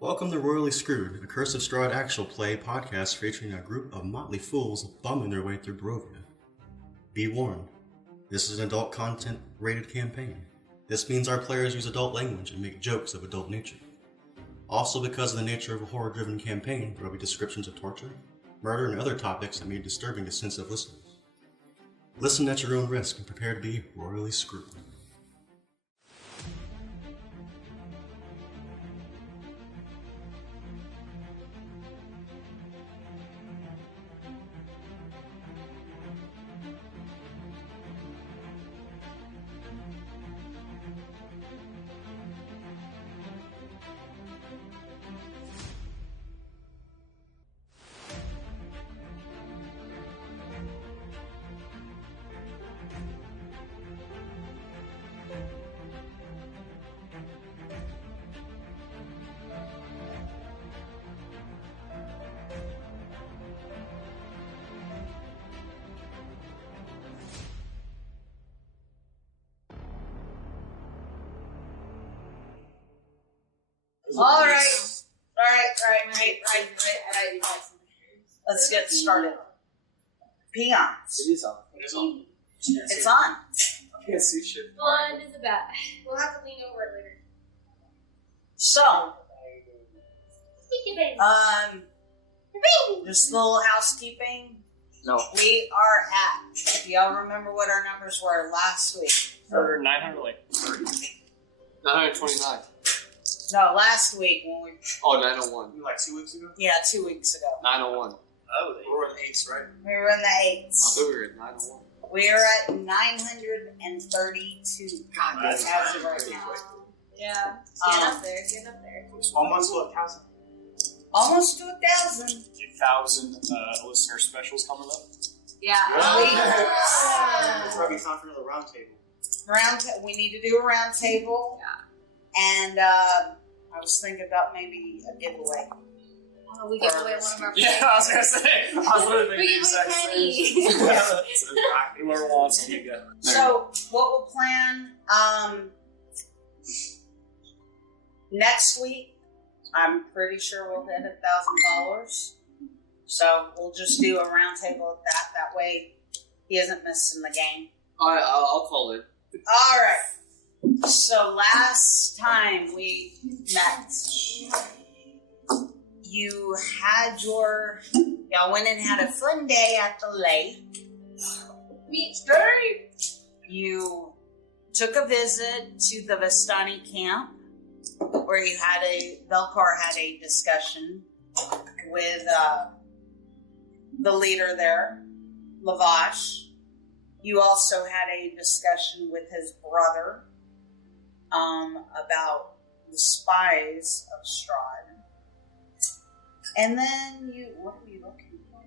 Welcome to Royally Screwed, a Curse of Strahd actual play podcast featuring a group of motley fools bumming their way through Barovia. Be warned, this is an adult content rated campaign. This means our players use adult language and make jokes of adult nature. Also, because of the nature of a horror-driven campaign, there will be descriptions of torture, murder, and other topics that may be disturbing to sensitive listeners. Listen at your own risk and prepare to be royally screwed. All right. Let's get started. Peons. It is on. It's on. I can't see shit. One is a bat. We'll have to lean over it later. So, just a little housekeeping. No. We are at, do y'all remember what our numbers were last week? 929. No, last week when we, Oh, 901. Like 2 weeks ago? yeah, 2 weeks ago. 901. Oh, we were in the 8s, right? We were in the I 8s. thought we were at 901. We are at 932. God, as of right now. Yeah. Get up there. It's almost to 1,000. Almost to 1,000. 2,000 listener specials coming up. Yeah. It's probably time for another round table. We need to do a round table. Yeah. And I was thinking about maybe a giveaway. Oh, we give away one of our Yeah, I was going to say. I was literally We thinking give the away exact Kenny. same. Whoever wants it, you get. So, what we'll plan next week, I'm pretty sure we'll hit $1,000. So, we'll just do a round table at that. That way, he isn't missing the game. I'll call in. All right. So, last time we met, you had y'all went and had a fun day at the lake. Meet Steve. You took a visit to the Vistani camp, where Velcar had a discussion with the leader there, Lavash. You also had a discussion with his brother about the spies of Strahd. And then what are you looking for?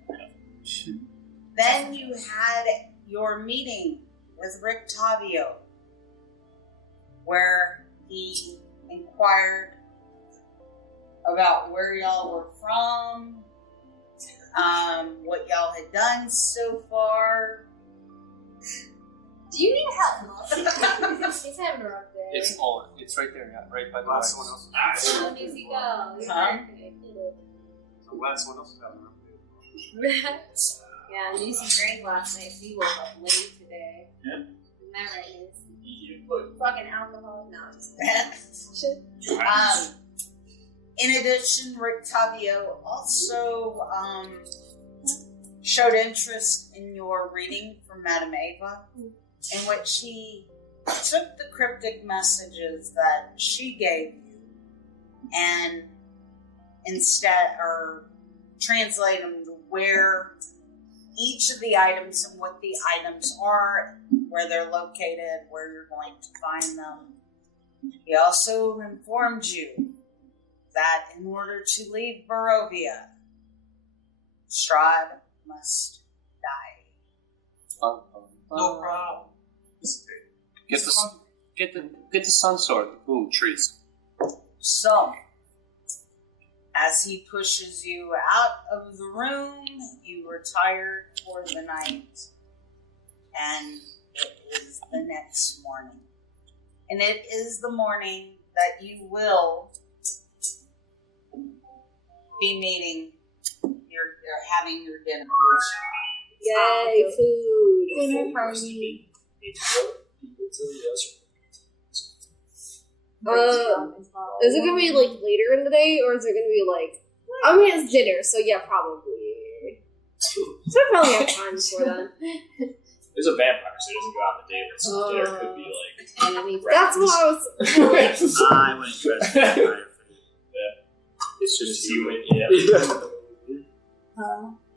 Then you had your meeting with Rick Tavio, where he inquired about where y'all were from, what y'all had done so far. Do you need help? He's having a rough day. It's on. It's right there, yeah. Right by the lights. Someone else. How does he go? I'm glad someone else is having a rough day. Yeah, Lucy drank last night, so he woke up late today. Yeah. Isn't that right, Lucy? Fucking alcohol? No, I'm just In addition, Rick Tavio also showed interest in your reading from Madame Ava, in which he took the cryptic messages that she gave you and translate them to where each of the items and what the items are, where they're located, where you're going to find them. He also informed you that in order to leave Barovia, Strahd must die. No problem. Get the sun sword, the boom trees. So, as he pushes you out of the room, you retire for the night, and it is the next morning. And it is the morning that you will be meeting you're having your dinner. Yay, food. Dinner party. Is it gonna be like later in the day, or is it gonna be like? I mean, it's dinner, so yeah, probably. So I probably have time before then. There's a vampire, so it doesn't go out in the day, but so dinner could be like. That's what I was. I wouldn't trust vampire food. It's just human. Yeah.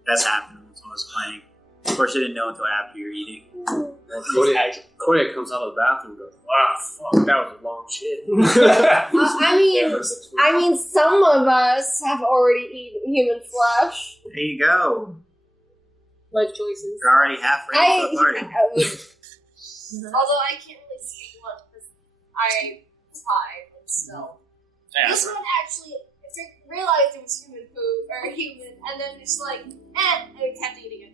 That's happened when I was playing. Of course, I didn't know until after you're eating. Kodiac comes out of the bathroom and goes, "Wow, fuck, that was a long shit." I mean, some of us have already eaten human flesh. There you go. Life choices. You're already half ready for the party. Although I can't really speak much because I tried and still. Yeah, This one actually realized it was human food or human, and then just like, and kept eating it.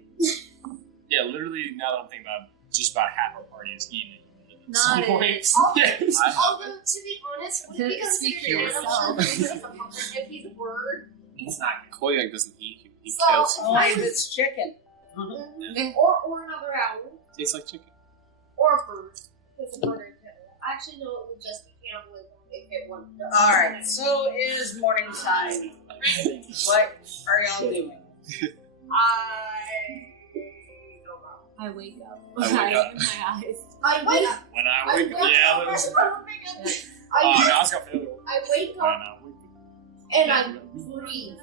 Yeah, literally, now that I'm thinking about it, just about half our party is eating it at Not some it. point. Yes. Although, to be honest, would we Speak consider for an yourself. animal if he's a bird? It's not. Kodiac doesn't eat you. He So, kills you. Only if it's chicken. Or another owl, Tastes like chicken. or a bird. It's a bird in general. Actually, no, it would just be cannibalism if it wasn't. Alright, so it is morning time. What are y'all doing? I wake up. I wake up. In my eyes. I wake up. When I wake up, yeah, let's. Oh, no, I was going for the other one. I wake No, up no, and I breathe.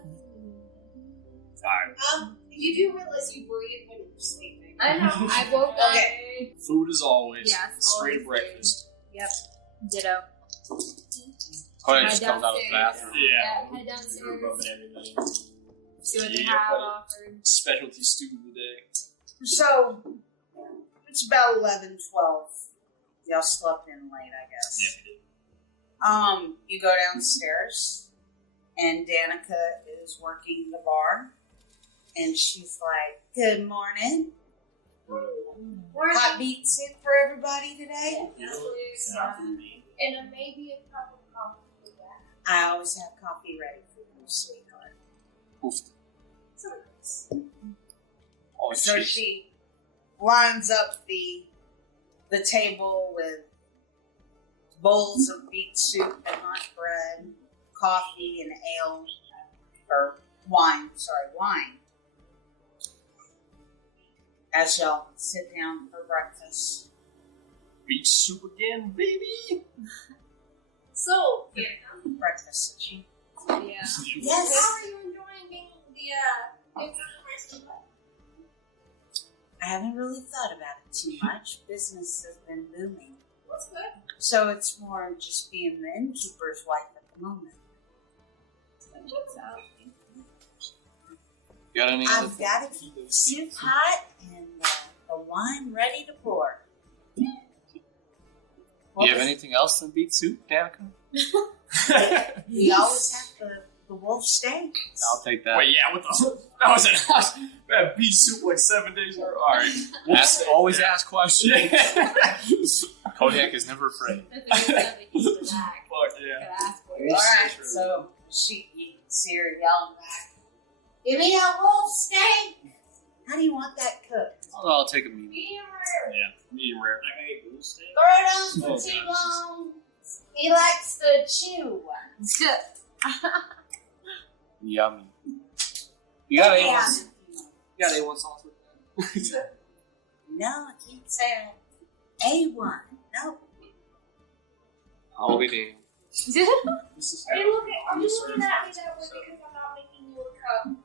Fine. You do realize you breathe when you're sleeping. I know. I woke up. Okay. Food as always. Yes, Straight always breakfast. Yep. Ditto. Kodiac just comes out of the bathroom. Yeah. Head downstairs. Rubbing everything. See what they Yeah, have buddy. offered. Specialty stew of the day. So, it's about 11, 12. Y'all slept in late, I guess. Yeah, we did. You go downstairs, and Danica is working the bar, and she's like, "Good morning. Hot beet soup for everybody today?" And maybe a cup of coffee with that. I always have coffee ready for you, sweetheart. Oof. Oh, So shit. she lines up the table with bowls of beet soup and hot bread, coffee and ale, or wine, as y'all sit down for breakfast. Beach soup again, baby. So, Breakfast, did you? Yeah. Yes. how are you enjoying the I haven't really thought about it too much. Business has been booming. That's good. So it's more just being the innkeeper's wife at the moment. You got any other I've got to keep the soup hot and the wine ready to pour. You have anything else than beet soup, Danica? We always have the wolf steak. I'll take that. Wait, yeah, what the? That was that beef soup like 7 days in a row. Alright. Always ask questions. Yeah. Kodiac is never afraid. That's a good stuff to keep in the back. Fuck yeah. Gotta ask for it. Alright, so you can see her yelling back. Give me that wolf steak! How do you want that cooked? I'll take a medium. Medium rare. Yeah, medium rare. Throw it on Oh, for T-bone. He likes to chew. Yummy. You got Yeah. A1. You got A1 sauce with that? No, I can't say that. A1. No. I'll be damned. Are you looking at me that way because I'm not making you a cup?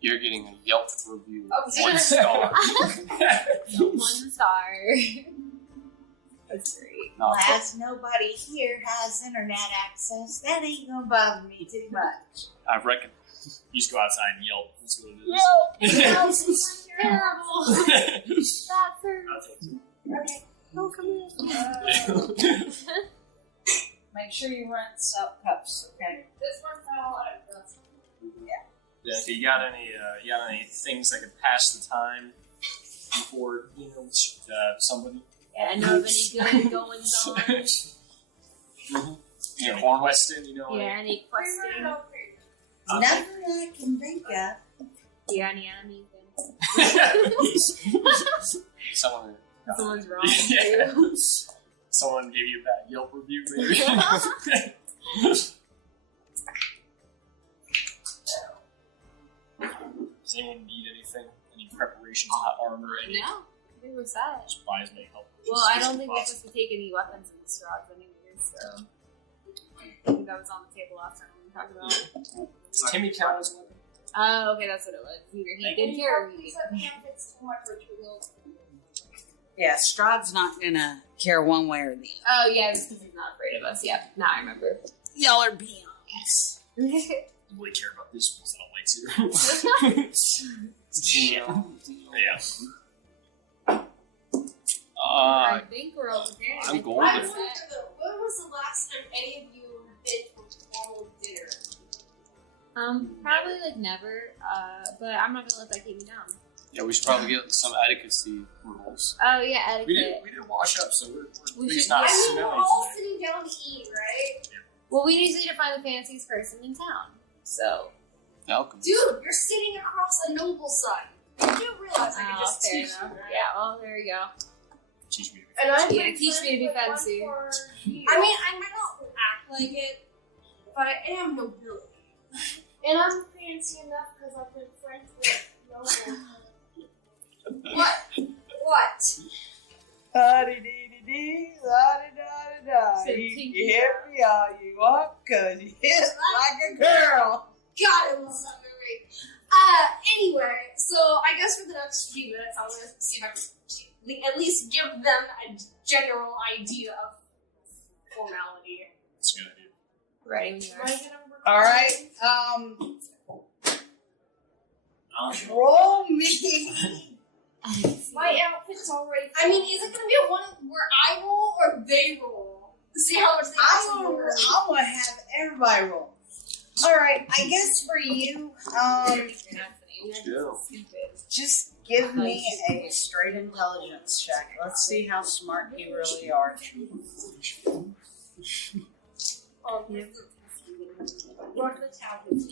You're getting a Yelp review Oh, of 1 star. 1 star. That's great. No, As nobody here has internet access, that ain't gonna bother me too much. I reckon. You just go outside and Yelp. That's what it is. It's terrible. That's her. Okay. Oh, come in. Make sure you run self cups, okay? This one's not a lot of dust. Yeah, okay, you got any things that could pass the time before, somebody? Yeah, I know of any good goings on. Yeah, Horn Weston, Yeah, any questing. Nothing I can think of. Yeah, me. Someone's wrong. Yeah. Someone gave you a bad Yelp review, maybe. Does anyone need anything? Any preparations, armor, any? No, I think we're set. Just buy as many help. Well, I don't think we're supposed to take any weapons in this route anyways, so. I think that was on the table last time when we talked about it. Does Timmy count as one? Oh, okay, that's what it was. Either he did here or we did. Yeah, Strahd's not gonna care one way or the other. Oh, yeah, it's because he's not afraid of us. Yeah, now I remember. Y'all are peons. I really care about this because I don't like to. Yeah. I think we're all prepared. I'm I golden. wonder, when was the last time any of you have been to a formal dinner? Probably like never, but I'm not gonna let that keep me down. Yeah, we should probably get some etiquette rules. Oh yeah, etiquette. We didn't wash up, so we're We at least should- not yeah, I mean, smelly we're all today. sitting down to eat, right? Well, we usually to find the fanciest person in town. So. Malcolm. Dude, you're sitting across a noble son. You do realize I can just fair teach enough. you, right? Yeah, well, there we go. Teach me to be And I'm Yeah, teach me to be friends fancy. with one for you. I mean, I might not act like it, but I am nobility. And I'm fancy enough because I've been friends with noble. What? What? La-di-dee-dee-dee, la-di-da-di-da. Said You Tinky hit me all you want, cause you hit like a girl. God, it was so great. Anyway, so I guess for the next few minutes, I'm going to see if I can at least give them a general idea of formality. That's a good idea. Ready when you are. All right, roll me. My outfit's already. I mean, is it going to be a one where I roll or they roll? See how much they I'm gonna have everybody roll. All right, I guess for you, just give me a straight intelligence check. Let's see how smart you really are. What are the tablets?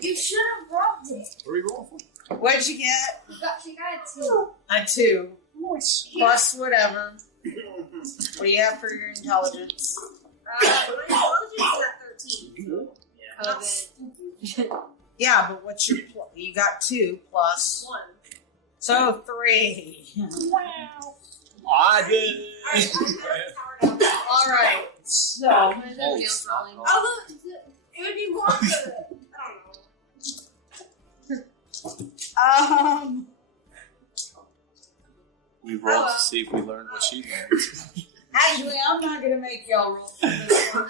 You should have rubbed it. What are we rolling for? What'd you get? She got a 2. A 2. Plus whatever. What do you have for your intelligence? My intelligence is at 13. COVID. Yeah, but what's your you got 2 plus 1. so 3. Wow. I did. All right. So What is everybody else rolling? Although, it would be more of a, I don't know. We rolled to see if we learned what she learned. Actually, I'm not gonna make y'all roll for this one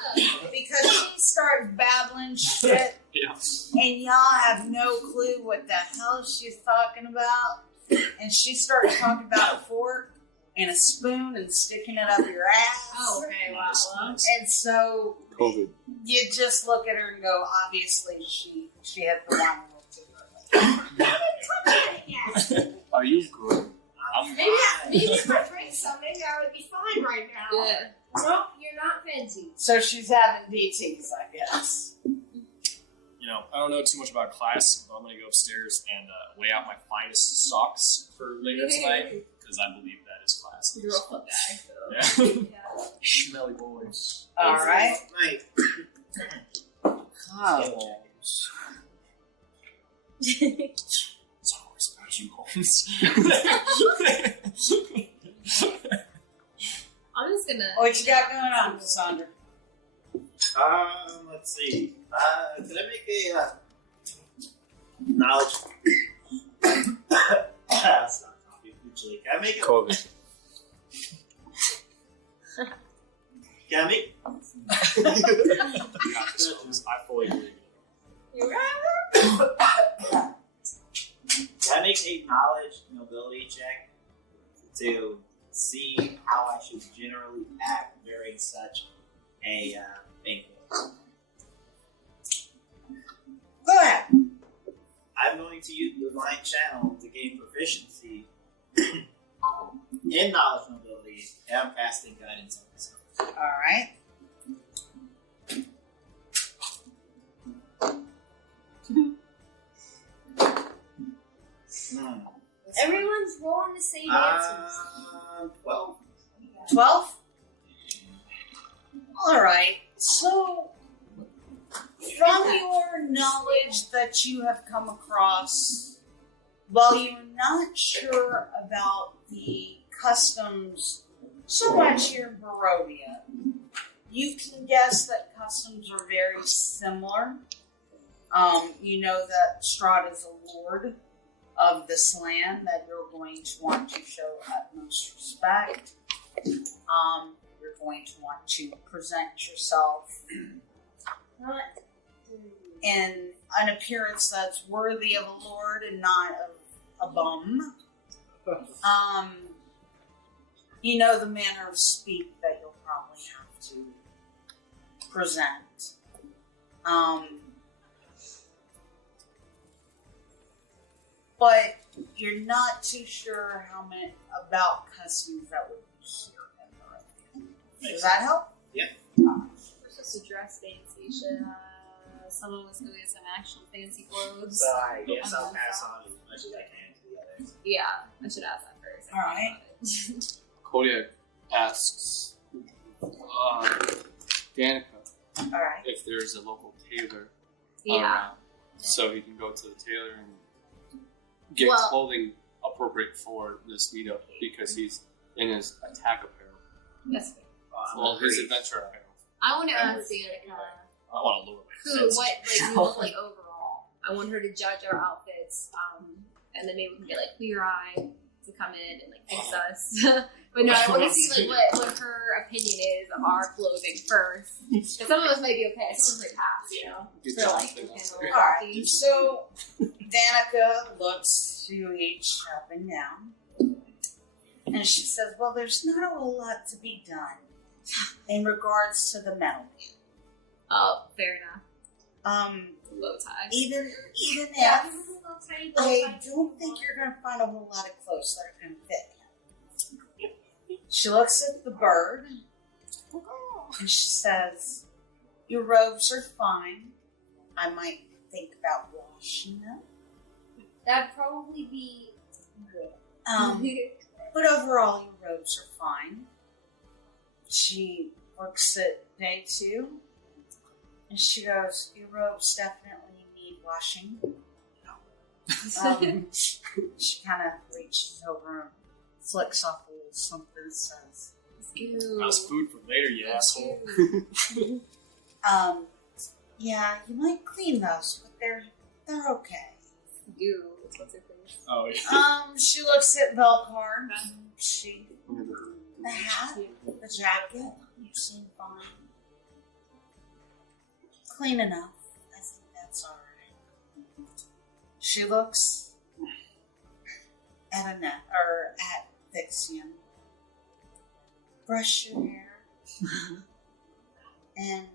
because she started babbling shit, Yeah. and y'all have no clue what the hell she's talking about. And she started talking about a fork and a spoon and sticking it up your ass. Oh, okay, wow. And so COVID. you just look at her and go, obviously she had the one Are you good? Maybe if I drank some, maybe I would be fine right now. Yeah. Nope, you're not fancy. So she's having DTs, I guess. You know, I don't know too much about class, but I'm going to go upstairs and lay out my finest socks for later tonight, because I believe that is class. You're a flip guy, so. Yeah. Yeah. Smelly boys. All right. Mate. Oh. It's always about you, Holmes. I'm just gonna. What you got going on, Cassandra? Let's see. Can I make a knowledge? That's not coffee, usually. Can I make a? COVID. Can I make? I fully agree. Can I make a knowledge nobility check to see how I should generally act during such a banquet? Go ahead. I'm going to use the divine channel to gain proficiency in knowledge nobility, and I'm casting guidance on myself. Alright. Everyone's rolling the same answers. 12. 12? Alright, so from your knowledge that you have come across, while you're not sure about the customs so much here in Barovia, you can guess that customs are very similar. You know that Strahd is a lord of this land, that you're going to want to show utmost respect. You're going to want to present yourself in an appearance that's worthy of a lord and not of a bum. You know the manner of speak that you'll probably have to present. But you're not too sure how many about customs that would be here in Barovia. Does that help? Yeah. It's just a dress fancy. Should someone was going to some actual fancy clothes? So I guess I'll pass on as much as I can to the others. Yeah, I should ask that first. All right. Kodiac asks Danica All right. if there's a local tailor Yeah. around, so he can go to the tailor and get Well- clothing appropriate for this meetup because he's in his attack apparel. Yes. Well, his adventure apparel. I want to ask Danica I want to lower my who, defense. what like you look like overall. I want her to judge our outfits, and then maybe we can get like Queer Eye to come in and like fix us. But no, I want to see like what her opinion is of our clothing first. Because some of us might be okay, some of us might pass, you know. Good So job, like we then, can that's all great. All right. copy. So Danica looks to each up and down, and she says, "Well, there's not a whole lot to be done in regards to the metal. Oh, fair enough. Low tie. Even if I I don't think you're going to find a whole lot of clothes that are going to fit you." She looks at the bird and she says, "Your robes are fine. I might think about washing them. That'd probably be good. But overall, your robes are fine." She looks at day 2 and she goes, "Your robes definitely need washing." She kind of reaches over and flicks off a little something and says, That was food for later, you asshole. "Yeah, you might clean those, but they're okay." Do what's her face? Oh, yeah. She looks at Velcar. The hat, the jacket, you seem fine. Clean enough. I think that's alright. She looks at Anet, or at Thixian. Brush your hair. And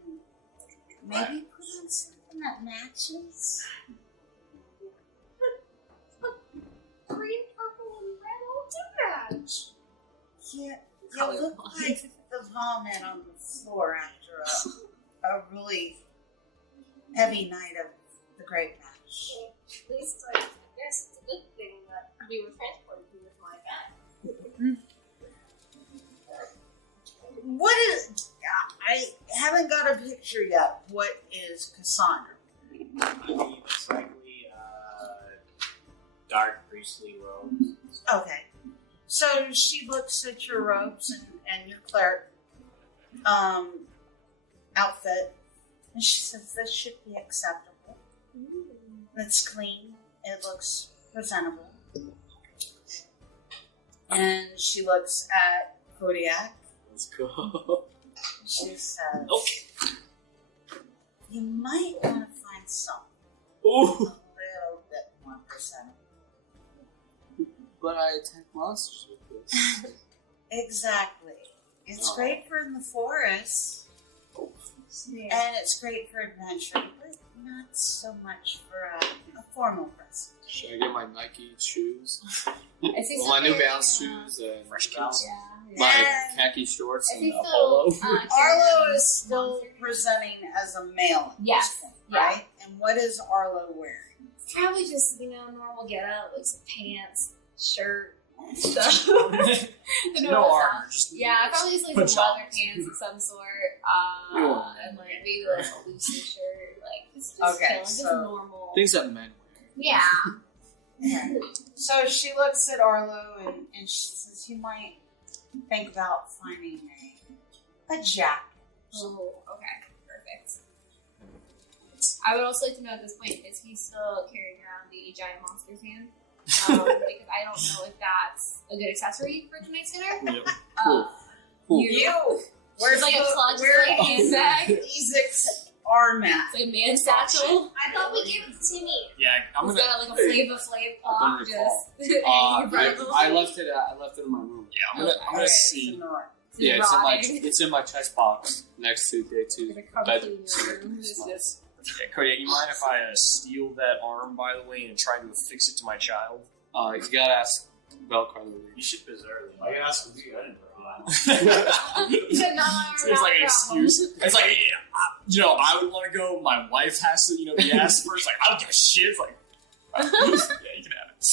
maybe put on something that matches. Green, purple, and red all do match. Yeah, you look like the vomit on the floor after a really heavy night of the Great Match. At least I guess it's a good thing that we were transported here with my bag. What is... I haven't got a picture yet. What is Cassandra? I mean, it's likely dark priestly robes. Okay. So she looks at your robes and your cleric outfit, and she says, "This should be acceptable. It's clean. It looks presentable." And she looks at Kodiak. Let's go. She says, Okay. "You might want to find something Ooh. a little bit more presentable." But I attack monsters with this. Exactly. It's great for in the forest, and it's great for adventuring, but not so much for a formal present. Should I get my Nike shoes? I see Well, my New something, Balance shoes and Fresh kicks. Yeah, My khaki shorts Is and he a still, polo. Arlo is still presenting as a male at Yes, this point, yeah. right? And what is Arlo wearing? Probably just, normal get up, like some pants, shirt, stuff. No normal armor, stuff. just Yeah, probably just like some leather pants of some sort. And like maybe like a loose shirt. Like, just Okay, chilling, just so- normal. Things that men Yeah. So she looks at Arlo and she says, "You might think about finding a jacket." Oh, okay. Perfect. I would also like to know at this point, is he still carrying around the giant monster's hand? Because I don't know if that's a good accessory for tonight's dinner. Yep. Cool. Cool. You. Where's It's like a clutch, where's like a handbag. Ezek's arm at? It's like a man satchel. I thought we gave it to Timmy. Yeah, I'm He's gonna. got like a Flavor Flav clock don't just recall. hanging in front of him. I left it. I left it in my room. Yeah, I'm gonna Okay, see. it's in the right. Yeah, it's in my chest box next to day 2. Like a bed. clean your room. It's just Yeah, Kodiac, you mind if I steal that arm, by the way, and try to affix it to my child? You gotta ask Velcar. You should preserve it. Why you asking me? I didn't bring mine. He said, "No, So it's like an excuse. It's like, I would want to go. My wife has to, be asked first. Like, I don't give a shit. It's like, yeah, you can have it.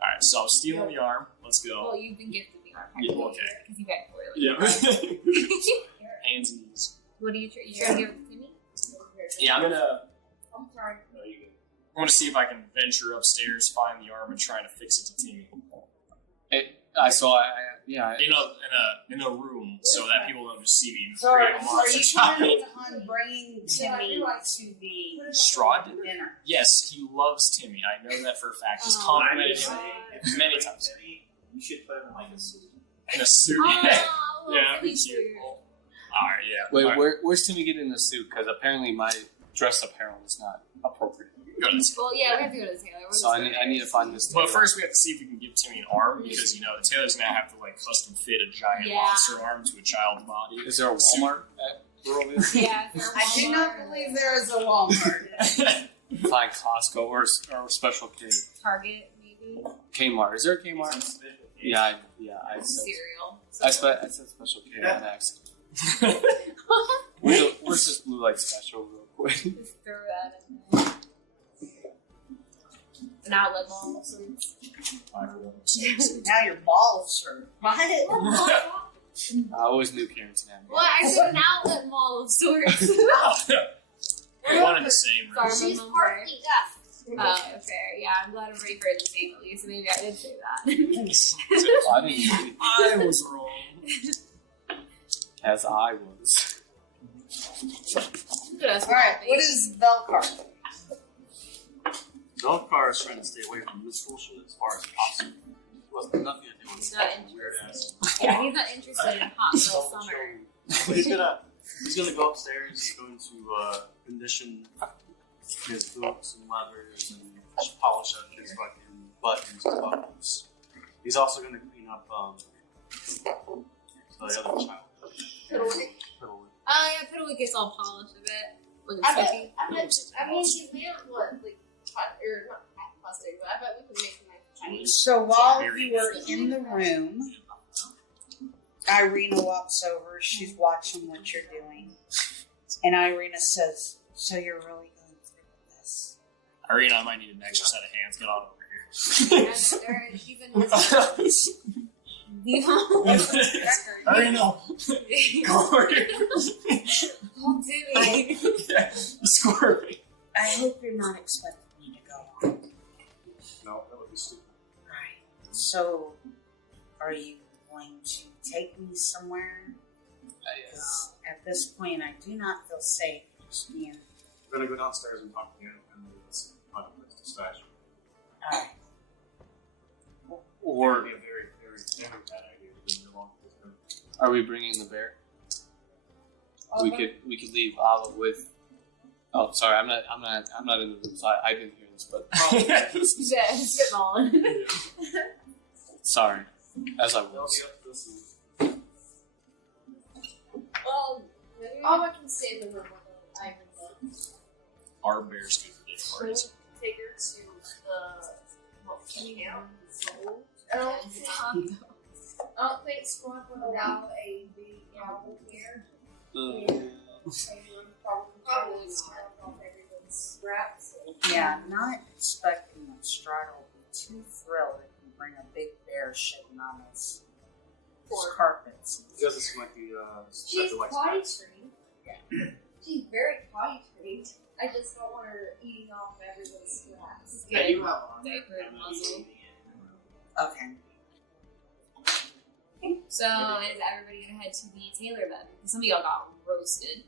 All right, so I'm stealing the arm. Let's go. Well, you've been gifted the arm. Yeah, okay. Because you got poorly. Yeah. Hands and knees. What are you trying to give it to me? Yeah, I'm gonna. I'm sorry. No, you good. I want to see if I can venture upstairs, find the arm, and try to fix it to Timmy. I saw. In a room, so that people don't just see me So are create a monster you child. planning on bringing Timmy to the Straw dinner? dinner? Yes, he loves Timmy. I know that for a fact. He's Oh, complimented Say, him if many you times. Timmy, you should put him in like a suit. In a suit. Oh, Yeah, that'd be please cute. do. Alright, yeah. Wait, All right. where's Timmy getting the suit? Because apparently my dress apparel is not appropriate. Go to the Well, yeah, we have to go to the tailor. We're So just I need to find this. But tailor. first, we have to see if we can give Timmy an arm because the tailor's gonna have to custom fit a giant Yeah. monster arm to a child's body. Is there a Walmart at Barovia? Yeah, is there a I do not Walmart believe there is a Walmart. Find Costco or Special K. Target, maybe. Kmart. Is there a Kmart? Yeah, I said. Cereal. I said Special K on accident. Where's this blue light special real quick? Just throw that in there. An outlet mall. So Now your balls are. I always knew Carrington had me. well, I said an outlet mall of sorts. One and the same room. Sorry. She's partly deaf. Oh, fair. Yeah, I'm glad everybody heard the same at least. So maybe I did say that. I didn't. I was wrong. As I was. Alright, what is Velcar? Velcar is trying to stay away from this bullshit as far as possible. Wasn't nothing to do with He's not interested. Yeah, he's not interested in hot girl summer. But he's gonna go upstairs. He's going to condition his boots and leathers and polish up his fucking buttons and buckles. He's also gonna clean up the other child. Piddlewick. Oh yeah, Piddlewick gets all polished a bit. With I his bet. cookie. I mean, she's made of what, like, or not plastic, but I bet we could make them like Chinese. So while you were in the room, Irina walks over. She's watching what you're doing. And Irina says, "So you're really going through with this?" Irina, I might need an extra set of hands. Get on over here. He's in Irina! Corey! Timmy. Squirmy. I hope you're not expecting me to go on. No, that would be stupid. Right. So, are you going to take me somewhere? Because at this point, I do not feel safe just being. We're gonna go downstairs and talk to him and let's find a place to stash him. Alright. Or It would be a very, very, very bad idea to leave him alone with him. are we bringing the bear? We could leave Ava with. Oh, sorry, I'm not in the room, so I didn't hear this, but Yeah, spitballing. sorry, as I was. Well, I can stay in the room with Ivan. Our bear's good for day parties. Take her to the camp. I don't think Squad would allow a big animal here. Probably smart off everyone's scraps. Yeah, not expecting that Strahd will be too thrilled if you bring a big bear shitting on his carpets. It doesn't seem like the She's like potty trained. She's very potty trained. I just don't want her eating off everyone's scraps. Yeah, you have Diaper and muzzle. Okay. So is everybody gonna head to the tailor then? Because some of y'all got roasted.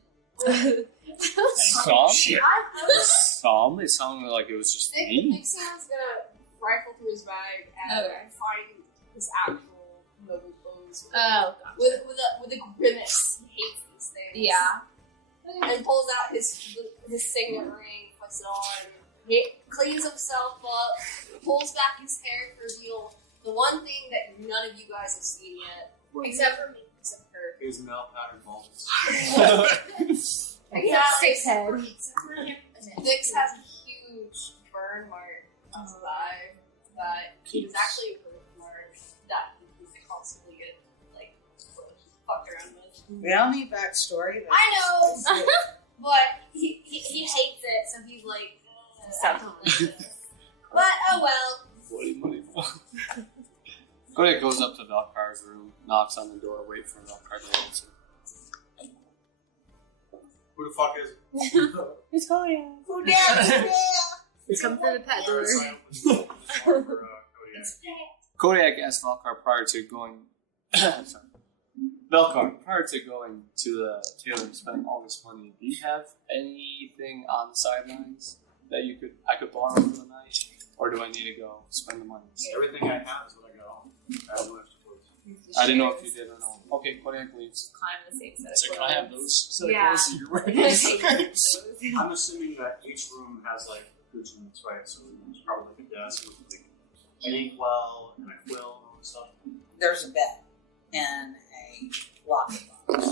Some? It sounded like it was just me. Thixian's gonna rifle through his bag and find his actual noble clothes. With a grimace. He hates these things. Yeah. And pulls out his signet ring, puts it on, he cleans himself up, pulls back his hair to reveal the one thing that none of you guys have seen yet. Except for me. Except for her. His mouth pattern balls. Yeah, 6 head. Vix has a huge burn mark on his thigh that is actually a birthmark that he constantly get fucked around with. We don't need backstory. But I know, but he hates it, so he's like, but oh well. Money. Kodiac goes up to Velcar's room, knocks on the door, waits for Velcar to answer. Who the fuck is It's Kodiac. Who dares? He's coming through the pet door. Kodiac asked Velcar prior to going. Velcar, prior to going to the tailor and spending all this money, do you have anything on the sidelines that I could borrow for the night, or do I need to go spend the money? Everything I have is what I got on. I have no extra clothes. I didn't know if you did or not. Okay, Kodiac leaves. Climb the same set of So clothes. can I have those set Yeah. of clothes that you're wearing? I'm assuming that each room has like goods rooms, right? So there's probably like a desk with like an inkwell and a quill and all that stuff. There's a bed and a locker box.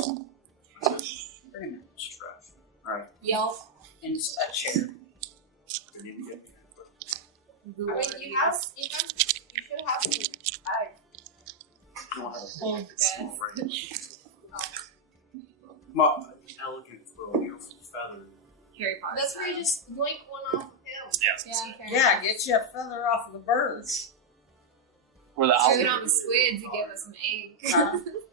Pretty much. It's trash. Alright. Yelp and a chair. They need to get me. I mean, you should have some bags. You don't have a Oh, big, it's small, right? Oh. My elegant quill, beautiful feather. Harry Potter. That's where you just blink one off of him. Yeah, Yeah, get you a feather off of the birds. Or the Trade owl. on the squid to give us some eggs.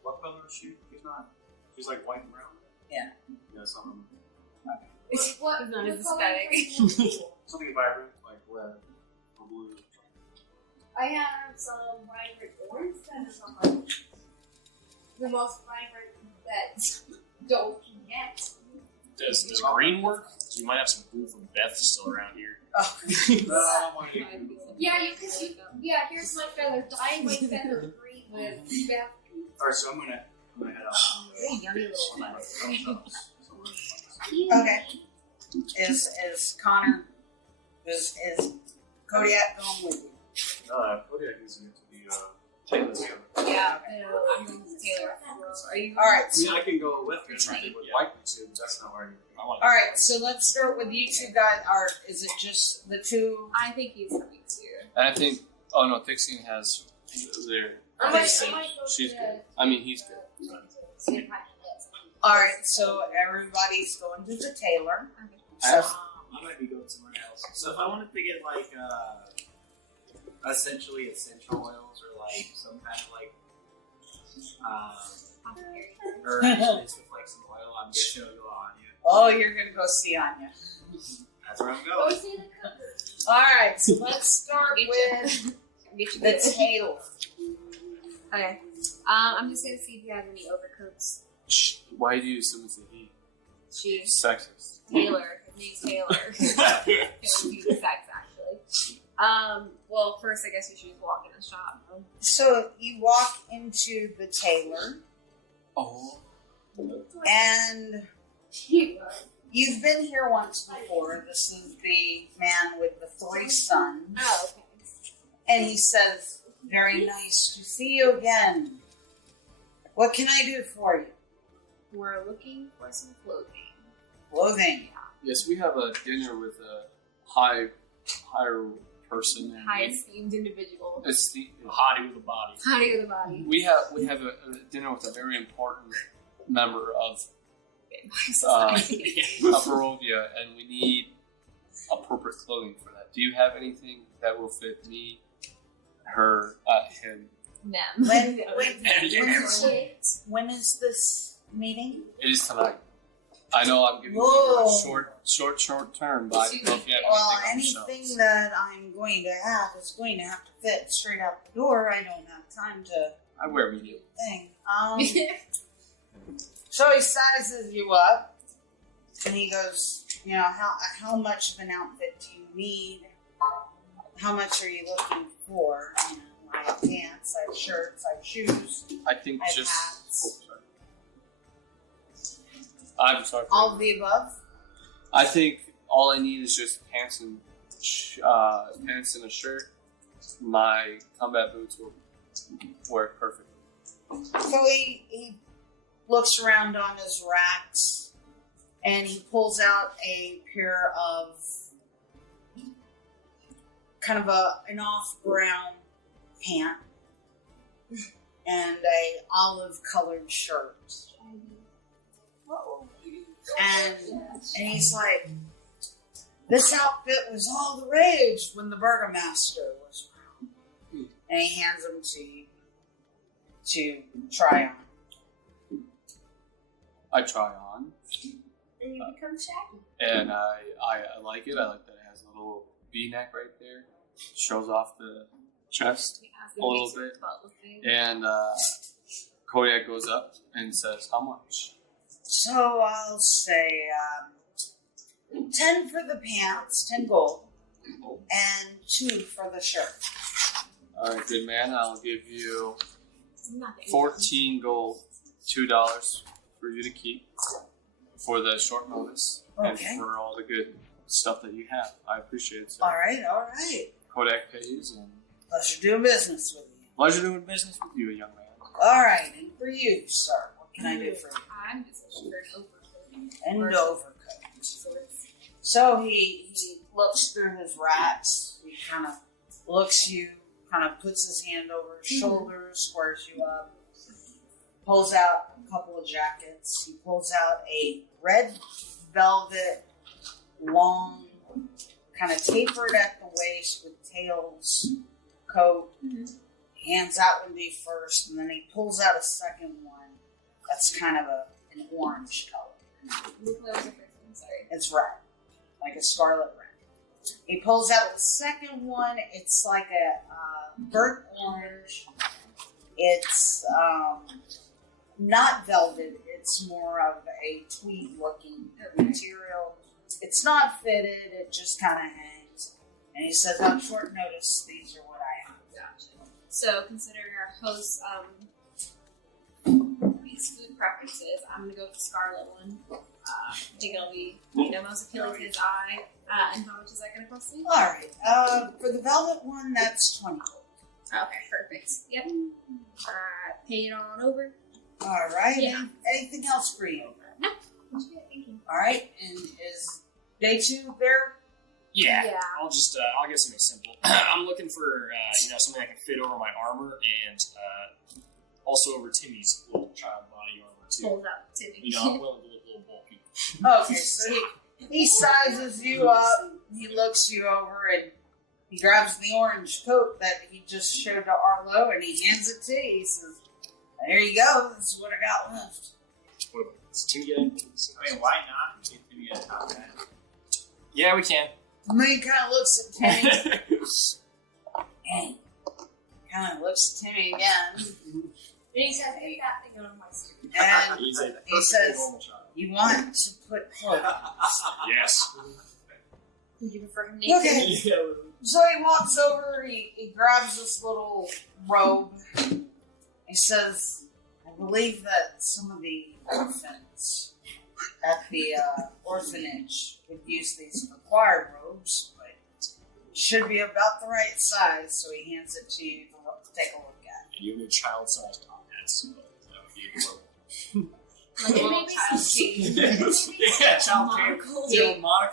What color is she? She's not. She's like white and brown. Yeah. Yeah, something. What? It's not as what aesthetic. color? Something vibrant, like red or blue. I have some vibrant orange that is on my the most vibrant that don't get. Does green work? So you might have some blue from Beth still around here. Yeah, here's my feather. Dye my feather green with Beth. Alright, so I'm gonna head out. Very yummy little feather. Okay. Is Connor, is Kodiak going with you? Kodiak needs to get to the tailor together. Yeah, I'm going to Taylor. Are you? Alright, I mean, I can go with her if they would like me to, but that's not where I want to. alright, so let's start with you two guys. Is it just the two? I think he's coming too. And I think. Oh no, Thixian has there. I might She's go good. I mean, he's good. Alright, so everybody's going to the tailor. I might be going somewhere else. So if I wanted to get like essentially essential oils or like some kind of like herbs with like some oil, I'm just gonna go on you. Oh, you're gonna go see Anya. That's where I'm Go going. see the cookers. Alright, so let's start with the tailor. Okay. I'm just gonna see if you have any overcoats. Why do you assume it's a he? She's Sexist. Taylor. His name's Taylor. It would be the sex, actually. Well, first, I guess we should just walk in the shop. No? So you walk into the tailor, Oh. and you've been here once before. This is the man with the 3 sons. Oh, okay. And he says, "Very nice to see you again. What can I do for you?" We're looking for some clothing. Clothing. Yes, we have a dinner with a higher person. And High esteemed individual. it's the Hottie with a body. Hottie with a body. we have a dinner with a very important member of Society. Barovia, and we need appropriate clothing for that. Do you have anything that will fit me, her, him? Them. When is this meeting? It is tonight. I know I'm giving you Whoa. a short term, but I don't know if you have Well, anything on the anything shelves. that I'm going to have is going to have to fit straight out the door. I don't have time to I wear medium. thing. So he sizes you up, and he goes, you know, how much of an outfit do you need? How much are you looking for? You know, I have pants, I have shirts, I have shoes, I think I have just. hats. Oh, sorry. I'm sorry. All of the above. I think all I need is just pants and a shirt. My combat boots will work perfectly. So he looks around on his racks, and he pulls out a pair of kind of an off brown pant and a olive colored shirt. And he's like, this outfit was all the rage when the burgomaster was around. And he hands them to you to try on. I try on, And you become Shaggy. and I like it. I like that it has a little V-neck right there. Shows off the chest a little bit. And Kodiak goes up and says, how much? So I'll say 10 for the pants, 10 gold, and 2 for the shirt. All right, good man. I'll give you Nothing. 14 gold, $2 for you to keep for the short notice Okay. and for all the good stuff that you have. I appreciate it. So All right. Kodak pays, and Pleasure doing business with you. pleasure doing business with you, young man. All right, and for you, sir, what can I do for you? I'm just a shirt overcoat. And Or- overcoat. So he looks through his racks. He kind of looks you, kind of puts his hand over his shoulder, squares you up, pulls out a couple of jackets. He pulls out a red velvet, long, kind of tapered at the waist with tails coat. Hands out one to you first, and then he pulls out a second one that's kind of an orange color. What was the first one? Sorry. It's red, like a scarlet red. He pulls out the second one. It's like a burnt orange. It's not velvet. It's more of a tweed-looking material. It's not fitted. It just kind of hangs. And he says, on short notice, these are what I have. Gotcha. So, considering our host's these food preferences, I'm gonna go with the scarlet one. I think it'll be, most appealing to his eye. And how much is that gonna cost me? All right. For the velvet one, that's 20 gold. Okay, perfect. Yep. Pay it on over. All right. Yeah. Anything else for you? No. That's good, thank you. All right. And is day 2 there? Yeah. Yeah. I'll get something simple. I'm looking for something that can fit over my armor and also over Timmy's little child body armor too. Pulls out Timmy. I'm willing to look a little bulky. Okay, so he sizes you up, he looks you over, and he grabs the orange coat that he just showed to Arlo, and he hands it to you. He says, there you go, this is what I got left. What about this? Timmy get it? I mean, why not? Get to get a top hat. Yeah, we can. And then he kind of looks at Timmy, and kind of looks at Timmy again, And he said, "Hey, that thing on my street." and He's a he perfectly says, normal child. you want to put clothes. Yes. Would you prefer him naked? Okay. So he walks over, he grabs this little robe. He says, I believe that some of the orphans at the orphanage would use these for choir robes, but it should be about the right size, so he hands it to you to take a look at. You have a child-sized top hats, so that would be adorable. Like a little Maybe child some seat. Yeah, child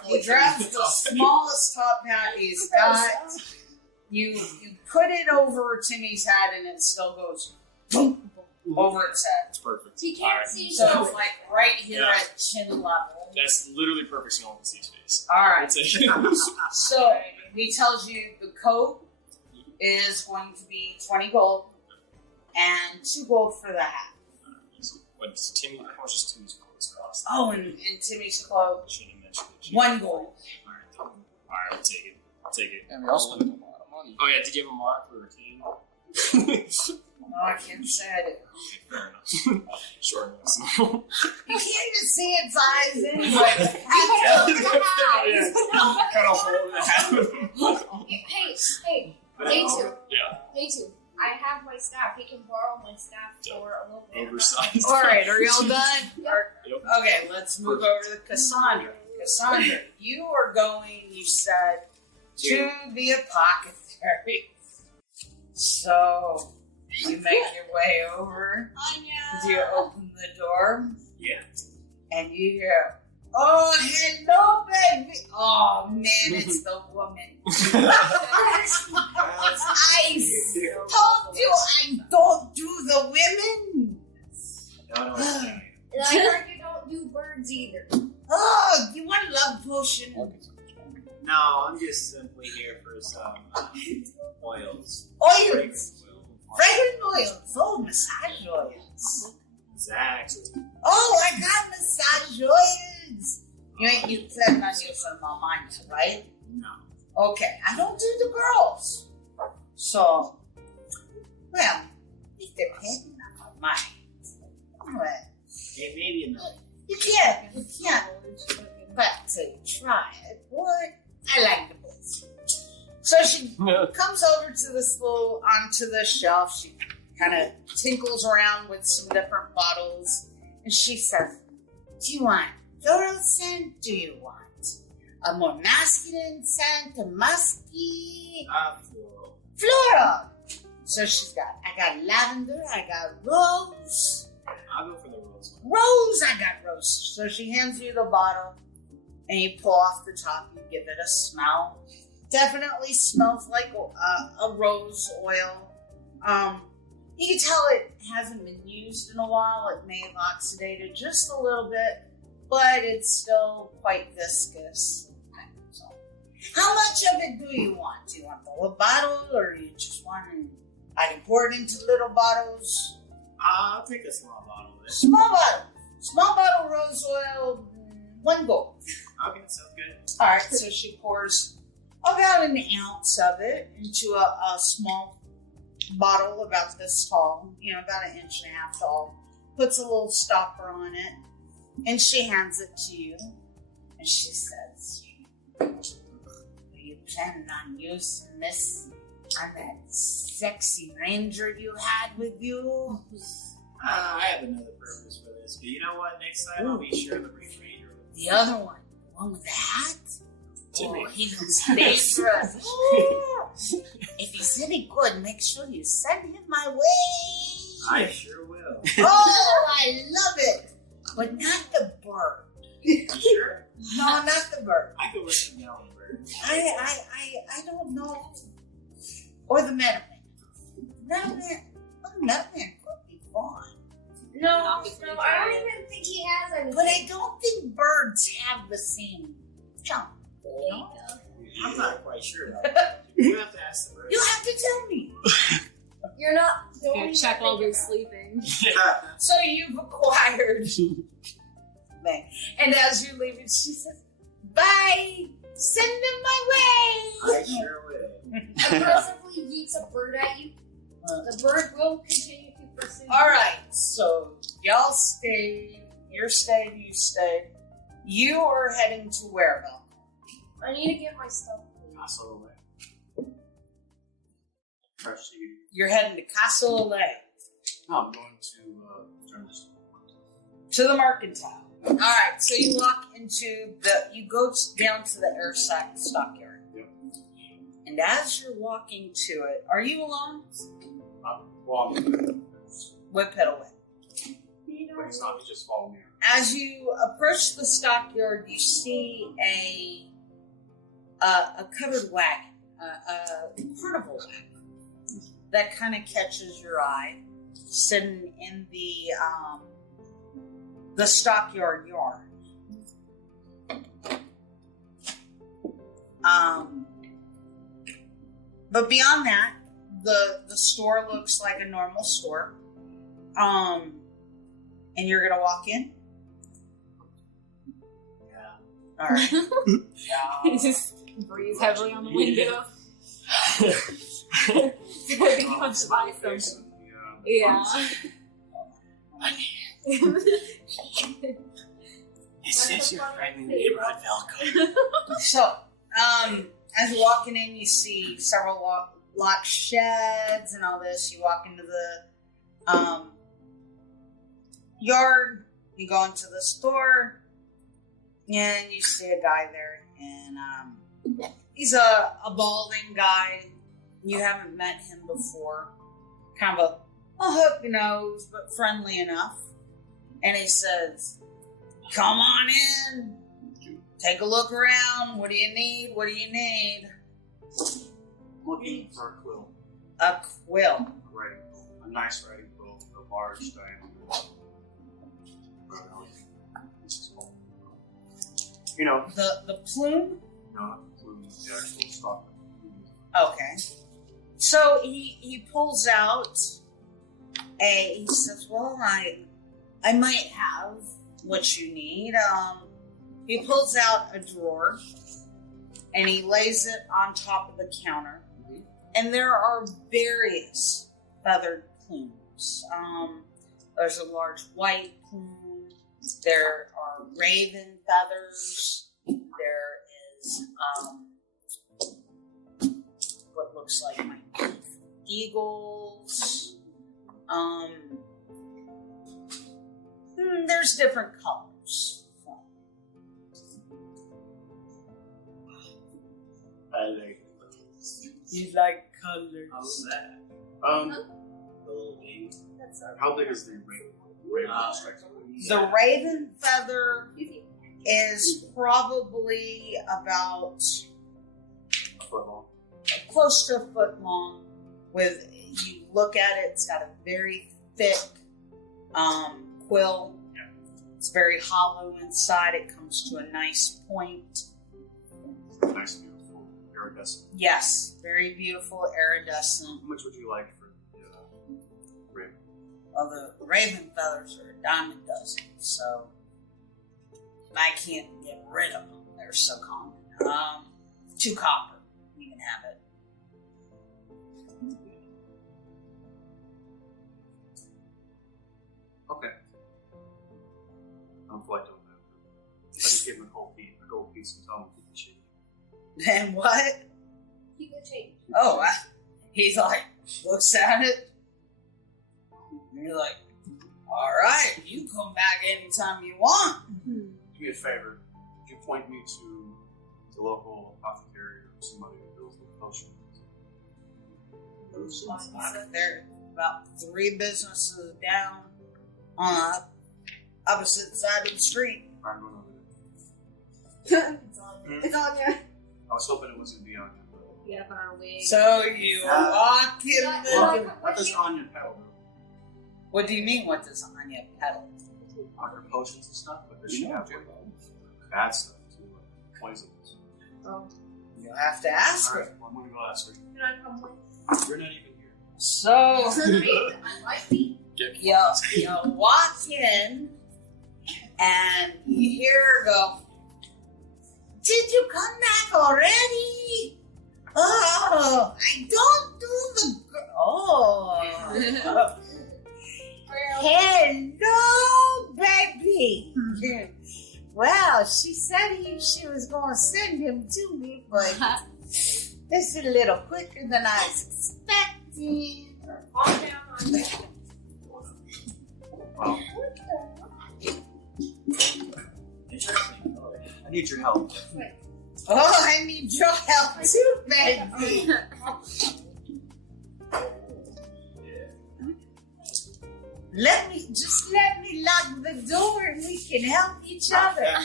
He grabs the smallest top hat he's got, You put it over Timmy's head, and it still goes boom, over its head. It's perfect. He can't Alright. see. So it's like right here Yeah. at chin level. That's literally perfect so no one can see his face. All right. I'll take it. So he tells you the coat is going to be 20 gold and 2 gold for the hat. What's Timmy? How much is Timmy's clothes cost? Oh, and Timmy's cloak, Shouldn't have mentioned it. 1 gold. Alright, we'll take it. I'll take it. And we all spent a lot of money. Oh yeah, to give him a mark for a king. No, I can't say I did. Fair enough. Sure enough. You can't even see its eyes anyway. Cut off all of that. Hey, Dautu. Yeah. Dautu. I have my staff. He can borrow my staff for a little bit. Oversized. All right, are y'all done? Yep. Okay, let's move over to Cassandra. Cassandra, you are going, you said, to the apothecary. So, you make your way over. Do you open the door? Yeah. And you hear, oh, hello, baby. Oh, man, it's the woman. I told you I don't do the women. No. And I heard you don't do birds either. Oh, you want a love potion? No, I'm just simply here for some oils. Oils. Fragrance oil. Fragrant oils. Oh, massage oils. Exactly. Oh, I got massage oils. You said not you from Mamanya, right? No. Okay, I don't do the girls. So, well, it depends on mine. Well, Hey, maybe another. you can't. But to try it, boy, I like the books. So she comes over to this onto the shelf. She kind of tinkles around with some different bottles, and she says, do you want floral scent? Do you want a more masculine scent, a musky? Floral. Floral. So I got lavender, I got rose. I'll go for the rose one. Rose, I got rose. So she hands you the bottle, and you pull off the top, you give it a smell. Definitely smells like a rose oil. You can tell it hasn't been used in a while. It may have oxidated just a little bit, but it's still quite viscous. So, how much of it do you want? Do you want the whole bottle, or do you just want I can pour it into little bottles? I'll take a small bottle of this. Small bottle. Small bottle rose oil, 1 gold. Okay, sounds good. All right, so she pours about an ounce of it into a small bottle about this tall, about 1.5 inches tall. Puts a little stopper on it, and she hands it to you. And she says, "Are you planning on using this on that sexy ranger you had with you?" I have another purpose for this, but you know what? Next time I'll be sure to bring Ranger with me. The other one, the one with the hat? Timmy. Oh, he was dangerous. If he's any good, make sure you send him my way. I sure will. Oh, I love it. But not the bird. You sure? No, not the bird. I could work some yellow bird. I don't know. Or the meadowman. Meadowman could be fun. No, I don't even think he has anything. But I don't think birds have the same jump. I'm not quite sure though. You have to ask the bird. You have to tell me. You're not. Don't Go even check while think we're about sleeping. So you've acquired thing. And as you're leaving, she says, bye. Send them my way. I sure will. it. Aggressively yeets a bird at you. The bird will continue to pursue you. All right, so y'all stayed. You stayed. You are heading to where, Velcar? I need to get my stuff. Castle away. Fresh to you. You're heading to Castle Olay, No, I'm going to turn this. to the Mercantile. All right, so you walk into you go down to the air stockyard. Yep. And as you're walking to it, are you alone? Well, Whip it away. but it's not. You just follow me. As you approach the stockyard, you see a covered wagon carnival wagon that kind of catches your eye, sitting in the stockyard yard. But beyond that, the store looks like a normal store. And you're gonna walk in? Yeah. Alright. He just breathes heavily on the window. So he wants to buy something. Yeah. Is this your friendly neighborhood, Velcar? So, as you're walking in, you see several locked sheds and all this. You walk into the yard, you go into the store, and you see a guy there. And he's a balding guy. You haven't met him before. Kind of a hook nose, but friendly enough. And he says, "Come on in. Take a look around. What do you need? What do you need?" Looking for a quill. A quill. A writing quill. A nice writing quill with a large diameter. You know, The plume? not the plume, the actual stock. Okay. So he pulls out he says, "Well, I might have what you need." He pulls out a drawer and he lays it on top of the counter. And there are various feathered plumes. There's a large white plume. There are raven feathers. There is what looks like my eagles. There's different colors. I like You like colors. How's that? The little wing. How big is the raven strike? The raven feather is probably about A foot long. close to a foot long. With you look at it, it's got a very thick quill. It's very hollow inside. It comes to a nice point. Nice, beautiful, iridescent. Yes, very beautiful, iridescent. How much would you like for the raven? Well, the raven feathers are a dime a dozen, so I can't get rid of them. They're so common. 2 copper. You can have it. Okay. I'm flight on that. I just gave him a gold piece and tell him to keep the shit. And what? Keep the change. Oh, he's like, looks at it. And you're like, all right, you come back anytime you want. Do me a favor. Could you point me to the local apothecary or somebody who builds the potion? They're about 3 businesses down on the opposite side of the street. I'm going over there. It's on there. I was hoping it was going to be on him, but Yeah, put on a wig. So you walk in the... what does Anya peddle do? What do you mean, what does Anya peddle? Are there potions and stuff? But does she have like bad stuff too, like poisons? Oh. You'll have to ask her. Alright, well, I'm going to go ask her. Can I come with? You're not even here. So, you walk in, and you hear her go, "Did you come back already? Oh, I don't do the... Oh. Hello, baby. Well, she said she was going to send him to me, but this is a little quicker than I was expecting." Well, interesting. I need your help. Oh, I need your help too, baby. Let me lock the door and we can help each other.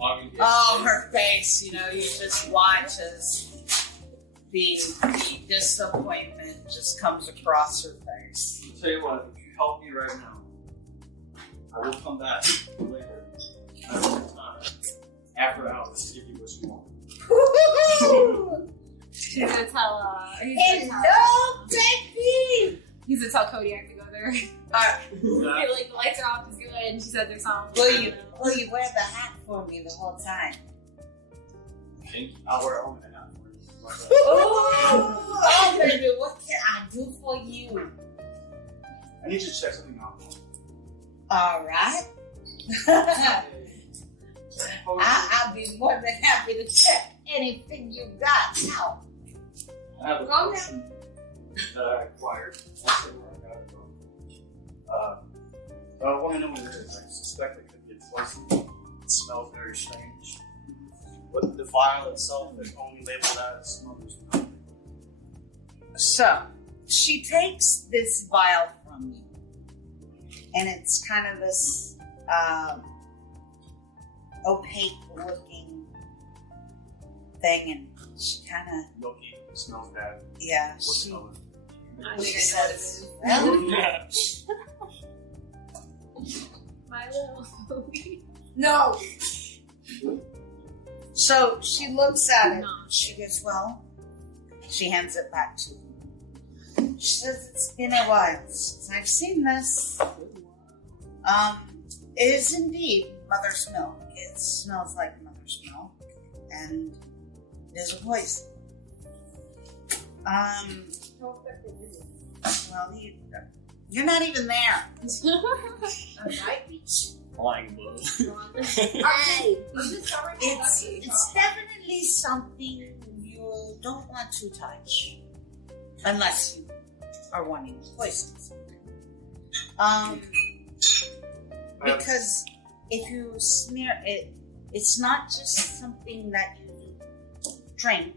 Oh, her face, you just watch as the disappointment just comes across her face. I'll tell you what, if you help me right now, I will come back later at a different time, after hours, to give you what you want. He's gonna tell, Hello, baby! He's gonna tell Kodiak to go there. Alright. Like, the lights are off, just go ahead, and she said there's something. Will you wear the hat for me the whole time? I'll wear a helmet hat for you. Oh, baby, what can I do for you? I need you to check something out. Alright. I'll be more than happy to check anything you got out. I have a potion that I acquired. I'll tell you where I got it from. I want to know what it is. I suspect it could be poison. It smells very strange. But the vial itself is only labeled as mother's milk. So, she takes this vial from you. And it's kind of this opaque looking thing. And she kind of, Milky. It smells bad. yeah, What she color? I think I know what it is. My little movie. No! So she looks at it. She goes, well, she hands it back to you. She says, it's been a while since I've seen this. It is indeed mother's milk. It smells like mother's milk. And it is a poison. Well, you're not even there. Flying blow. It's definitely something you don't want to touch. Unless you are wanting to poison something. Because if you smear it, it's not just something that you drink.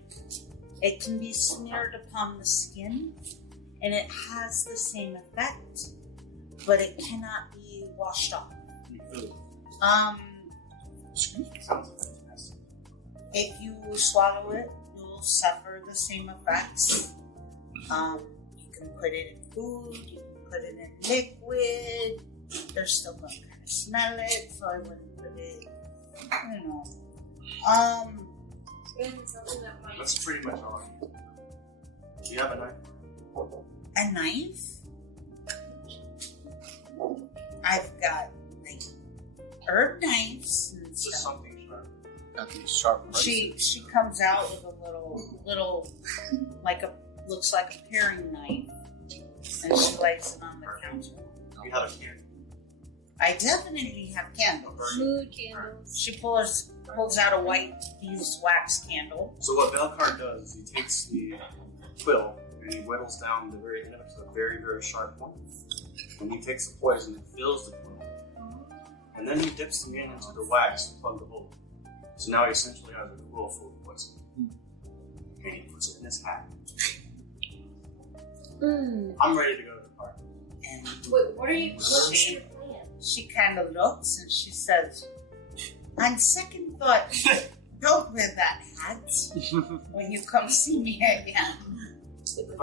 It can be smeared upon the skin, and it has the same effect, but it cannot be washed off. Sounds fantastic. If you swallow it, you'll suffer the same effects. You can put it in food, you can put it in liquid. They're still gonna kind of smell it, so I wouldn't put it, you know. That's pretty much all I need. Do you have a knife? A knife? I've got like herb knives and Just stuff. something sharp. Got these sharp prices. She comes out with a little looks like a paring knife, and she lays it on the counter. You have a candle. I definitely have candles. Mood candles. She pulls out a white beeswax candle. So what Velcar does is he takes the quill and he whittles down the very end to a very, very sharp point. And he takes the poison and fills the quill. And then he dips the end into the wax to plug the hole. So now he essentially has a quill full of poison. And he puts it in his hat. I'm ready to go to the party. And Wait, what's your plan? she kind of looks and she says, on second thought, don't wear that hat when you come see me again.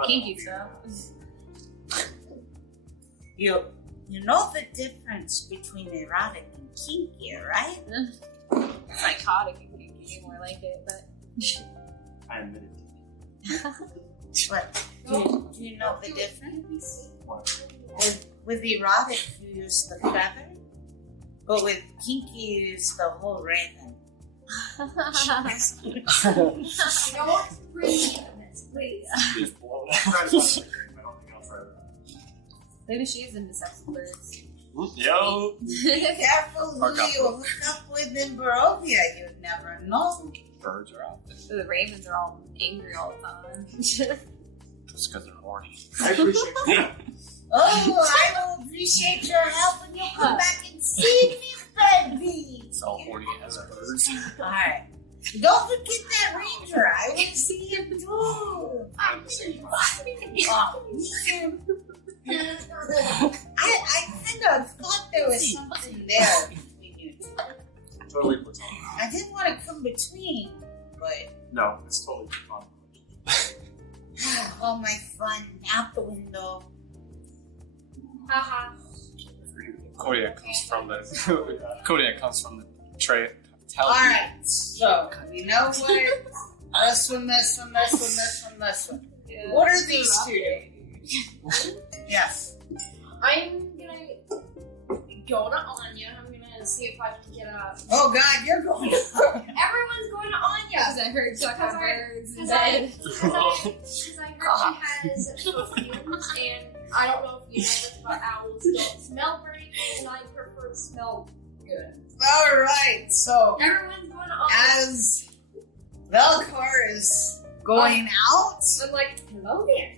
Kinky stuff. You know the difference between erotic and kinky, right? Psychotic and kinky, more like it, but. I admit it. But do you know the difference? What? With erotic, you use the feather, but with kinky, you use the whole raven. Don't breathe on this, please. Just blow it I don't think I'll try that. Maybe she is into sex with birds. Yo! Careful who you hook up with in Barovia, you'd never know. Birds are out there. So the ravens are all angry all the time. It's because they're horny. I appreciate you. Oh, I will appreciate your help when you come back and see me, baby. It's all horny as birds. Alright. Don't forget that ranger. I want to see him too. I kind of thought there was something there between you two. Totally platonic. I didn't want to come between, but No, it's totally platonic. All my fun out the window. Haha. Kodiak comes from the tray. Alright, so we know what this one. Yeah. What are these two doing? Yes. I'm gonna go to Anya. I'm gonna see if I can get a. Oh god, you're going. Everyone's going to Anya. Because I heard talk about birds in Because I bed. heard she has perfumes, and I don't know if you know this, but owls don't smell very good, and I prefer to smell good. Alright, so Everyone's going to Anya. as Velcar is going out, I'm like, hello there.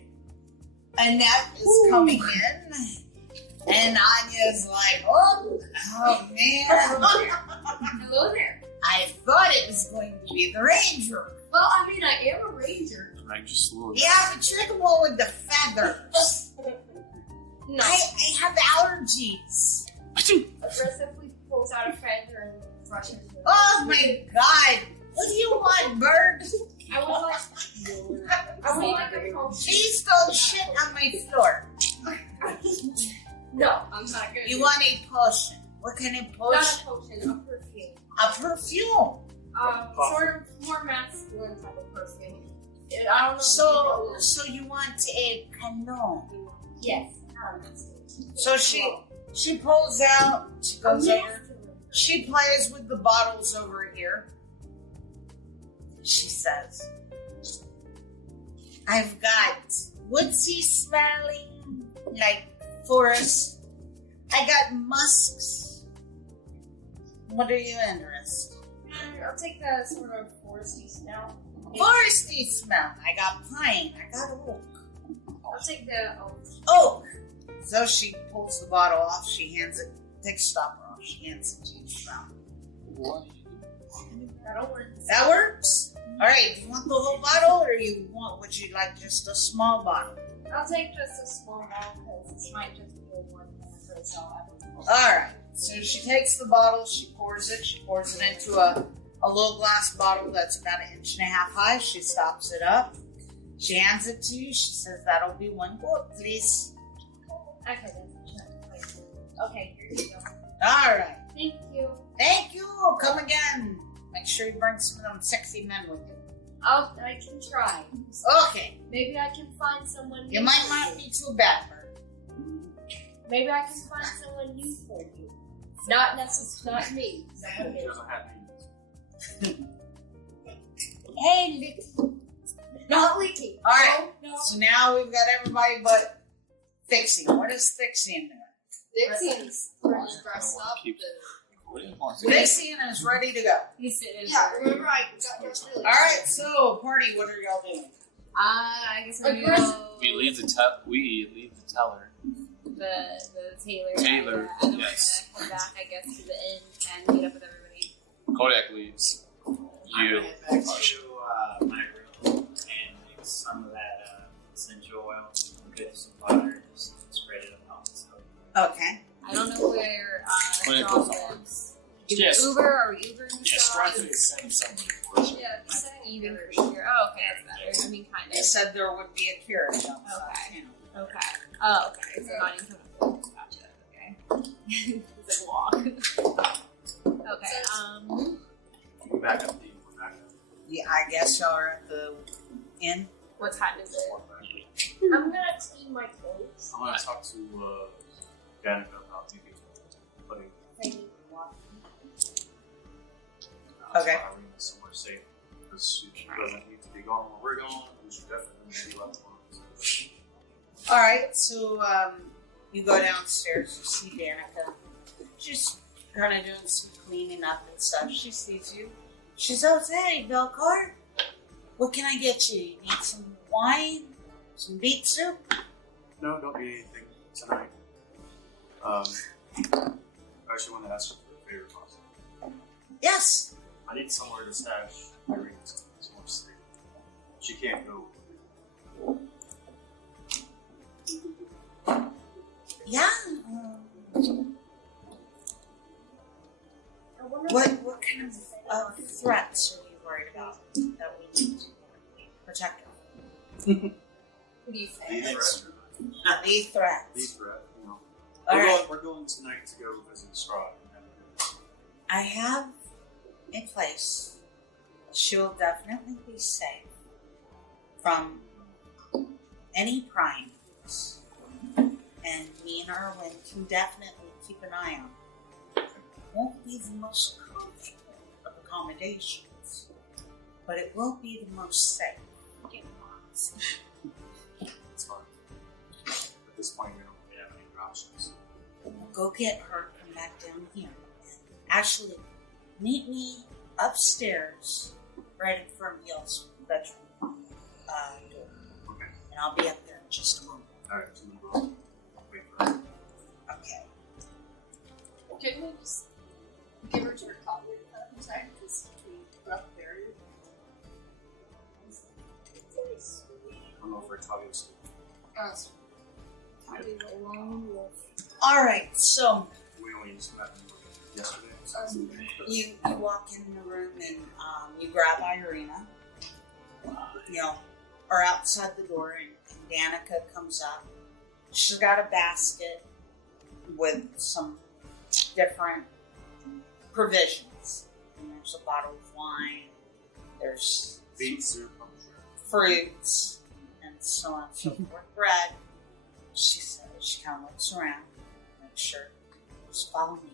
Anet is coming in, and Anya's like, oh man, Hello there. I thought it was going to be the ranger. Well, I mean, I am a ranger. Like just a little. Yeah, but you're the one with the feathers. No. I have allergies. Aggressively pulls out a feather and brushes it. Oh my god. What do you want, bird? I would like a potion. Please don't shit on my floor. No, I'm not good. You want a potion. What kind of Not potion? a potion, a perfume. A perfume. Sort of more masculine type of perfume. I don't know. So you want a canoe. Yes. So she pulls out, she goes over, she plays with the bottles over here. She says, I've got woodsy smelling, like forest. I got musks. What are you interested? I'll take the sort of foresty smell. Foresty smell. I got pine. I got oak. I'll take the Oak. So she pulls the bottle off. She hands it. Takes a stopper off. She hands it to you. What? that'll work. That works. All right. Do you want the whole bottle, or would you like just a small bottle? I'll take just a small bottle because it might just be a one for itself. All right. So she takes the bottle. She pours it. She pours it into a little glass bottle that's about 1.5 inches high. She stops it up. She hands it to you. She says, that'll be one quart, please. Okay, then. Okay, here you go. All right. Thank you. Thank you. Come again. Make sure you bring some of them sexy men with you. I can try. Okay. Maybe I can find someone new. You might not be too bad, bird. Maybe I can find someone new for you. Not necessarily me. Someone She new. doesn't have any. Hey, Lick. Not leaking. All right. No. So now we've got everybody but Thixian. What is Thixian doing? Dixian's dressed up. Thixian is ready to go. He's sitting. Yeah, remember I got your All right. So, party, what are y'all doing? I guess we're gonna Aggressive. go. We leave the teller. The tailor. Tailor, And then yes. we're gonna come back, I guess, to the inn and meet up with everybody. Kodak leaves. I'm You. gonna head back to my room and make some of that essential oil, get some butter, just spread it on the stove. Okay. I don't know where When it Straw goes lives. Do Yes. we Uber? Are we Ubering Yes, Straw? try to send somebody for us. Yeah, he's saying either here. Oh, okay, that's better. I mean, kind They of. said there would be a carriage outside. Okay. Okay. Oh, okay. So not even coming. Gotcha. Okay. It's like walk. Okay. We're back up. We're back up. Yeah, I guess y'all are at the inn. What time is it? I'm gonna clean my clothes. I'm gonna talk to Danica about maybe putting Okay. Irene somewhere safe because she doesn't need to be going where we're going. We should definitely be left alone. All right. So you go downstairs. You see Danica. Just kind of doing some cleaning up and stuff. She sees you. She says, "Hey, Velcar, what can I get you? You need some wine, some beet soup?" No, don't need anything tonight. I actually want to ask you for a favor, possibly. Yes. I need somewhere to stash Irene's somewhere safe. She can't go. Yeah. What kind of threats are you worried about that we need to protect her? What do you say? The threat. The threat. The threat. You know. All right. We're going tonight to go visit Strahd. I have a place. She'll definitely be safe from any pryings. And me and Erwin can definitely keep an eye on it. Won't be the most comfortable of accommodations, but it will be the most safe. It's fine. At this point, we don't really have any other options. We'll go get her, come back down here. Actually, meet me upstairs, right in front of y'all's bedroom door. Okay. And I'll be up there in just a moment. Alright, so we'll wait for her. Okay. Can we just give her to her copy at the time because we left the barrier? I don't know if we're talking to Alright, so we only just met yesterday. you walk in the room and you grab Irina, or outside the door, and Danica comes up. She's got a basket with some different provisions. And there's a bottle of wine, there's Beets or fruits, and so on and so forth. Bread. She says, she kind of looks around, make sure, just follow me.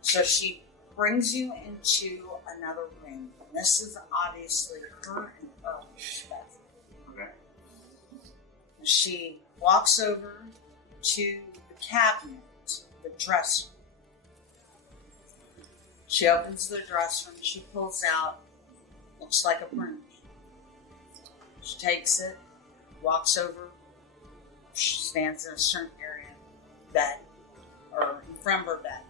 So she brings you into another room. And this is obviously her and Erwin's bedroom. Okay. She walks over to the cabinet, the dresser. She opens the dresser and she pulls out, looks like a broom. She takes it, walks over, she stands in a certain area, bed, or in front of her bed.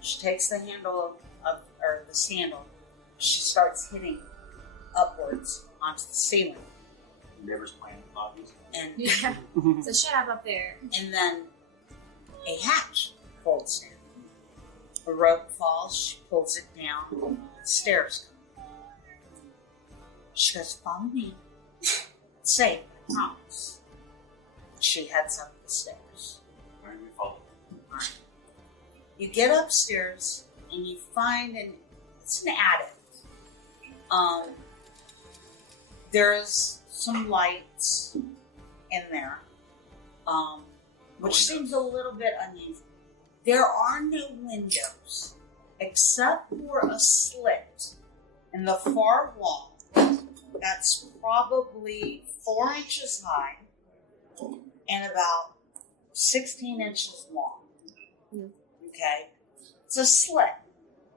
She takes the handle or the sandal, she starts hitting upwards onto the ceiling. Never's playing lobbies. And Yeah. So shut up there. And then a hatch folds down. A rope falls, she pulls it down, the stairs come. She goes, follow me. Safe, I promise. She heads up the stairs. Alright, we follow. You get upstairs and you find it's an attic. There's some lights in there, which seems a little bit unusual. There are no windows except for a slit in the far wall that's probably 4 inches high and about 16 inches long. Okay, it's a slit.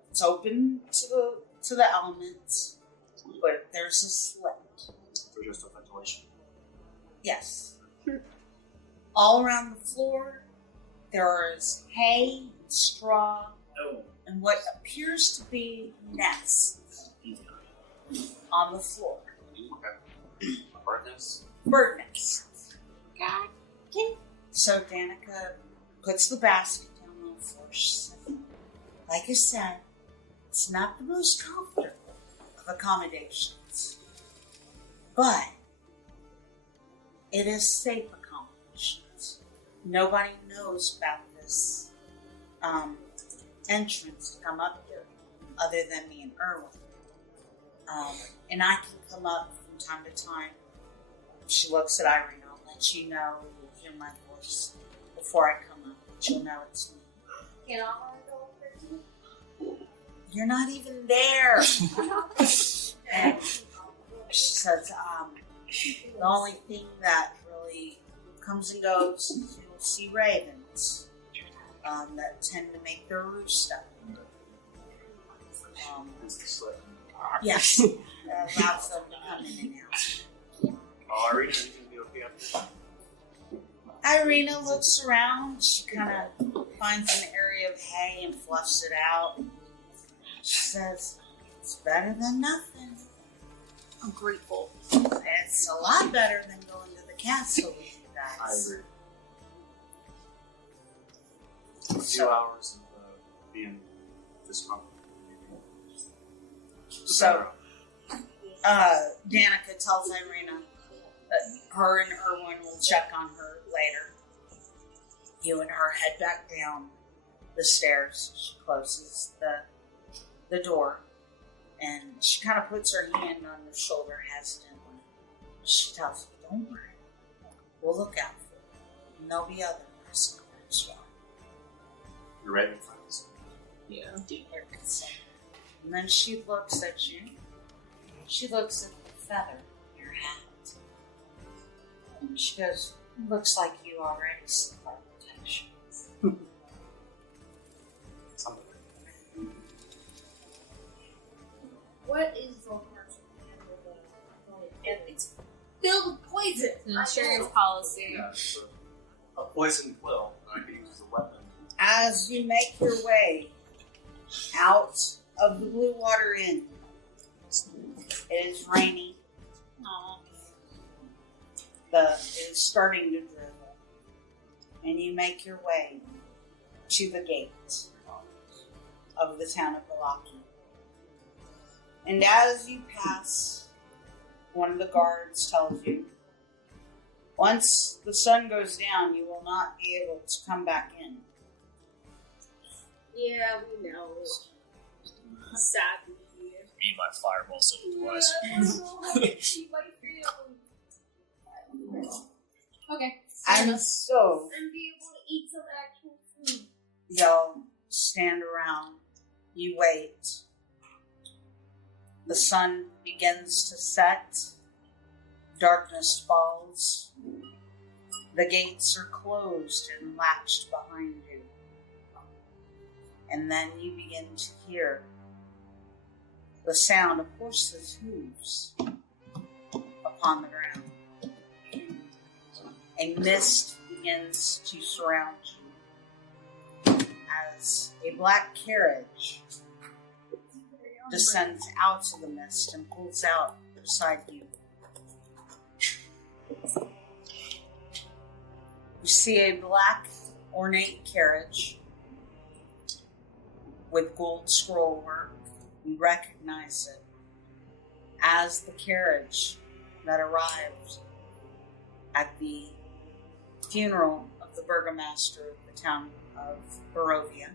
It's open to the elements, but there's a slit. For just a ventilation. Yes. All around the floor, there is hay, straw, and what appears to be nests on the floor. Okay. Bird nest? Bird nests. So Danica puts the basket down on the floor. She says, like I said, it's not the most comfortable of accommodations, but it is safe accommodations. Nobody knows about this entrance to come up here other than me and Erwin. And I can come up from time to time. She looks at Irene. I'll let you know, you'll hear my voice before I come up. But you'll know it's me. Can I go up there too? You're not even there. And she says, the only thing that really comes and goes is you'll see ravens that tend to make their roost up. Is the slit? Yes, that allows them to come in and out. Oh, Irina, are you going to be okay up there? Irina looks around. She kind of finds an area of hay and fluffs it out. She says, it's better than nothing. I'm grateful. It's a lot better than going to the castle with you I guys. agree. A few hours of being discomforted. So, Danica tells Irina, her and Erwin will check on her later. You and her head back down the stairs. She closes the door, and she kind of puts her hand on your shoulder hesitantly. She tells you, "Don't worry. We'll look out for you. And there'll be other person as well." You're ready, friends. Yeah. And then she looks at you. She looks at the feather in your hat. And she goes, "Looks like you already see our protection." What is Velcar's plan with the It's filled with poison. Insurance policy. Yeah, it's a poison quill. I can use as a weapon. As you make your way out of the Blue Water Inn, it is rainy. It is starting to drizzle. And you make your way to the gate of the town of Velcar. And as you pass, one of the guards tells you, once the sun goes down, you will not be able to come back in. Yeah, we know. Sadly. Eat my fireball so it was. Okay. And so, And be able to eat some actual food. y'all stand around, you wait. The sun begins to set, darkness falls, the gates are closed and latched behind you. And then you begin to hear the sound of horses' hooves upon the ground. A mist begins to surround you as a black carriage descends out of the mist and pulls out beside you. You see a black, ornate carriage with gold scroll work. You recognize it as the carriage that arrived at the funeral of the burgomaster of the town of Barovia.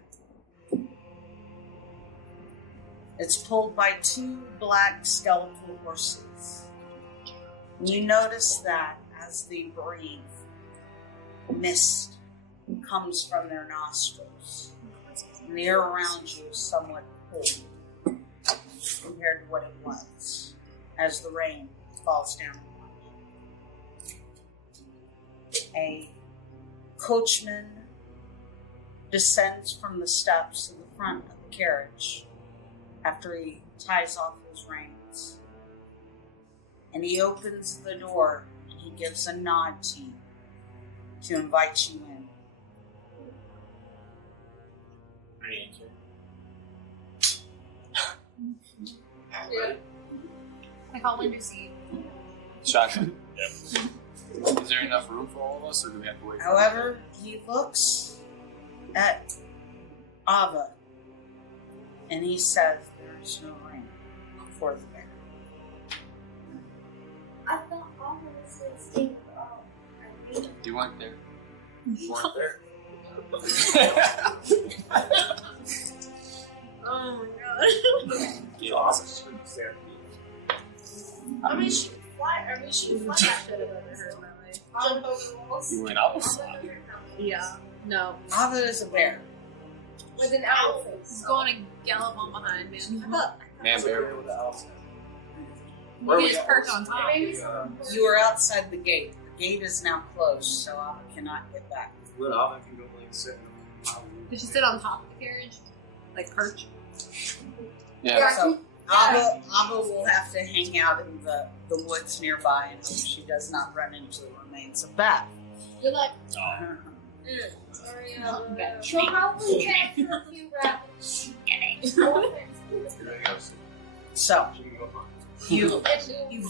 It's pulled by two black skeletal horses. You notice that as they breathe, mist comes from their nostrils. And the air around you is somewhat cold compared to what it was as the rain falls down upon you. A coachman descends from the steps in the front of the carriage after he ties off his reins. And he opens the door and he gives a nod to you to invite you in. Yeah. I call window seat. Shotgun. Is there enough room for all of us, or do we have to wait? However, he looks at Ava and he says there's no room for the bear. I thought all of us would stay. You weren't there. You weren't there. Oh my god. You lost. I mean, she can fly. I should have never heard of my life. Jump over the walls. You went out before. Yeah. No. Ava is a bear. With an owl face. He's going to gallop on behind, man. Man, bear. You can just perch on top. You are outside the gate. The gate is now closed, so Ava cannot get back. Well, I can go like sit. Could you sit on top of the carriage? Like perch? Yeah. So Ava will have to hang out in the woods nearby and hope she does not run into the remains of Beth. Good luck. Sorry, she'll probably capture a few rabbits. So you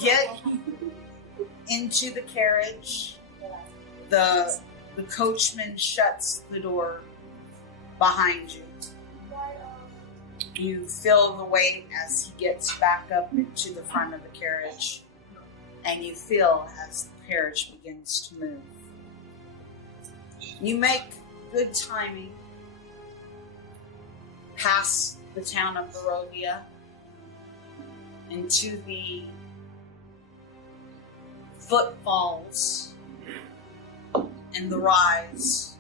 get into the carriage. The coachman shuts the door behind you. You feel the weight as he gets back up into the front of the carriage. and you feel as the carriage begins to move. You make good timing past the town of Barovia into the footfalls and the rise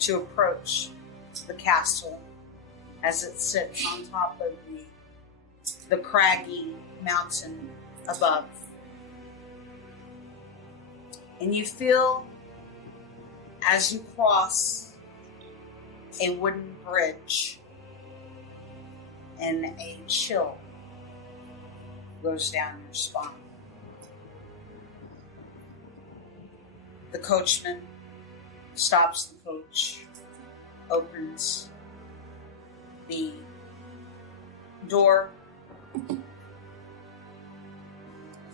to approach the castle as it sits on top of the craggy mountain above. And you feel as you cross a wooden bridge and a chill goes down your spine. The coachman stops the coach, opens the door,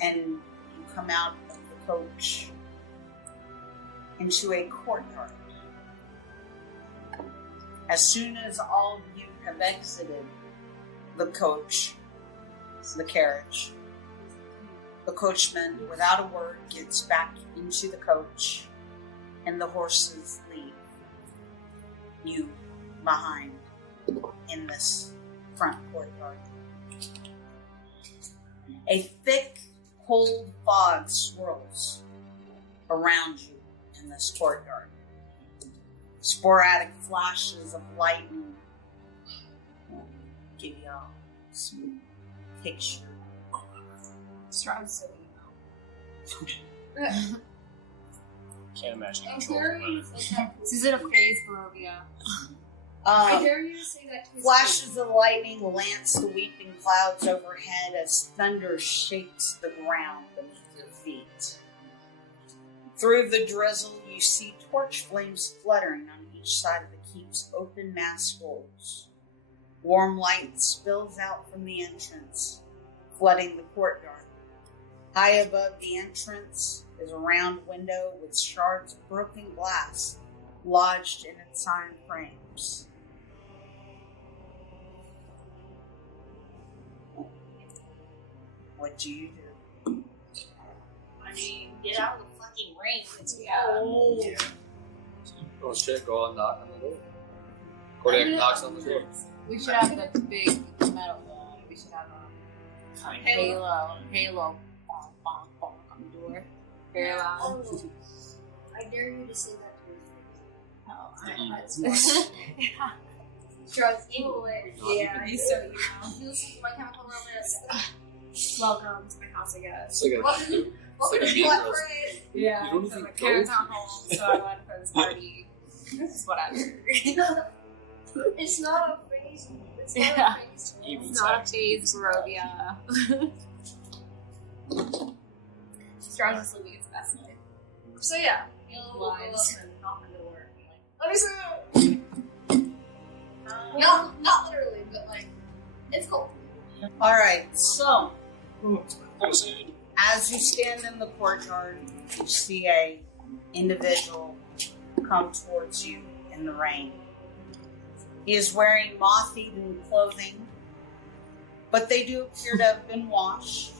and you come out of the coach into a courtyard. As soon as all of you have exited the coach, the carriage, the coachman, without a word, gets back into the coach, and the horses leave you behind in this front courtyard. A thick, cold fog swirls around you in this courtyard. Sporadic flashes of lightning give you a smooth picture. Strong so Can't imagine I control dare of you it. to say that. Is it a phase, Barovia? I dare you to say that to his Flashes of lightning lance the weeping clouds overhead as thunder shakes the ground beneath your feet. Through the drizzle, you see torch flames fluttering on each side of the keep's open mass holes. Warm light spills out from the entrance, flooding the courtyard. High above the entrance is a round window with shards of broken glass lodged in its iron frames. What do you do? I mean, get out of the fucking rain. It's Oh shit, go on, knock on the door. Kodiak knocks on the door. We should have the big metal one. We should have a halo bonk, bonk, bonk on the door. Very loud. Oh, I dare you to say that to his Oh, Evil. yeah. Drugs, evil way. Yeah, he's so evil. You'll see my chemical romance. Welcome to my house, I guess. It's like a, Welcome like a to mean Black girls. Parade. Yeah, You don't so even my go? parents aren't home, so I went for this party. It's whatever. It's not a phase. It's not Yeah. a phase. Even It's not a phase, Barovia. Strauss is living its best life. So yeah, you'll go up Lives. and knock on the door. And be like, let me see. No, not literally, but like, it's cool. Alright, so Listen, as you stand in the courtyard, you see a individual come towards you in the rain. He is wearing moth-eaten clothing, but they do appear to have been washed.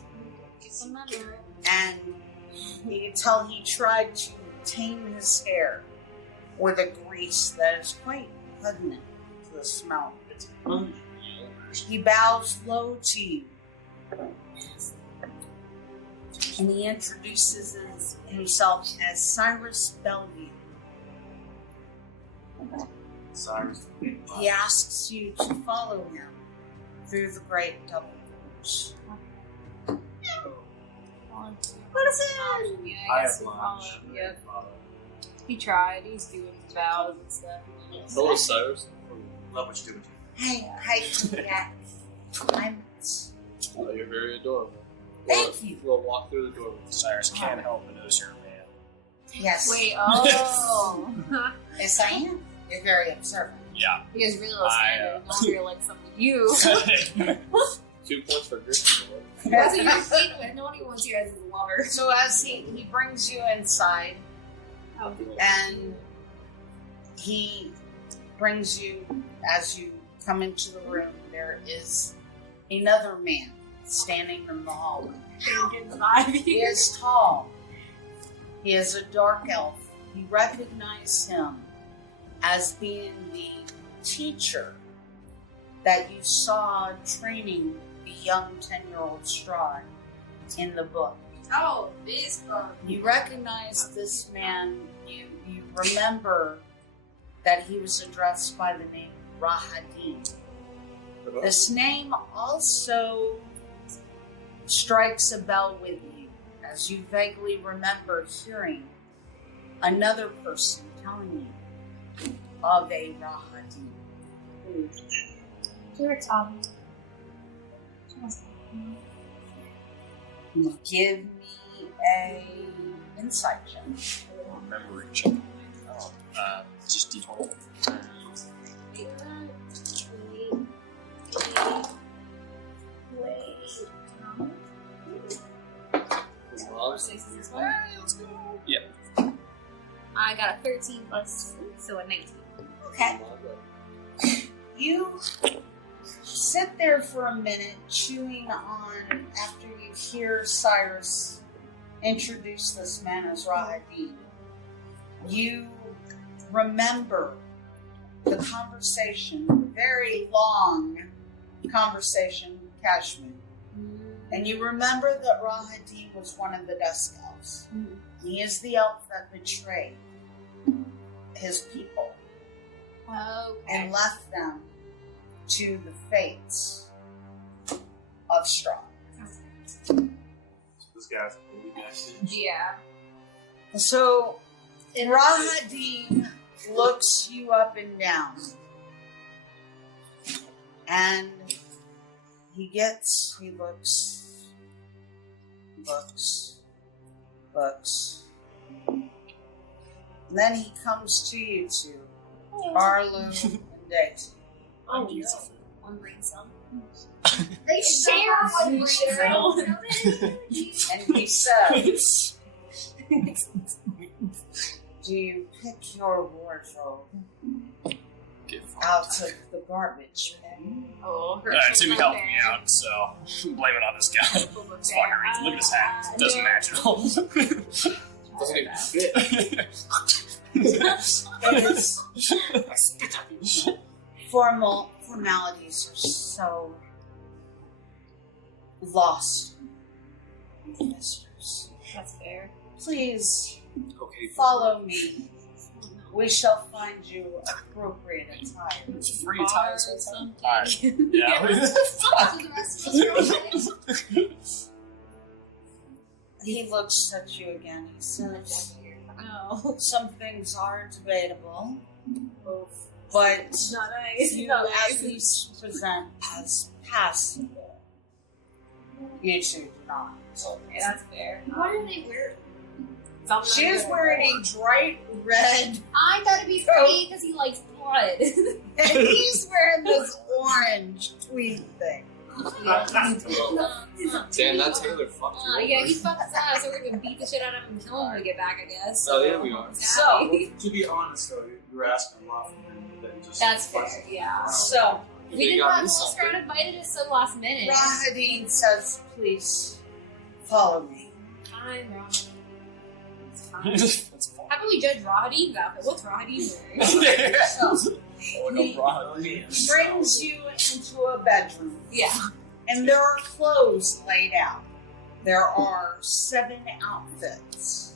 And you can tell he tried to tame his hair with a grease that is quite repugnant to the smell. He bows low to you, and he introduces himself as Cyrus Bellevue. Cyrus. He asks you to follow him through the great double doors. What is it? Yeah, I I guess have we'll lunch. follow. Yeah. He tried. He's doing his vows and stuff. Hello, Cyrus. Love what you do with Hi, Kodiac. I'm. Oh, you're very adorable. Thank you. We'll walk through the door with you. Cyrus can't help but notice you're a man. Yes. Wait, oh. Yes, I am. You're very observant. Yeah. He has really low standards. I, No wonder you're like something you. 2 points for Gryffindor. That's what you're saying with. No one wants you as his lover. So as he brings you inside, and he brings you, as you come into the room, there is another man standing in the hallway. He He is tall. He is a dark elf. You recognize him as being the teacher that you saw training the young 10-year-old Strahd in the book. Oh, this one. You recognize this man. You remember that he was addressed by the name Rahadin. This name also strikes a bell with you, as you vaguely remember hearing another person telling you of a Rahadin. Give me a insight check. Memory check. Just D12. Yeah. I got a 13 plus, so a 19. Okay. You sit there for a minute, chewing on after you hear Cyrus introduce this man as Rahadin. You remember the conversation, very long conversation with Kashmir. And you remember that Rahadin was one of the Dusk Elves. He is the elf that betrayed his people and left them to the fates of Strahd. This guy's a really guy. Yeah. So Rahadin looks you up and down, and he looks, and then he comes to you two, Barlow and Daisy. Oh, beautiful. One brain cell. They share one brain. And he says, do you pick your wardrobe out of the garbage bin? Oh, Timmy helped me out, so blame it on this guy. It's fucking reason. Look at his hat. It doesn't match at all. Doesn't even fit. It is formalities are so lost in visitors. That's fair. Please Okay. follow me. We shall find you appropriate attire. It's free attire. Bars or something. Alright. Yeah. The rest of us are okay. He looks at you again. He says, No. some things are debatable, but Not nice. you Not at nice. least present as passable. You two do not. Okay, that's fair. What do they wear? She is wearing a bright red, I thought it'd be pretty because he likes blood. and he's wearing this orange tweed thing. Damn, that Taylor fucked you. Yeah, he fucked us up, so we're gonna beat the shit out of him and kill him when we get back, I guess. Oh, yeah, we are. So, To be honest, though, you were asking a lot from him than just. That's fair, yeah. So We didn't want Strahd invited us so last minute. Rahadin says, please follow me. Fine, Rahadin. That's fine. How about we judge Rahadin's outfit? What's Rahadin wearing? So Oh, no problem. brings you into a bedroom, Yeah. and there are clothes laid out. There are 7 outfits.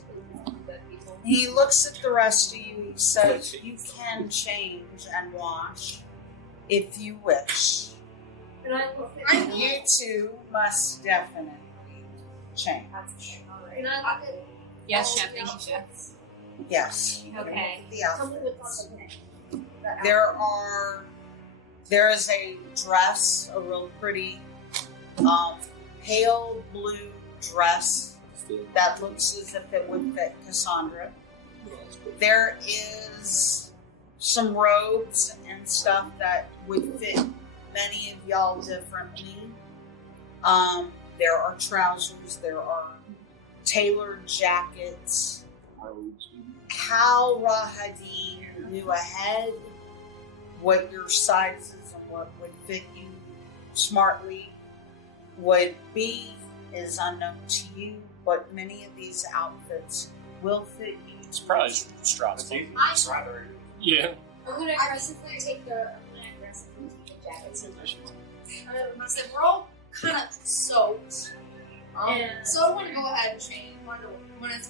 He looks at the rest of you. He says, you can change and wash if you wish. And I look at You two must definitely change. and I look at Yes, chef. Thank you, chef. Yes. Okay. The Tell me outfits. what's There is a dress, a real pretty pale blue dress that looks as if it would fit Cassandra. There is some robes and stuff that would fit many of y'all differently. There are trousers, there are tailored jackets. How Rahadin knew ahead what your sizes and what would fit you smartly, would be is unknown to you, but many of these outfits will fit you. It's probably Strahd's favorite. Yeah. I'm gonna aggressively take the jackets. I said we're all kind of soaked, and so I want to go ahead and change. When it's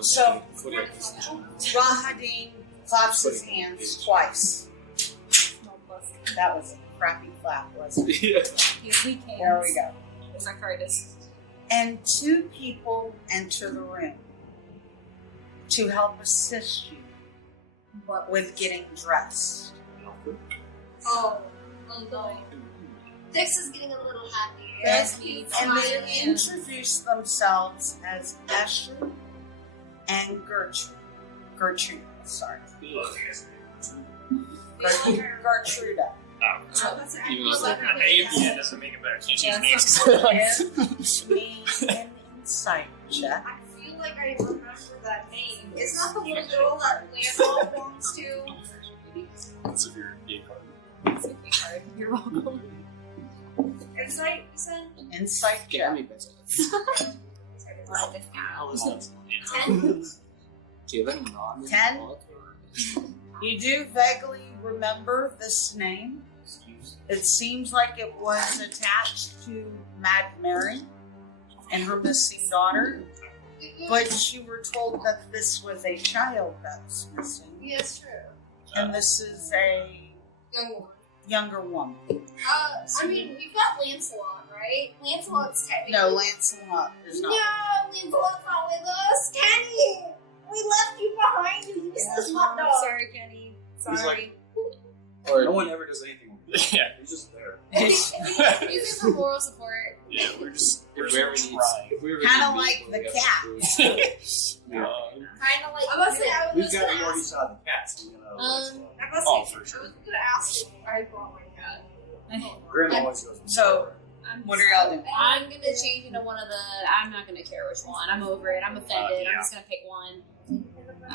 So, Rahadin claps his hands twice. That was a crappy clap, wasn't it? Yeah. There we go. It's arthritis. And two people enter the room to help assist you with getting dressed. oh boy. Thix is getting a little happy. Yes, He's and they smiling. introduce themselves as Escher and Gertrude, sorry. Gertruda. Even though Like the her A at the name. end doesn't make it better. Can't Yeah, change names. Me an insight check. I feel like I remember that name. It's not the little girl that Landau belongs to. That's if you're a card. It's okay, hard. You're welcome. Insight, you said? Insight check. Given non 10? You do vaguely remember this name. It seems like it was attached to Mad Mary and her missing daughter, but you were told that this was a child that was missing, Yeah, it's true. and this is a Young woman. younger woman. I mean, we've got Lancelot, right? Lancelot's technically. No, Lancelot is No, not. Lancelot's not with us. Kenny! We left you behind. You used this hot dog. Sorry, Kenny. He's Sorry. Or no one ever does anything with him. Yeah. He's just there. He's here for moral support. Yeah, we're just If we ever need, trying. if we ever Kinda need like meat, the we got cat. some food. Kind of like. I must say, I We've was got gonna you already ask. saw the cats. You know. I must Oh, say, for sure. I was gonna ask if I brought my cat. Grim always goes. So, what are y'all doing? I'm gonna change into one of the. I'm not gonna care which one. I'm over it. I'm offended. Yeah. I'm just gonna pick one.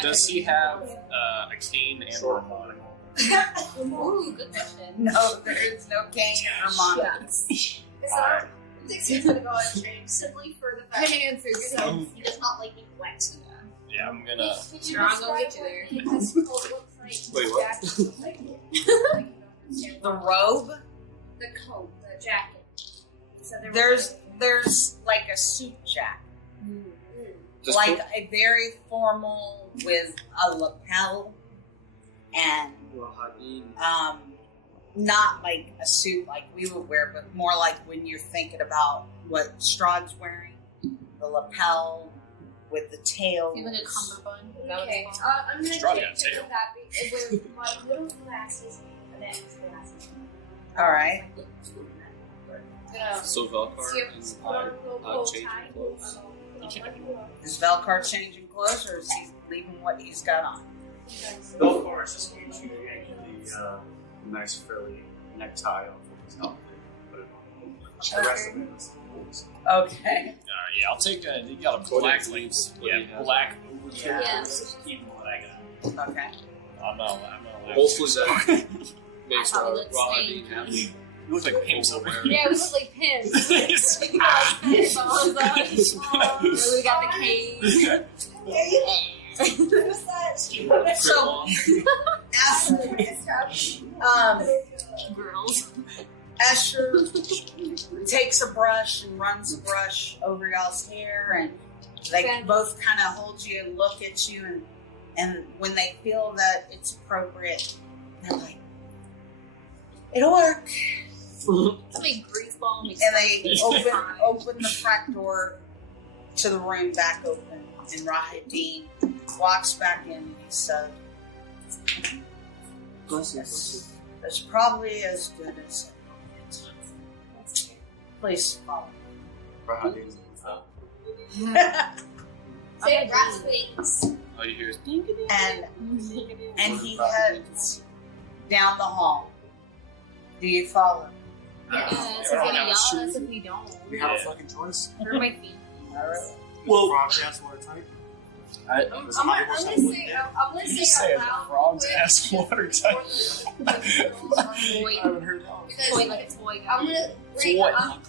Does he have a cane and or monocle? Ooh, good question. No, there is no cane or monocle. Yes. So, Thixian's gonna go ahead and change simply for the fact Good answer. Good that answer. he does not like being wet. Yeah, I'm gonna. Sure, I'll go get you there. His coat looks like. Wait, what? The robe, The coat, the jacket. So there's like a suit jacket. Just Like a very formal with a lapel and not like a suit like we would wear, but more like when you're thinking about what Strahd's wearing, the lapel with the tail. Feel like a cummerbund. Is that what Okay, it's called? I'm gonna Straw change got it tail. to that with my little glasses and then his glasses. All right. Gonna So Velcar see and if put on a little bow changing tie. clothes. Is Velcar changing clothes or is he leaving what he's got on? Velcar is just going to yank the nice frilly necktie off of his outfit. Put it on. The rest of it is clothes. Okay. Yeah, I'll take a. You got a black lace. Yeah, black. Yeah. Yeah. Just keep what I got. Okay. I'm not. Hopefully that makes I probably look Rahadin same. happy. You look like pimps over here. Yeah, we look like pins. We got the cave. So, Girls. Escher takes a brush and runs a brush over y'all's hair, and they both kind of hold you and look at you, and when they feel that it's appropriate, they're like, "It'll work," Somebody grease ball me. and they open the front door to the room back open, and Rahadin walks back in and he said, "That's probably as good as it. Please follow." Rahadin's Say brass wings. all you hear is and he heads down the hall. Do you follow? Yeah, it's gonna yell at us if we don't. We have a fucking choice. Hurt my feet. All right. Well, Frog dance watertight. I'm gonna say Say out it's a loud. frog's quick, ass water type. Boy. I haven't heard that one. Toy like a toy I'm guy.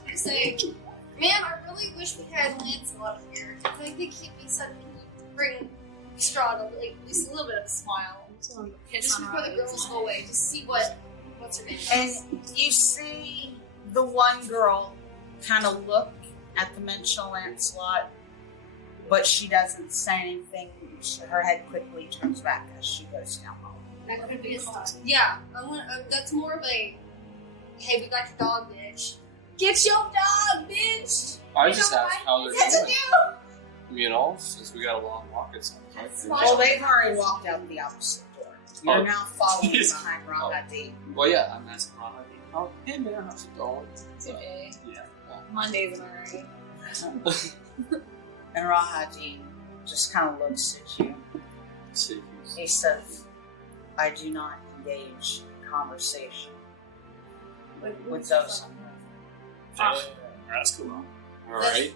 gonna say, man, I really wish we had Lancelot here. I think he'd be something bring Strahd like at least a little bit of a smile. Just before the girls go away, just see what's her name. And you see the one girl kind of look at the mention of Lancelot, but she doesn't say anything. Her head quickly turns back as she goes down home. That could be a sign. Yeah, that's more of a, hey, we got your dog, bitch. Get your dog, bitch. I just asked how they're That's a doing. new. You know, since we got a long walk, it's right. Well, they've already walked out the opposite door. You're Oh. now following behind Rahadi. Well, yeah, I'm asking Ron. Oh, hey man, how's it going? Today. Yeah. Monday's alright. And Rahadi just kind of looks at you. See. He says, I do not engage in conversation with those. That's cool. All right.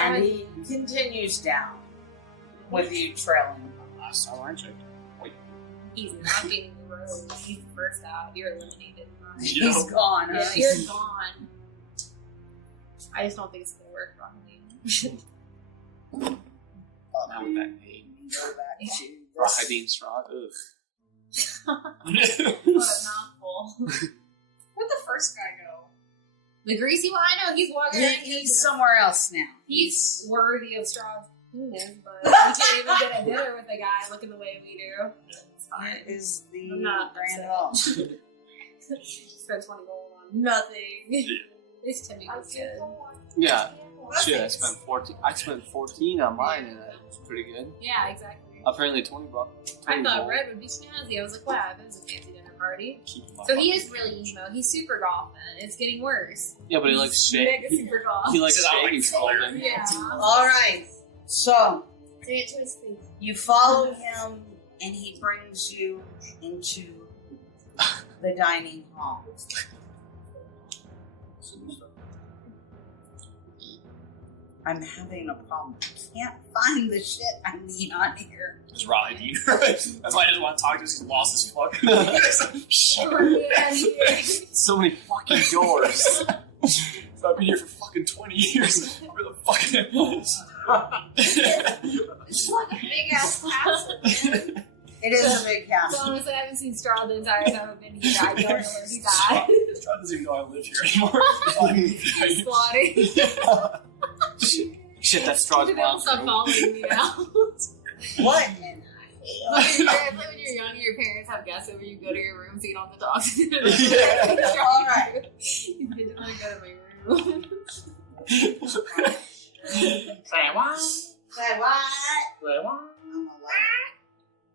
And he continues down with you trailing. Last time I checked. He's not getting the road. He's the first out. You're eliminated. Yeah. He's gone. Yeah, huh? you're gone. I just don't think it's gonna work wrong. Not with that name. Go back to this. Rahadeen Strahd. Ugh. What a mouthful. Where'd the first guy go? The greasy one, I know he's walking. He's somewhere else now. He's worthy of Strahd's penis, but we can't even get a dinner with a guy looking the way we do. It's fine. It is the I'm not grand upset. hall. Spend 20 gold on nothing. This Timmy was good. Yeah. Shit, I spent 14. I spent 14 on mine, and it was pretty good. Yeah, exactly. Apparently, $20. I thought red would be snazzy. I was like, wow, this is a fancy dinner party. Keep my So he fucking- is really emo. He's super golfing. It's getting worse. Yeah, but he likes shake. Mega super golf. He likes It's not shaking like color. something. Yeah. All right. So Say it to his face. you follow him, and he brings you into the dining hall. I'm having a problem. I can't find the shit I need on here. Just Raleigh Dean. That's why I just want to talk to him. He's lost his fuck. So many fucking doors. So I've been here for fucking 20 years. Where the fuck It's like a big ass castle. It is a big So castle. honestly, I haven't seen Straw the entire time I've been here. I don't know where he's at. Strahd doesn't even know I live here anymore. Squatting. Shit, that's Strahd's Don't mom. stop following me now. What? Like when you're young, your parents have guests over. You go to your room so you don't have to talk to them. Yeah. All right. You didn't want to go to my room. Say what? Say what? I'm a liar.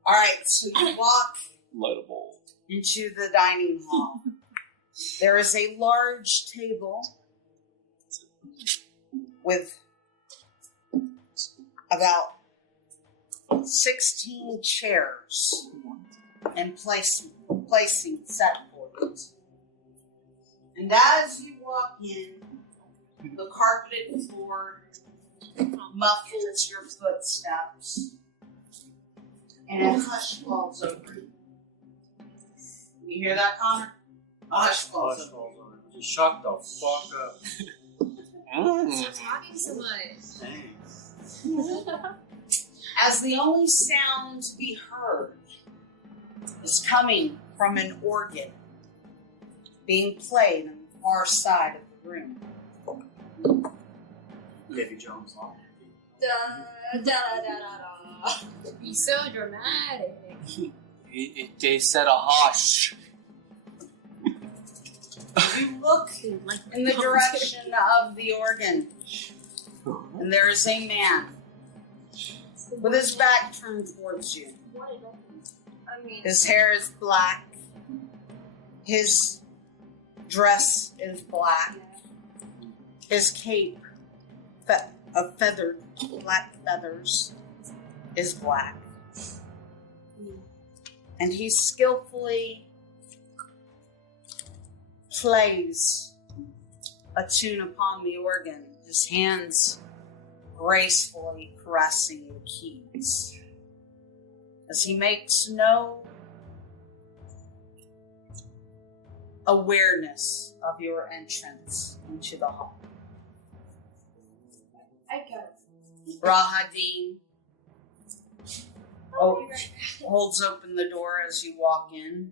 All right, so you walk Loadable. into the dining hall. There is a large table with about 16 chairs and placing set for it. And as you walk in, the carpeted floor muffles your footsteps, and a hush falls over you. You hear that, Connor? A hush falls over you. Just shut the fuck up. Stop talking so much. As the only sound to be heard is coming from an organ being played on the far side of the room. Davy Jones law. Da da da da da. Be so dramatic. They said a hush. You look in the direction of the organ, and there is a man with his back turned towards you. I mean, His hair is black. His dress is black. His cape of feathered black feathers is black. And he skillfully plays a tune upon the organ. His hands gracefully caressing the keys as he makes no awareness of your entrance into the hall. I got it. Rahadin holds open the door as you walk in.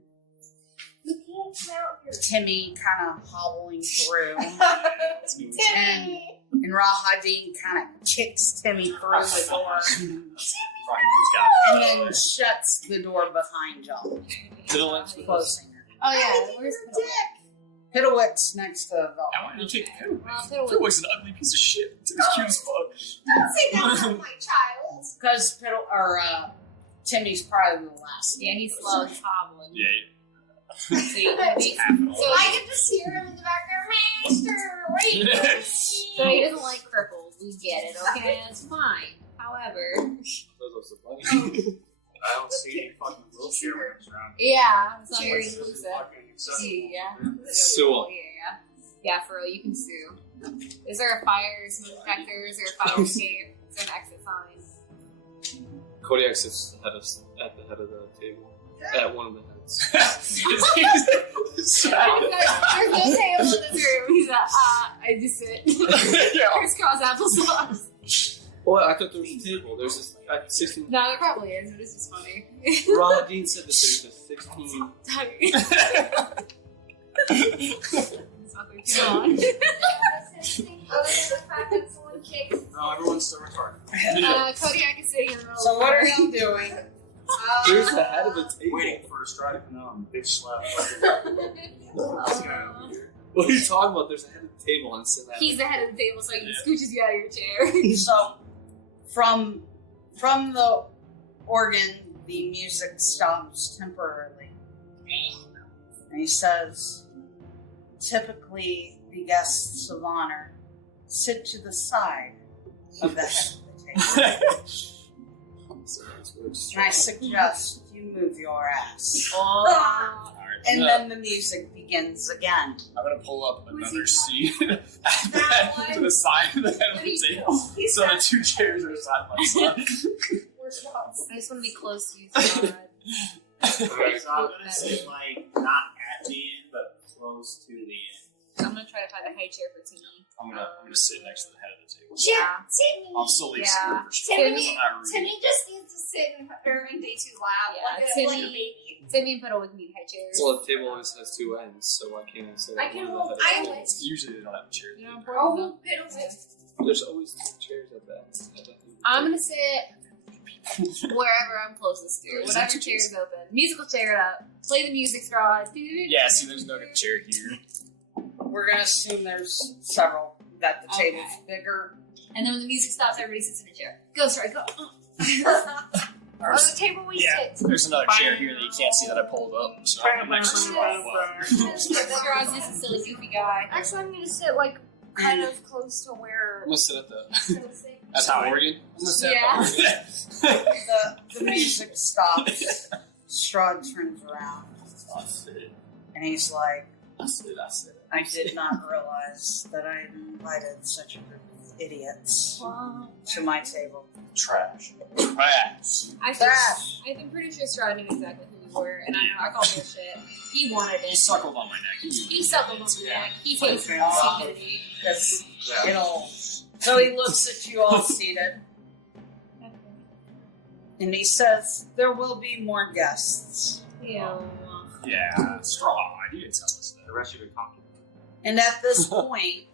You can't come out here. Timmy kind of hobbling through. Timmy! And Rahadin kind of kicks Timmy through the door and then shuts the door behind y'all, closing it. Oh yeah, where's Piddlewick's next to I Velcar. want you to kick him. Well, Piddlewick's an ugly piece of shit. It's cute as fuck. Don't say that about my child. Because Timmy's probably the last. Yeah, he's slow. He's hobbling. Yeah. So I get to see her in the background. Master, wait for me. So he doesn't like cripples. We get it, okay? It's fine. However, Those are so funny. I don't see any fucking wheelchair ramps around. yeah, it's not very This is inclusive. fucking acceptable. Yeah. Sue. Yeah, for real, you can sue. Is there a fire, smoke detector? Is there a fire escape? Is there an exit sign? Kodiak sits at the head of the table. At one of the heads. There's no table in this room. He's like, I just sit. Crisscross applesauce. Well, I thought there was a table. There's this 16. No, there probably is, but this is funny. Rahadin said that there's a 16. Go on. Other than the fact that someone kicked. No, everyone's still retarded. Kodiak is sitting in the middle So of what are you doing? There's the head of the table. Waiting for a stride to come out. Bitch slap. What are you talking about? There's a head of the table and sit He's the head of the table, so he scooches you out of your chair. So, from the organ, the music stops temporarily. And he says, typically the guests of honor sit to the side of the head of the table. And I suggest you move your ass. And then the music begins again. I'm gonna pull up Who's another he seat That one? to the side of the head of the table. So the two chairs are side by side. I just want to be close to you, Scott. Okay, so I'm gonna sit like not at the end, but close to the end. I'm gonna try to find a high chair for Timmy. I'm gonna sit next to the head of the table. Yeah. Timmy. I'm slowly Yeah. screwed for sure. Timmy, I'm not rude. Timmy just needs to sit in her and Day2's lap Yeah, like a Timmy- baby. Timmy and Piddlewick need high chairs. Well, the table always has two ends, so I can't sit I at can one of hold. the head of the I table. Usually they don't have a chair. You know, I'll hold Piddlewick. There's always two chairs at that. I'm gonna sit wherever I'm closest to. Whatever chair is open. Musical chair it up. Play the music, Scott. Yeah, see, there's no good chair here. We're going to assume there's several, that the table's Okay. bigger. And then when the music stops, everybody sits in a chair. Go, Strike, go. On the table we sit. There's another chair here that you can't see that I pulled up. So I'm next to Scott is just a silly, goofy guy. Actually, I'm gonna sit like kind of close to where. I'm gonna sit at the That's at how the I- organ. I'm gonna sit Yeah. at the organ. The music stops. Strahd turns around I'll sit. and he's like, I sit. I did not realize that I had invited such a group of idiots to my table. Trash. I'm pretty sure Strahd knew exactly who we were, and I called bullshit. He wanted He it. suckled on my neck. He suckled on the neck. He takes stupidity. Because so he looks at you all seated and he says, there will be more guests. Yeah. Yeah, straw. You didn't tell us that. The rest of your content. And at this point,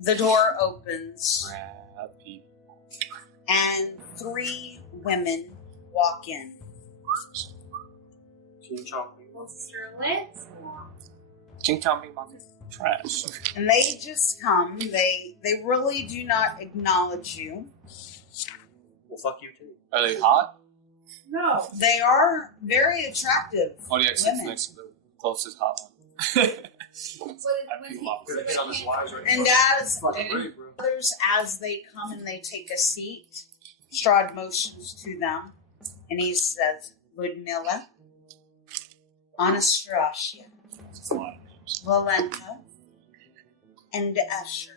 the door opens Happy. and 3 women walk in. King chomping. King Tommy Monkey. Trash. And they just come. They really do not acknowledge you. Well, fuck you too. Are they hot? No. They are very attractive. Kodiak sits women. next to the closest hot one. I peel off. Could have hit on his lives right And now. as Fucking great, bro. others, as they come and they take a seat, Strahd motions to them and he says, Ludmilla, Anastasia, That's a lot of names. Valenta, and Escher.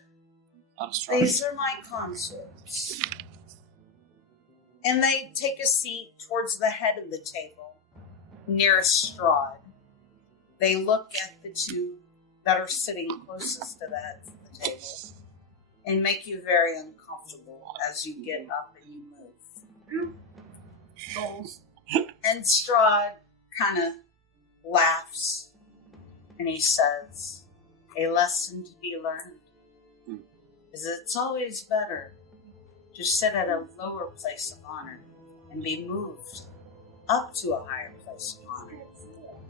I'm strong. These are my consorts. And they take a seat towards the head of the table, near Strahd. They look at the two that are sitting closest to the heads of the table and make you very uncomfortable as you get up and you move. Goals. And Strahd kind of laughs and he says, a lesson to be learned is it's always better to sit at a lower place of honor and be moved up to a higher place of honor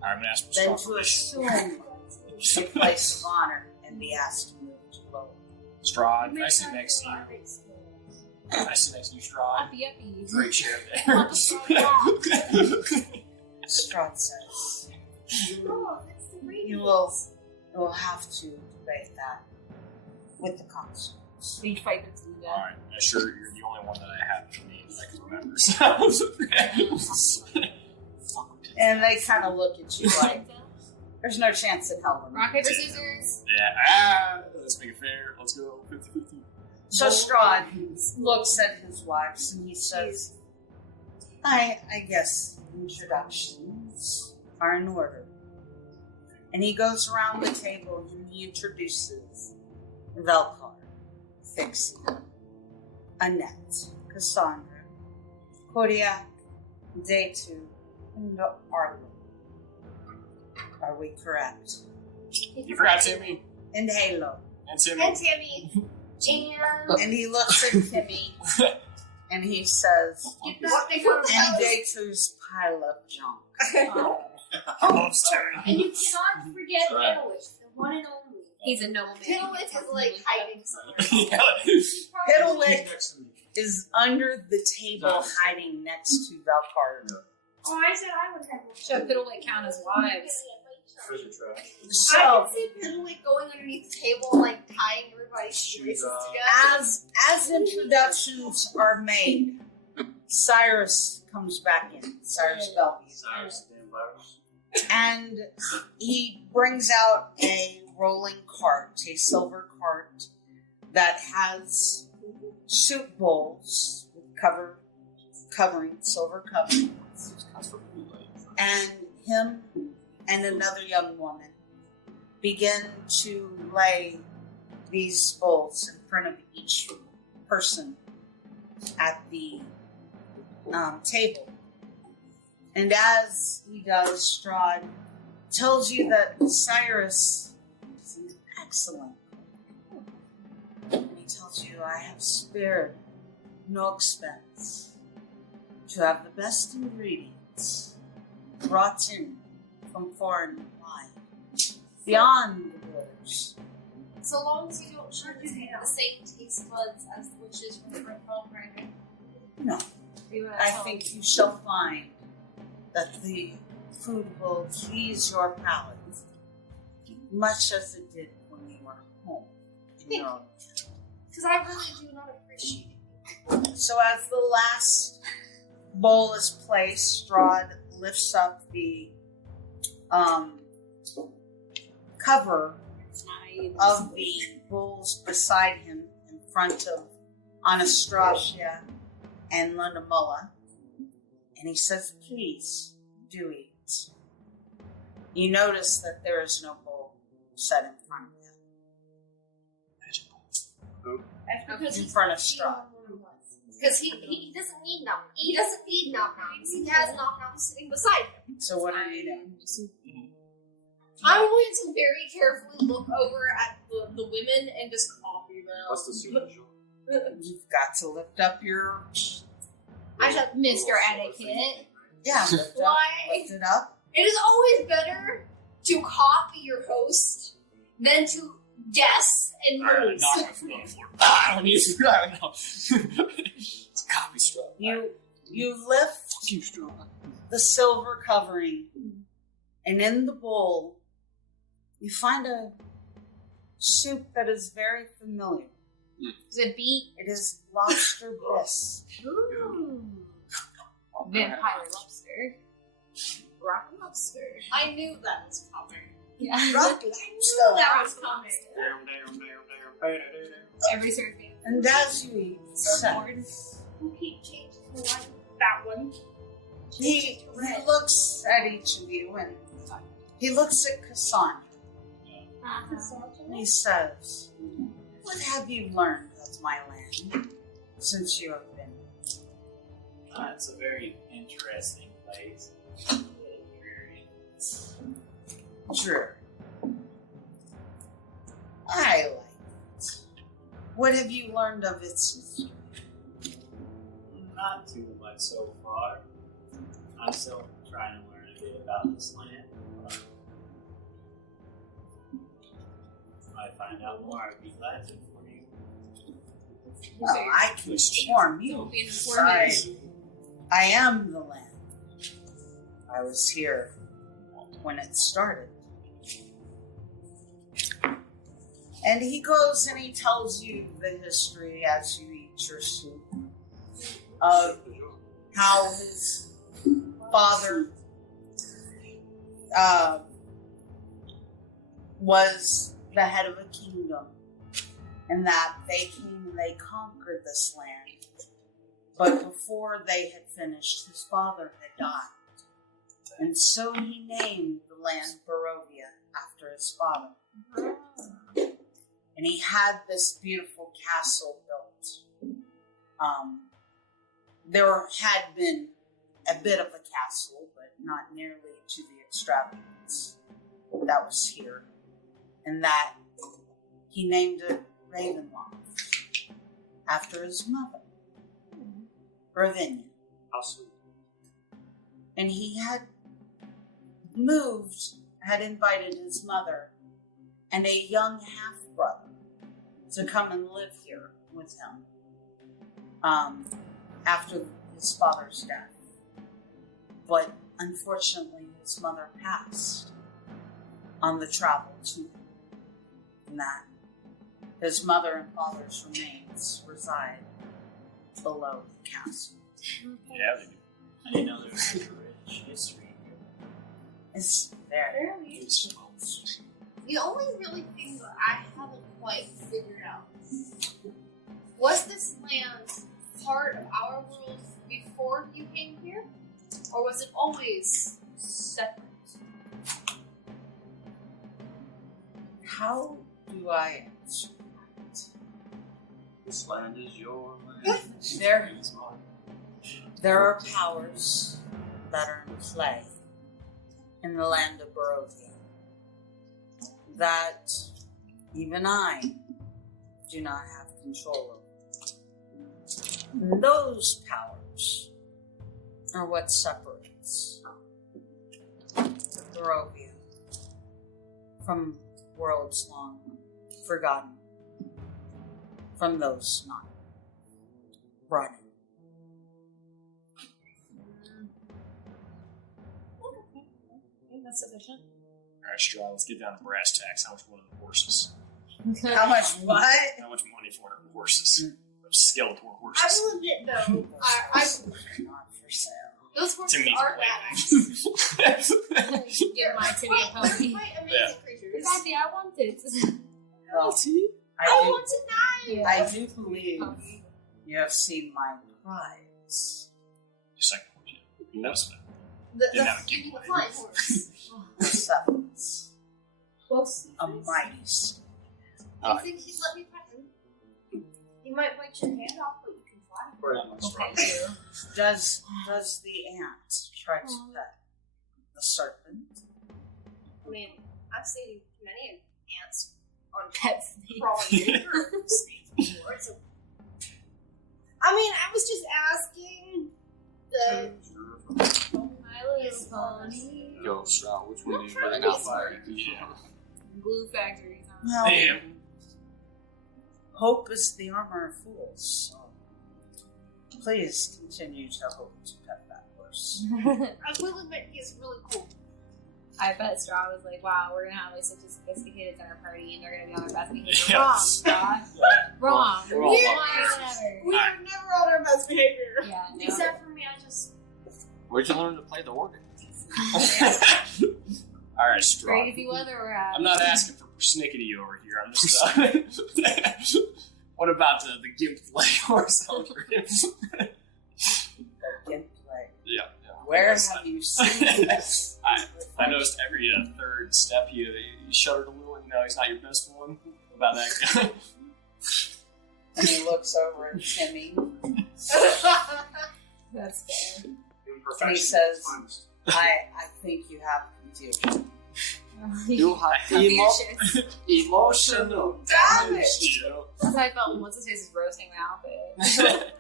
I'm gonna ask than to assume a place of honor and be asked to move to lower. Strahd, can I sit next to you? Can I sit next to you, Strahd? Happy, happy. Great chair there. Strahd says, Oh, that's the you will have to debate that with the consorts. So you fight them to the death. Alright, I'm sure you're the only one that I have named that I can remember. So. And they kind of look at you like, there's no chance in hell. Rock, paper, scissors. Yeah, let's make it fair. Let's go 50-50. So Strahd looks at his wives and he says, I guess introductions are in order. And he goes around the table and he introduces Velcar, Thixian, Anet, Cassandra, Kodiac, Dautu, and Arlen. Are we correct? You forgot Timmy. And Halo. And Timmy. And Tammy. And he looks at Timmy and he says, And and Datu's pile of junk. I love Timmy. And you cannot forget Piddlewitch, the one and only. He's a noble man. Piddlewitch is like hiding somewhere. Piddlewitch is under the table hiding next to Velcar. Oh, I said I would have one. Should Fiddlewick count as wives? Treasure trap. I So, can see Piddlewitch going underneath the table and like tying everybody's shoelaces together. as introductions are made, Cyrus comes back in. Cyrus Belvey. Cyrus the Envarius. And he brings out a rolling cart, a silver cart that has soup bowls with silver coverings. And him and another young woman begin to lay these bowls in front of each person at the table. And as he does, Strahd tells you that Cyrus is an excellent cook. And he tells you, I have spared no expense to have the best ingredients brought in from foreign and wide, beyond the borders. So long as you don't share the same taste buds as the witches from the Red Hall, right? No, I think you shall find that the food will please your palate, much as it did when you were home. Because I really do not appreciate it. So as the last bowl is placed, Strahd lifts up the cover of the bowls beside him in front of Anastasia and Lundamulla, and he says, please do eat. You notice that there is no bowl set in front of him. Because In front of Strahd. Because he doesn't need knock. He doesn't need knock knocks. He has knock knocks sitting beside him. So what are you doing? I'm going to very carefully look over at the women and just copy them. What's the superficial? You've got to lift up your... I said, Mr. Etiquette. Yeah, lift it up. It is always better to copy your host than to guess and Alright, lose. knock my food on the floor. I don't need to. I don't know. It's copy straw. You lift the silver covering, and in the bowl, you find a soup that is very familiar. Is it beet? It is lobster bisque. Ooh. Vampire lobster. Rock lobster. I knew that was coming. Yeah. Rock limestone. That was coming. Every certain man. And as you eat, Who keep changing the light? That one. he looks at each of you and he looks at Cassandra and he says, "What have you learned of my land since you have been?" It's a very interesting place. True. I like it. What have you learned of its history? Not too much so far. I'm still trying to learn a bit about this land. But if I find out more, I'd be glad to for you. Well, I can inform you. I am the land. I was here when it started. And he goes and he tells you the history as you eat your soup of how his father was the head of a kingdom, and that they came and they conquered this land. But before they had finished, his father had died. And so he named the land Barovia after his father. And he had this beautiful castle built. There had been a bit of a castle, but not nearly to the extravagance that was here. And that he named it Ravenloft after his mother, Ravinia. How sweet. And he had invited his mother and a young half-brother to come and live here with him after his father's death. But unfortunately, his mother passed on the travel to him, and that his mother and father's remains reside below the castle. Yeah, they do. I didn't know there was a rich history here. It's very interesting. The only really thing that I haven't quite figured out, was this land part of our world before you came here? Or was it always separate? How do I answer that? This land is your land. There are powers that are in play in the land of Barovia that even I do not have control over. And those powers are what separates Barovia from worlds long forgotten, from those not brought in. I think that's sufficient. Alright, Straw, let's get down to brass tacks. How much one of the horses? How much what? How much money for one of the horses? Skeletor I horses. will admit though, Not for sale. those horses Timmy are badass. Get my Timmy a pony. Quite amazing creatures. Exactly, I want it. Well, I want tonight. I do believe you have seen my prize. Your second horse, yeah. You noticed that. The giveaway. flying horse. The sevens. Close. A mighty steed. I think he'd let me pet him. He might bite your hand off, but you can fly. Okay, too. Does the ant try to pet the serpent? I mean, I've seen many ants on Pet snake. crawling over snakes before. So. I mean, I was just asking the. My little pony. Yo, Straw, which one do you Not really trying not to be fire? Yeah. Glue factories. Well, Damn. hope is the armor of fools. So please continue to hope to pet that horse. I will admit he's really cool. I bet Straw was like, wow, we're gonna have like such a sophisticated dinner party and they're gonna be on their best behavior. Yeah. Wrong, Straw. Wrong. We're all Whatever. We are never on our best behavior. Yeah, no. Except for me, I just. Where'd you learn to play the organ? All right, strong. Crazy weather we're having. I'm not asking for persnickety over here. I'm just. What about the gimp leg horse over here? Gimp leg. Yeah. Where have you seen this? I noticed every third step he shuddered a little. You know, he's not your best one. What about that guy? And he looks over at Timmy. That's fair. And he says, I think you have confusion. You have Confucius. emotional damage. That's how I felt when what's his face was roasting my outfit.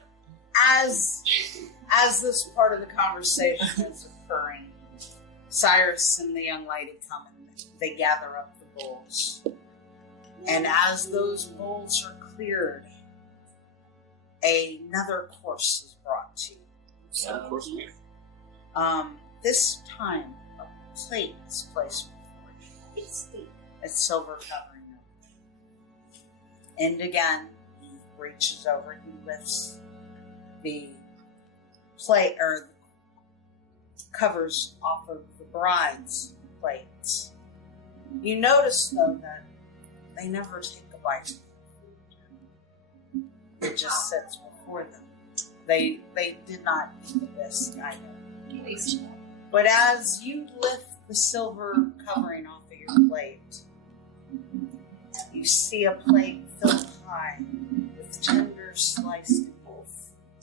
As this part of the conversation is occurring, Cyrus and the young lady come and they gather up the bowls. And as those bowls are cleared, another course is brought to you. Of course we This time, a plate is placed before you. It's silver covering it. And again, he reaches over, he lifts the plate, or covers off of the bride's plates. You notice, though, that they never take a bite. It just sits before them. They did not eat this either. But as you lift the silver covering off of your plate, you see a plate filled high with tender sliced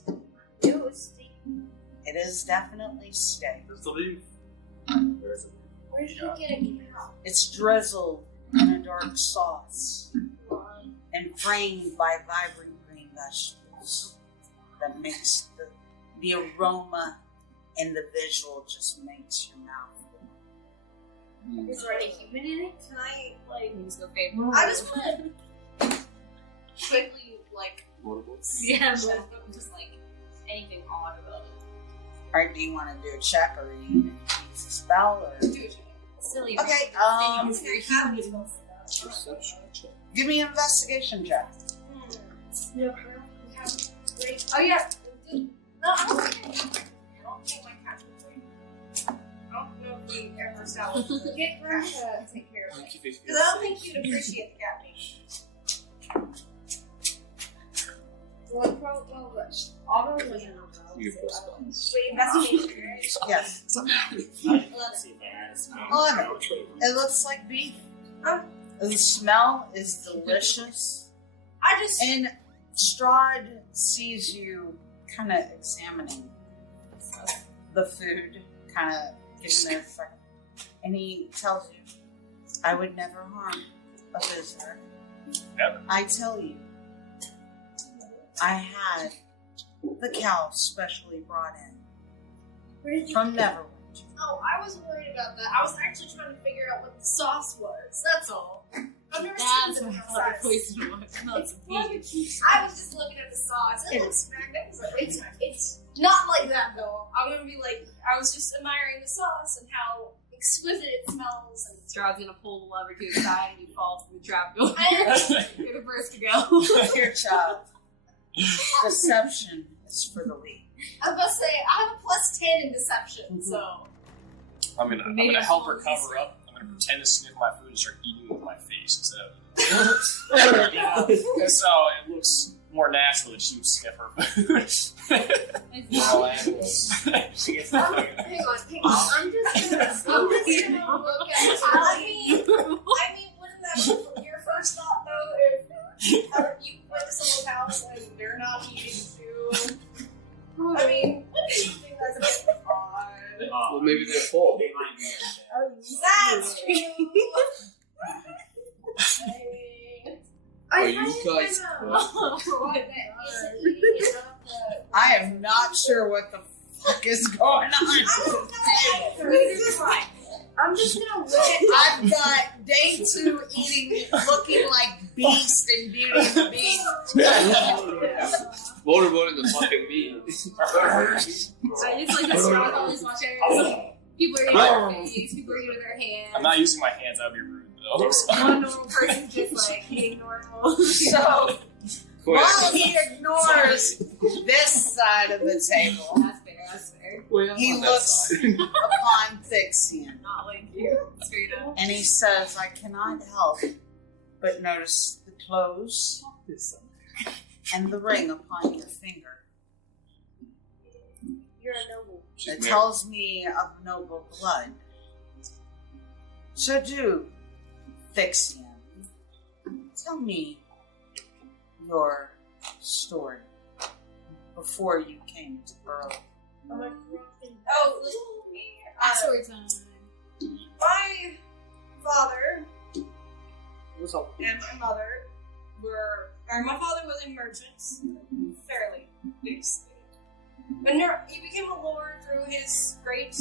beef. It was steak. It is definitely steak. There's the beef. Where did you get a cow? It's drizzled in a dark sauce and framed by vibrant green vegetables that makes the aroma and the visual just makes your mouth water. Is there any human in it? Can I, like... Things go fade. I just want to quickly, like... Yeah, just like anything odd about it. Alright, do you want to do a check or you need to use a spell or? Silly. Okay, give me an investigation check. Oh, yeah. No, I'm okay. I don't think my cat's been I don't know if we ever established it. Get her to take care of it. Because I don't think you'd appreciate the cat being. Well, Auto was in a row. Wait, investigation. Yes. 11. It looks like beef. The smell is delicious. And Strahd sees you kind of examining the food, kind of giving it a second. And he tells you, I would never harm a visitor. Never. I tell you, I had the cow specially brought in Where did you from Neverland. Oh, I wasn't worried about that. I was actually trying to figure out what the sauce was. That's all. I've never That's seen what the I sauce. poison was. Smells Barbecue. I was just looking at the sauce. It looks magnificent. It's not like that though. I'm gonna be like, I was just admiring the sauce and how exquisite it smells. And Strahd's gonna pull the lever to his side and he falls from the trap door. You're the first to go. Dear child, deception is for the weak. I was about to say, I have a +10 in deception, so. I'm gonna help her cover up. I'm gonna pretend to sniff my food and start eating with my face instead of. So it looks more natural that she would sniff her food. All animals. Hang on. I'm just gonna look at it. I mean, wouldn't that be your first thought though? If you went to someone's house and they're not eating food? I mean, wouldn't you think that's a bit odd? Well, maybe they're full. They might be. That's true. Are you guys? I am not sure what the fuck is going on. I'm just gonna look at. I've got day 2 eating, looking like Beast and Beauty and the Beast. Motorboat in the fucking meat. I just like that Strahd always watches. People are eating their face, people are eating with their hands. I'm not using my hands. That would be rude though. One normal person just like eating normal. So, while he ignores this side of the table, That's fair, that's fair. he looks upon Thixian. Not like you. Straight up. And he says, I cannot help but notice the clothes and the ring upon your finger. You're a noble. It tells me of noble blood. So do, Thixian, tell me your story before you came to Burrow. Oh, listen to me. Story time. My father and my mother my father was a merchant, fairly, basically. But he became a lord through his great,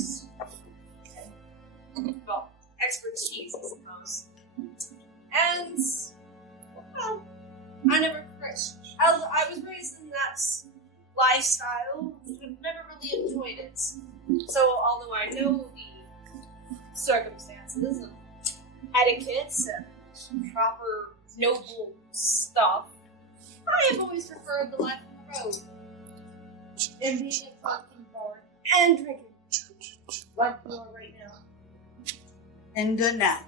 expertise, I suppose. And, well, I never crashed. I was raised in that lifestyle, but never really enjoyed it. So, although I know the circumstances and etiquette and proper noble stuff, I have always preferred the life on the road. And being a pumpkin bar and drinking. Like you are right now. And Anet,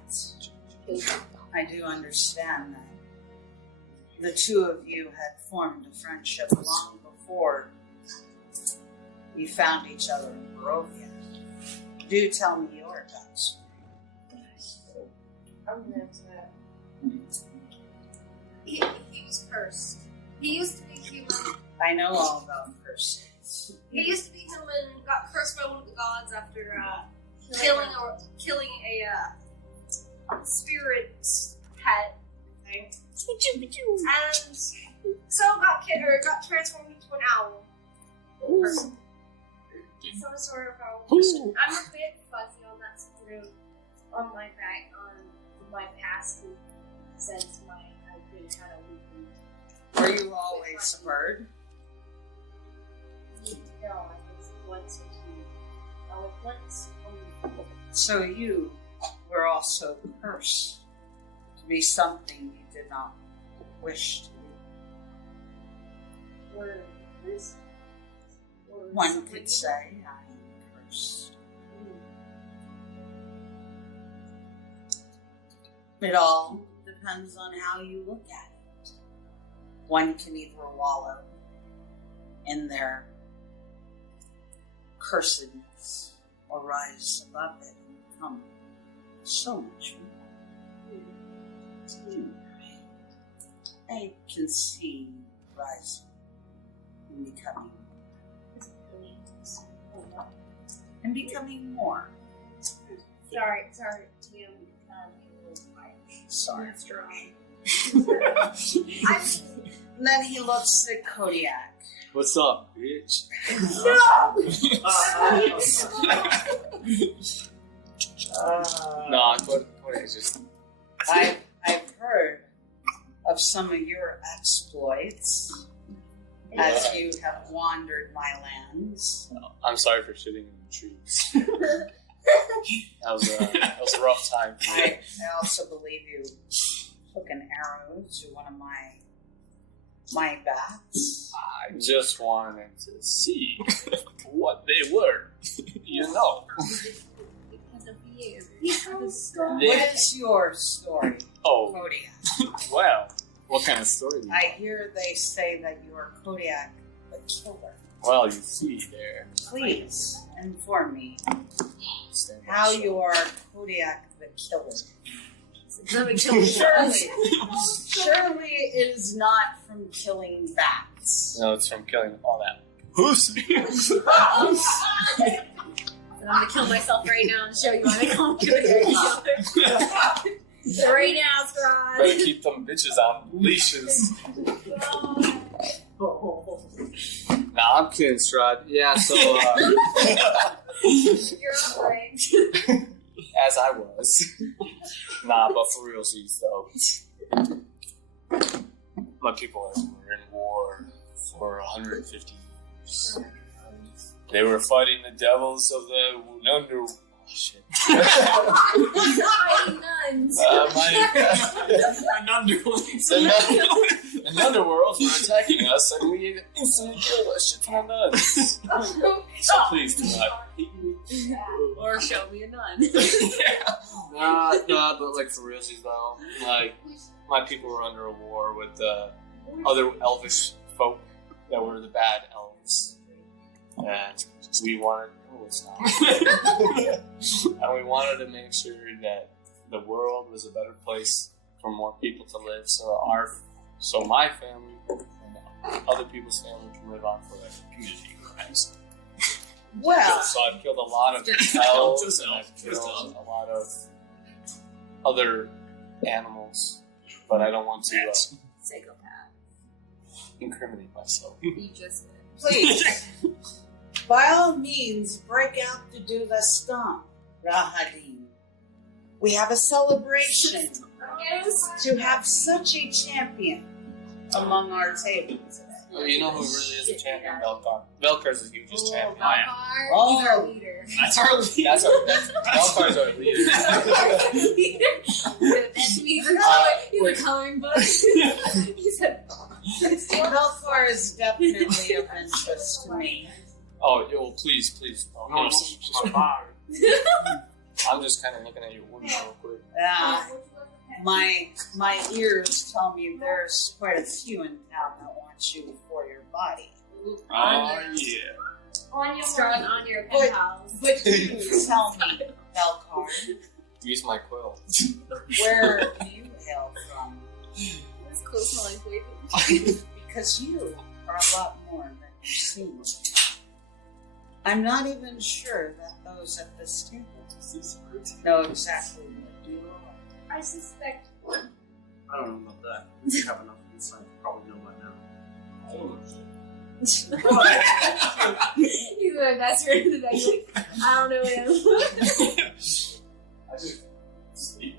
I do understand that the two of you had formed a friendship long before you found each other in Barovia. Do tell me your backstory. I'm gonna answer that. He was cursed. He used to be human. I know all about curses. He used to be human and got cursed by one of the gods after killing a spirit pet thing. And so got transformed into an owl. Some sort of owl. I'm a bit fuzzy on that through on my back on my past since I've been kind of weak. Were you always a bird? No, I was once or two. I was once. So you were also cursed to be something you did not wish to be. Were cursed? One could say I am cursed. It all depends on how you look at it. One can either wallow in their cursedness or rise above it and become so much more. I can see you rising and becoming more. Sorry, Tim. Sorry, And then he looks at Kodiak. What's up, bitch? Nah, Kodiak's just. I've heard of some of your exploits as you have wandered my lands. I'm sorry for shitting in the trees. That was a rough time for me. I also believe you took an arrow to one of my bats. I just wanted to see what they were. You know. Because of you. What is your story, Oh, Kodiak? well. What kind of story do you I hear they say that you are Kodiak the killer. Well, you see there. Please inform me how you are Kodiak the killer. Surely it is not from killing bats. No, it's from killing all that pussy. So I'm gonna kill myself right now and show you what I call good. Right now, Scrod. Better keep them bitches on leashes. Nah, I'm kidding, Strahd. Yeah, so, You're right. as I was. Nah, but for realsies, though. My people were in war for 150 years. They were fighting the devils of the shit. Fighting nuns. The underworlds were attacking us, and we instantly killed a shit ton of nuns. So please do not. Or show me a nun. Yeah. Nah, but like for realsies though, like my people were under a war with other elvish folk that were the bad elves, and we wanted. Oh, it's not. And we wanted to make sure that the world was a better place for more people to live, so my family and other people's family can live on for a community. Right? Well, So I've killed a lot of elves, and I've killed a lot of other animals, but I don't want to Psychopath. incriminate myself. You just did. please, by all means, break out to do the stomp, Rahadim. We have a celebration to have such a champion among our table today. Oh, you know who really is a champion? Velcar. Velcar's the hugest champion. Velcar, Oh. he's our leader. That's our lead. Velcar's our leader. He's a coloring book. He said, Velcar is definitely of interest to me. Oh, please. Oh, No, I'm just kind of looking at your wound real quick. My ears tell me there's quite a few in town that want you for your body. Oh, yeah. strong on your pen pals. But you tell me, Velcar, Use my quill. where do you hail from? This close smelling poison. Because you are a lot more than you seem. I'm not even sure that those at this table know exactly what you are. I suspect one. I don't know about that. You have enough insight to probably know by now. He's my best friend today. He's like, I don't know him. I just sleep.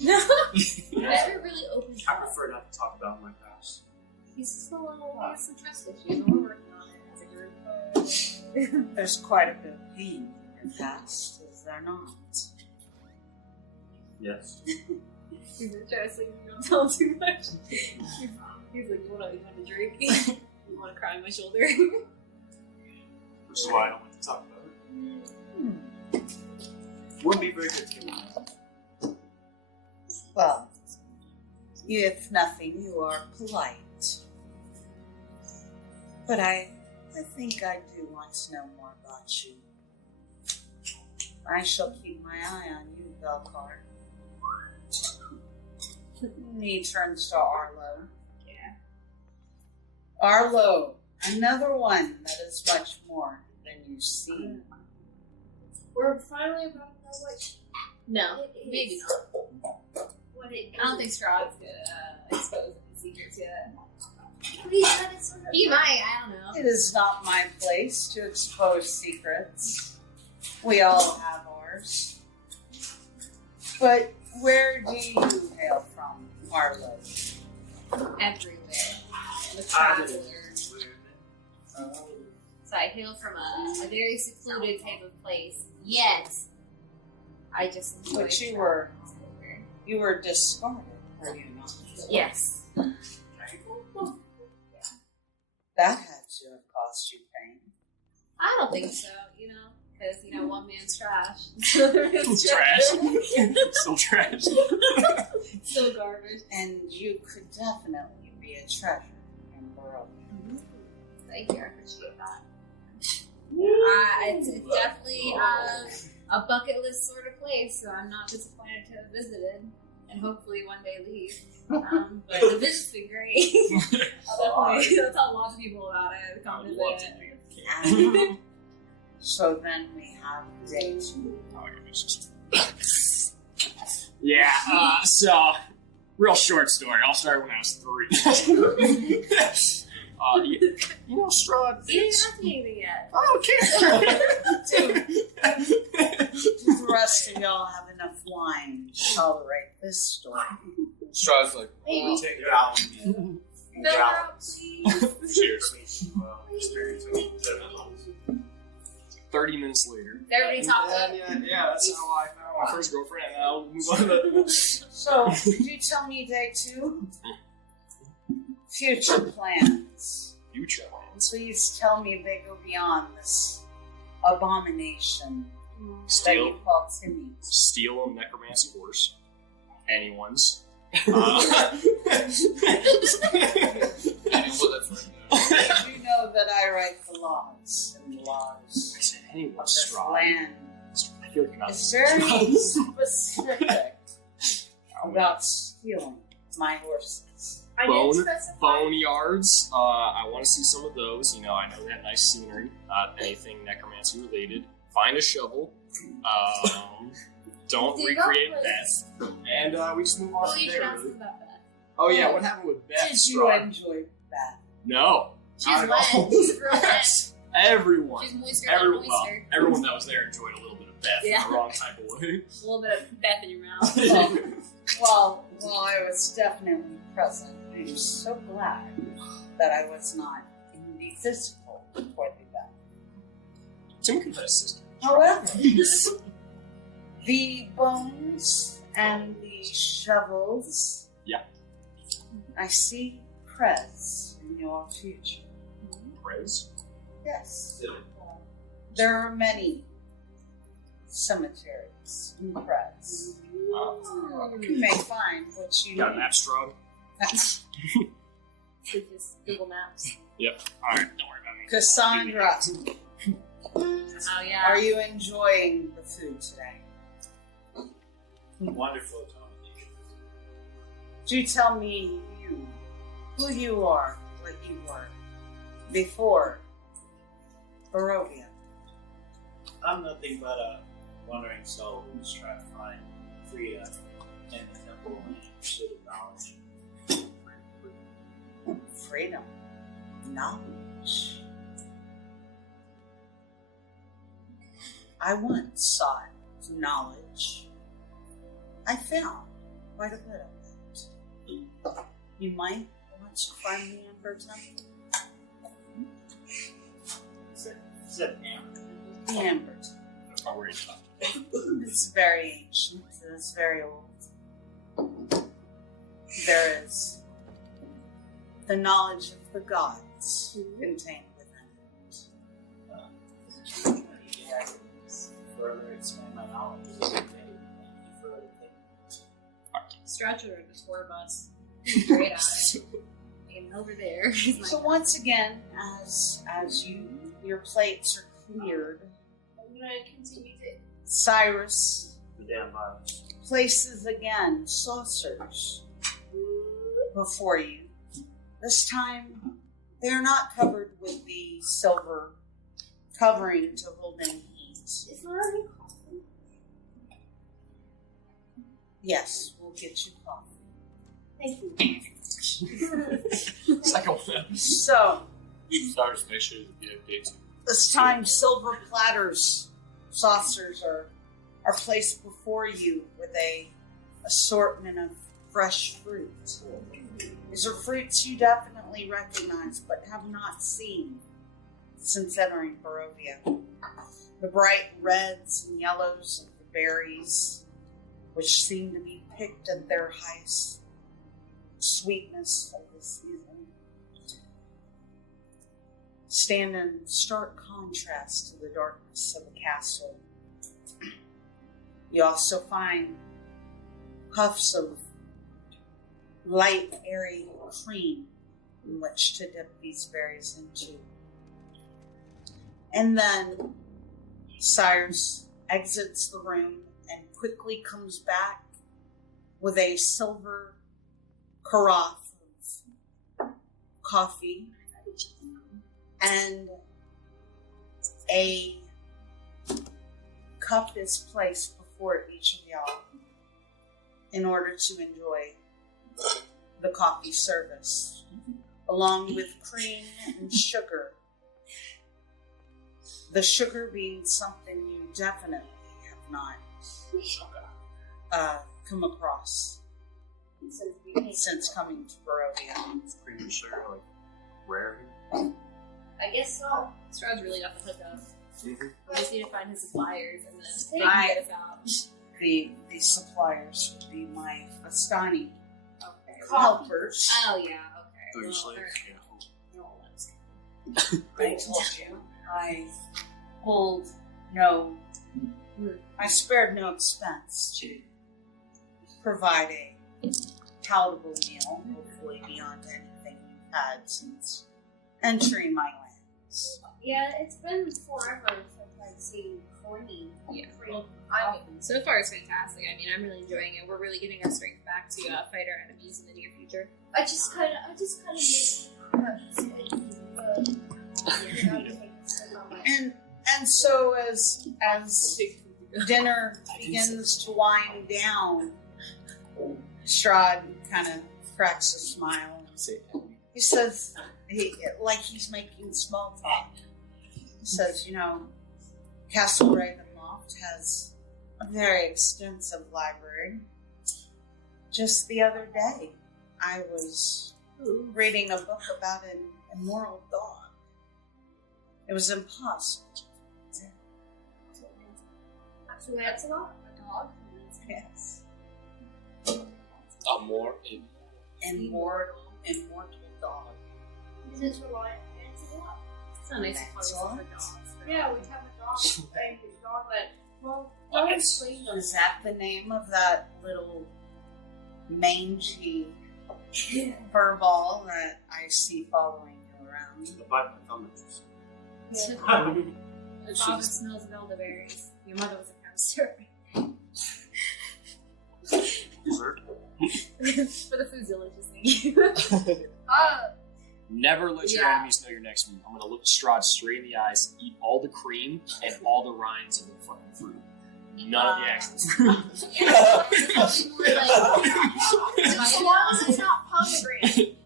Never really opens I up. prefer not to talk about my past. He's still a little some trust issues, and we're working on it as a group. There's quite a bit of pain in your past, is there not? Yes. He's been trying to sleep, you don't tell him too much. He's like, what up, you want a drink? You want to cry on my shoulder? Which is why I don't like to talk about it. Wouldn't be very good to me. Well, if nothing, you are polite. But I think I do want to know more about you. I shall keep my eye on you, Velcar. He turns to Arlo. Yeah. Arlo, another one that is much more than you see. We're finally about to know what No, it is. maybe not. What it I don't think Straw's gonna expose any secrets yet. But he said it's sort of He might, I don't know. It is not my place to expose secrets. We all have ours. But where do you hail from, Arlo? Everywhere. The I traveler. didn't. So I hail from a very secluded type of place. Yet, I just enjoy But you traveling were- all over. You were discarded, were you not? Yes. That had to have caused you pain. I don't think so, because, one man's trash. Another man's Trash. Still trash. Still garbage. And you could definitely be a treasure in the world. Thank you, I appreciate that. It's definitely a bucket list sort of place, so I'm not disappointed to have visited, and hopefully one day leave. But the visit's been great. I'll definitely tell lots of people about it. Come visit. So then we have day 2. Yeah, so, real short story. I'll start when I was 3. Strahd. You didn't have to do anything yet. I don't care. Do the rest of y'all have enough wine to tolerate this story? Strahd's like, Maybe. Take it out. Velcar, please. Cheers. Experiencing. 30 minutes later. Everybody talk up. Yeah, that's how I found my first girlfriend. And I'll move on to So, could you tell me day 2? Future plans. future plans. Please tell me they go beyond this abomination That you call Timmy. Steal a necromancy horse. Anyone's. Anyone that's right You know that I write the laws, and the laws I said of anyone's this strong. land. I feel like you're not It's very specific about stealing my horses. I Bone- didn't specify. Boneyards. I want to see some of those. You know, I know they have nice scenery. Anything necromancy related. Find a shovel. Don't Dig recreate up, Beth. And we just move on Well, from you should there. ask us about that. Oh yeah, what happened with Beth? Did you Strahd? enjoy that? No. She's not at wet. all. She's real wet. Everyone. She's moister Everyone, than well, moister. everyone that was there enjoyed a little bit of Beth Yeah. in the wrong type of way. A little bit of Beth in your mouth. Well, while I was definitely present, I'm so glad that I was not in the physical for the event. Tim confessed, sister. However, the bones and the shovels. Yeah. I see Prez in your future. Prez? Yes. There are many cemeteries in Prez. You may find what you Got a need. map, Strahd? With just Google Maps. Yep. Alright, don't worry about me. Cassandra, Oh yeah. are you enjoying the food today? Wonderful, Tony. Do tell me who you are, what you were before Barovia. I'm nothing but a wandering soul who's trying to find freedom in the temple and pursuit of knowledge. Freedom, knowledge. I once sought knowledge. I found quite a bit of it. You might want to find the Amber Temple. Is it Amber? The Amber Temple. That's my weird stuff. It's very ancient. It's very old. There is the knowledge of the gods contained within it. Further expand my knowledge. Thank you for everything. Stretcher the tour bus. Great at it. And over there is my So once again, as your plates are cleared, I'm gonna continue to. Cyrus The damn virus. places again saucers before you. This time, they're not covered with the silver covering to hold in heat. Is there any coffee? Yes, we'll get you coffee. Thank you. Second one. So, Sorry, just make sure you get day 2. this time, silver platters, saucers are placed before you with a assortment of fresh fruit. These are fruits you definitely recognize, but have not seen since entering Barovia. The bright reds and yellows of the berries, which seem to be picked at their highest sweetness of the season, stand in stark contrast to the darkness of the castle. You also find puffs of light, airy cream in which to dip these berries into. And then Cyrus exits the room and quickly comes back with a silver carafe of coffee and a cup is placed before each of y'all in order to enjoy the coffee service, along with cream and sugar. The sugar being something you definitely have not come across since coming to Barovia. Cream and sugar, like rare. I guess so. Strahd's really got the hookup. We just need to find his suppliers and then they I- can get us out. The suppliers would be my Vastani Okay. helpers. Oh yeah, okay. Well, Usually, alright. yeah. No, that's I told you, I hold no I spared no expense to provide a palatable meal, hopefully beyond anything you've had since entering my lands. Yeah, it's been forever since I've seen Corny. Yeah. So far it's fantastic. I mean, I'm really enjoying it. We're really getting our strength back to fight our enemies in the near future. I just kind of miss And so as dinner begins to wind down, Strahd kind of cracks a smile. He says, like he's making small talk. He says, Castle Ravenloft has a very extensive library. Just the other day, I was reading a book about an immoral dog. It was impossible. So that's not a dog. Yes. Immortal dog. Is this reliant on Lancelot? It's not nice to call yourself a dog. Yeah, we have a dog. A dog, but don't explain them. Is that the name of that little mangy furball that I see following you around? The bite my thumb is. The father smells of elderberries. Your mother was a hamster. Dessert? For the food's delicious, thank you. Never let your enemies know your next move. I'm going to look Strahd straight in the eyes, eat all the cream and all the rinds of the fucking fruit. None of the actual fruit. It's not pomegranate.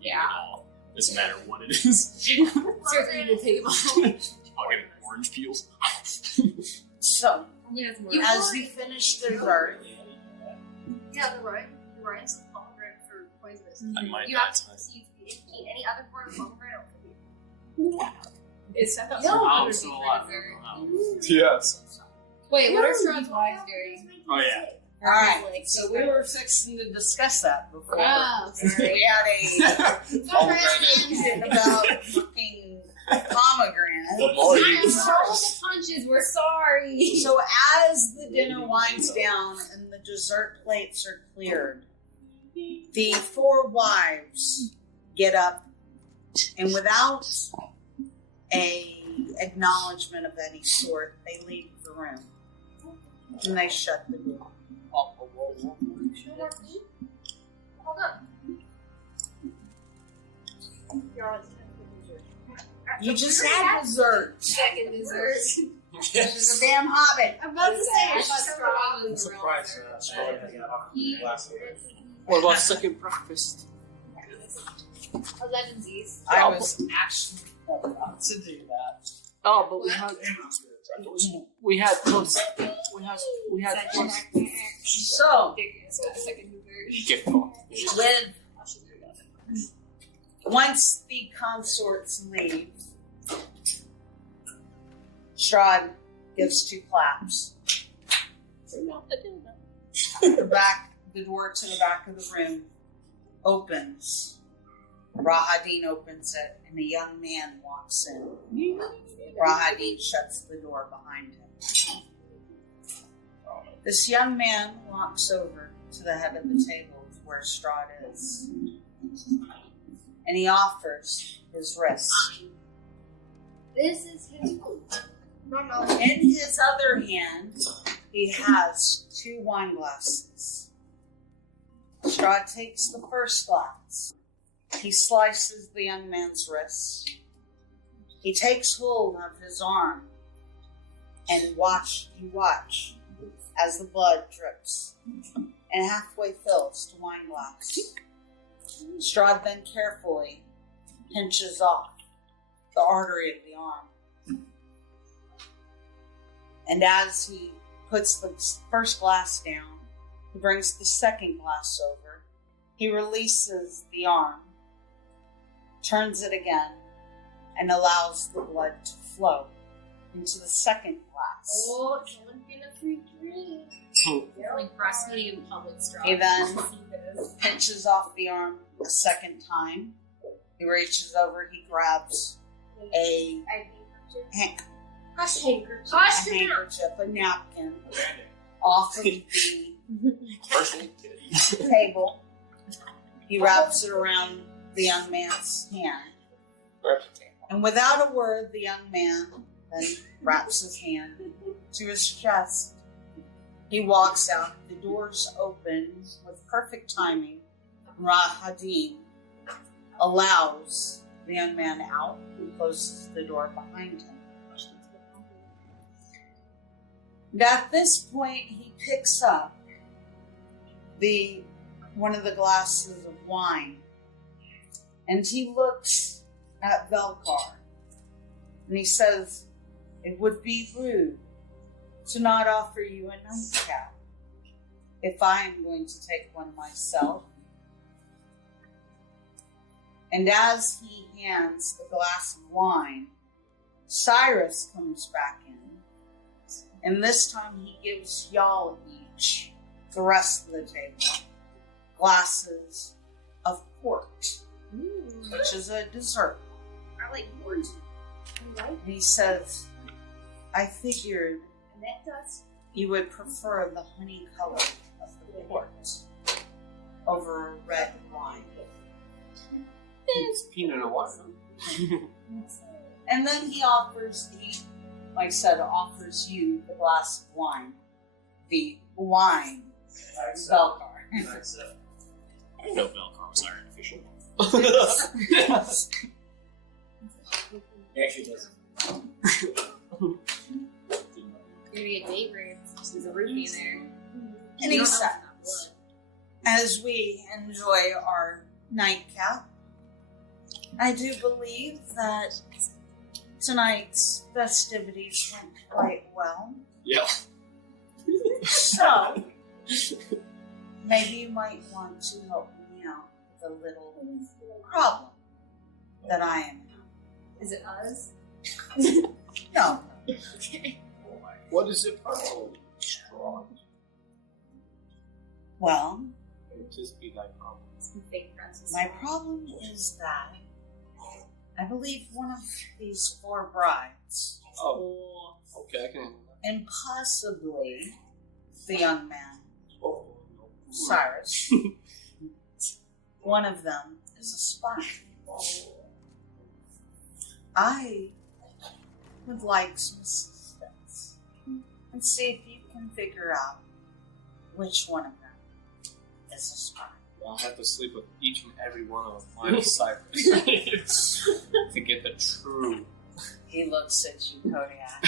Yeah. Doesn't matter what it is. Seriously, you take them all. Fucking orange peels. So, as we You finish dessert, Yeah, the rinds of pomegranate are poisonous. I might You not. have to eat any other part of pomegranate. It's stuff I'm still alive. Yes. Wait, what are Strahd's wives doing? Oh, yeah. alright, so we were fixing to discuss that before. Oh, sorry. We had a tangent about fucking pomegranate. The more you I'm sorry with the punches, we're sorry. So as the dinner winds down and the dessert plates are cleared, the four wives get up and without a acknowledgement of any sort, they leave the room. And they shut the door. Hold up. You just had dessert. Second dessert. This is a damn hobbit. I'm about to say I it's thought just Strahd I'm was surprised real Strahd has got off the glass of it. What about second breakfast? 11Z's. I was actually about to do that. Oh, but we had close. We had close. So, Second dessert. Get off. with once the consorts leave, Strahd gives two claps. The door to the back of the room opens. Rahadin opens it, and a young man walks in. Rahadin shuts the door behind him. This young man walks over to the head of the table where Strahd is, and he offers his wrist. This is his food. No. In his other hand, he has two wine glasses. Strahd takes the first glass. He slices the young man's wrist. He takes hold of his arm and he watch as the blood drips and halfway fills the wine glass. Strahd then carefully pinches off the artery of the arm. And as he puts the first glass down, he brings the second glass over. He releases the arm, turns it again, and allows the blood to flow into the second glass. Oh, someone get a free drink. Like breastfeeding in public, Strahd. He then pinches off the arm a second time. He reaches over, he grabs a a napkin off of the First aid kit. table. He wraps it around the young man's hand. And without a word, the young man then wraps his hand to his chest. He walks out. The doors open with perfect timing. Rahadim allows the young man out and closes the door behind him. And at this point, he picks up one of the glasses of wine, and he looks at Velcar, and he says, "It would be rude to not offer you a nightcap if I am going to take one myself." And as he hands the glass of wine, Cyrus comes back in, and this time he gives y'all each, the rest of the table, glasses of port, which is a dessert. I like port. And he says, "I figured you would prefer the honey color of the port over red wine." It's peanut and water. And then he offers offers you the glass of wine. The wine. Velcar. I didn't know Velcar was artificial. He actually doesn't. Gonna be a date rape. There's a roofie in there. And he says, as we enjoy our nightcap, I do believe that tonight's festivities went quite well. Yeah. So, maybe you might want to help me out with a little problem that I am having. Is it us? No. Okay. What is it? Strong. Well, Anticipate thy problem. Some fake friends. my problem is that I believe one of these four brides, Oh, okay, I can handle that. and possibly the young man, Oh, no. Cyrus, one of them is a spy. I would like some assistance and see if you can figure out which one of them is a spy. I'll have to sleep with each and every one of them minus Cyrus to get the true. He looks at you, Kodiak,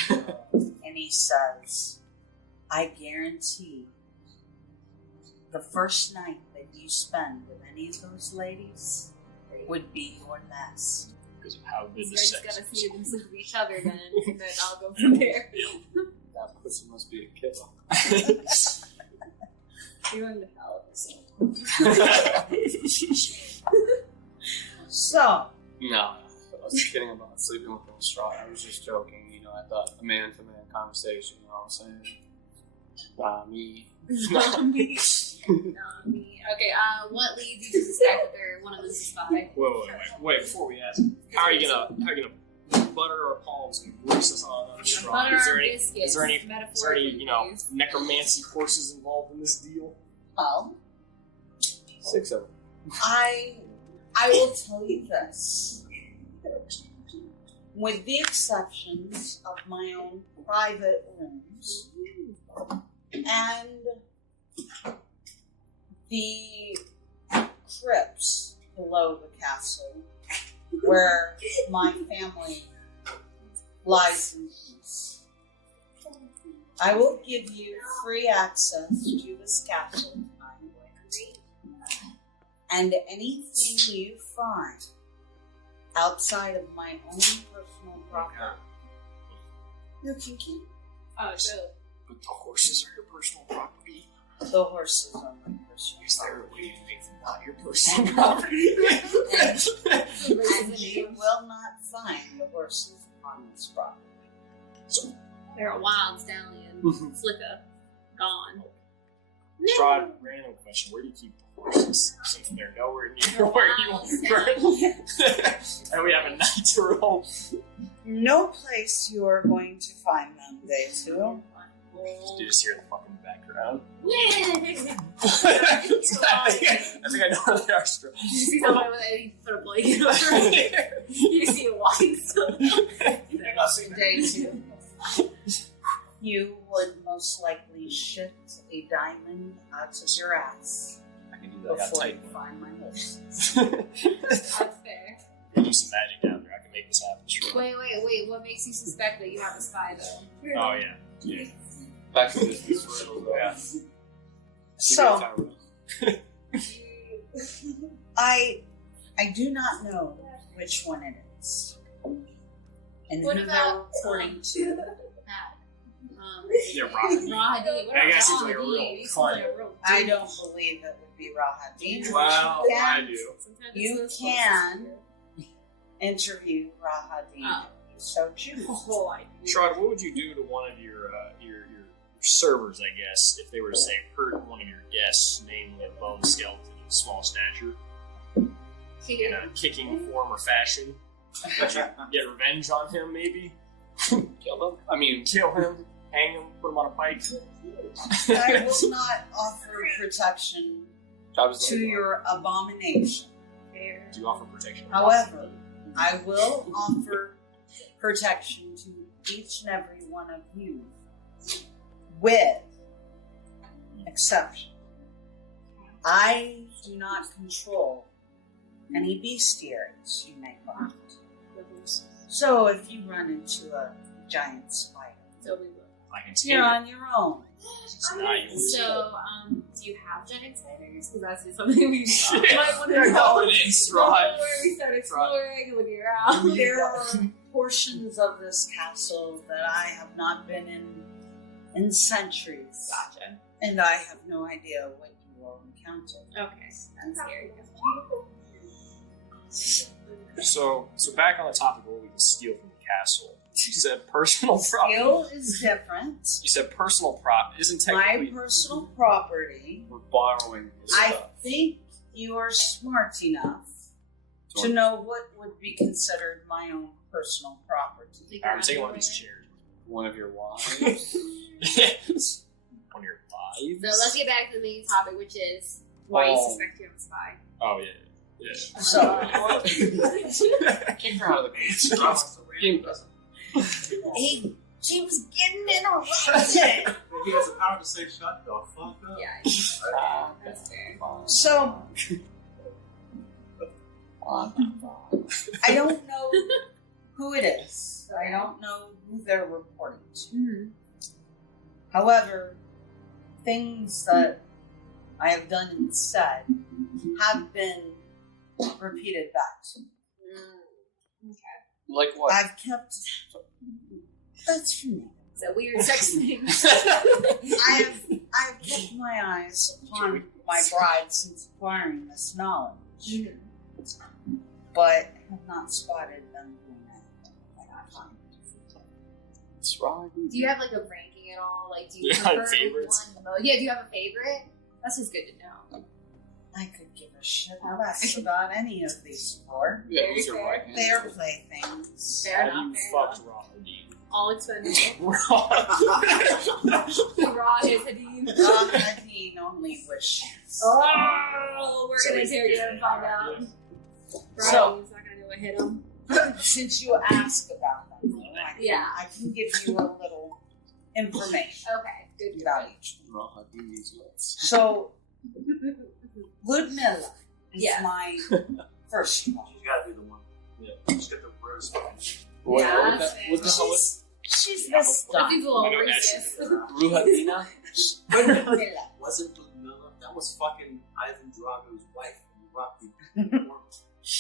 and he says, "I guarantee the first night that you spend with any of those ladies would be your last." Because of how good So the I just sex gotta is. see them sleep with each other then, and then I'll go from there. That pussy must be a killer. You're going to hell for saying. So, No, I was kidding about sleeping with no straw. I was just joking. You know, I thought a man-to-man conversation. You know what I'm saying? Me. Not me. Not me. Okay, what leads you to suspect that they're one of them is a spy? Wait, before we ask, how are you gonna butter our palms and grease us on a straw? Butter Is there our any, biscuits, is there any, metaphorically used. necromancy courses involved in this deal? well, 6 of them. I will tell you this. With the exceptions of my own private rooms and the crypts below the castle where my family lies in peace, I will give you free access to this castle tonight. And anything you find outside of my own personal property, you can keep. Oh, so. But the horses are your personal property. The horses are my personal Is there a property. way to make them not your personal property? And you will not find the horses on this property. They're a wild stallion. Slicka. Gone. Strahd, random question. Where do you keep the horses? Since they're nowhere near where you want to currently. And we have a night to roll. No place you are going to find them, Dautu. You just hear the fucking background. Yeah. I think I know where they are still. You see someone with any put a blanket over it. You see it walking still. Dautu. You would most likely shift a diamond out of your ass I can do that. I got before you tight. find my horses. That's fair. Do some magic down there. I can make this happen. Sure. Wait. What makes you suspect that you have a spy though? Oh yeah. Back to business. Yeah. So, I do not know which one it is. And What who about, they're reporting to. Yeah, Rahadin. Rahadin. What I about guess he's like a Rahadin? real He seems client. like a real I douche. don't believe it would be Rahadin. Well, You I can do. Sometimes it's You those can. folks. interview Rahadin Oh. if you so choose. Oh, I do. Trot, what would you do to one of your servers, I guess, if they were to say hurt one of your guests, namely a bone skeleton of small stature, in a kicking form or fashion? Would you get revenge on him, maybe? Kill them? I mean, Kill him, hang him, put him on a pike? I will not offer protection to your abomination. Do you offer protection? However, I will offer protection to each and every one of you, with exception. I do not control any bestiaries you may find. So if you run into a giant spider, So we will. I can see you're it. on your own. It's not yours. So, do you have giant spiders? Because that's something we Shit. might want to They're know. going in, Before Strahd. we start exploring and looking around. There are portions of this castle that I have not been in centuries. Gotcha. And I have no idea what you will encounter. Okay. That's scary. So back on the topic of what we can steal from the castle. You said personal property. Skill is different. You said personal prop isn't My technically. personal property, we're borrowing his I stuff. think you are smart enough to know what would be considered my own personal property. I'm taking one of these chairs. One of your wives. Yes. One of your lives. So let's get back to the main topic, which is why you Oh. suspect you have a spy. Oh yeah. So, Kick her out of the game. she was getting interrupted. He has the power to say, shut the fuck up. Yeah, that's fair. So, I don't know who it is. I don't know who they're reporting to. Mm-hmm. However, things that I have done and said have been repeated back to me. Like what? I've kept. That's for me. It's a weird sex thing. I have kept my eyes upon my bride since acquiring this knowledge, but have not spotted them doing anything. That's right. Do you have like a ranking at all? Like, do you Yeah, prefer favorites. one the most? Yeah, do you have a favorite? That's just good to know. I could give a shit less about any of these four. Yeah, Very who's your fair. right hand? They're playthings. Fair Have enough. you Fair fucked enough. Rahadin? All expendable. Raw. Raw is Hadeen. Rahadin only wishes. Oh, we're So gonna he's interrogate good. him and find out. Yeah. So- He's not gonna know what hit him. Since you ask about them, Yeah. I can give you a little information Okay, good. about each one. Rahadin needs nuts. So, Ludmilla is Yeah. my first one. You gotta do the one. Yeah. Just get the first one. Yeah, that's fair. What the hell was She's Yeah. this That seems a little I know racist. Ruhadina? Ludmilla. Wasn't Ludmilla? That was fucking Ivan Drago's wife in Rocky.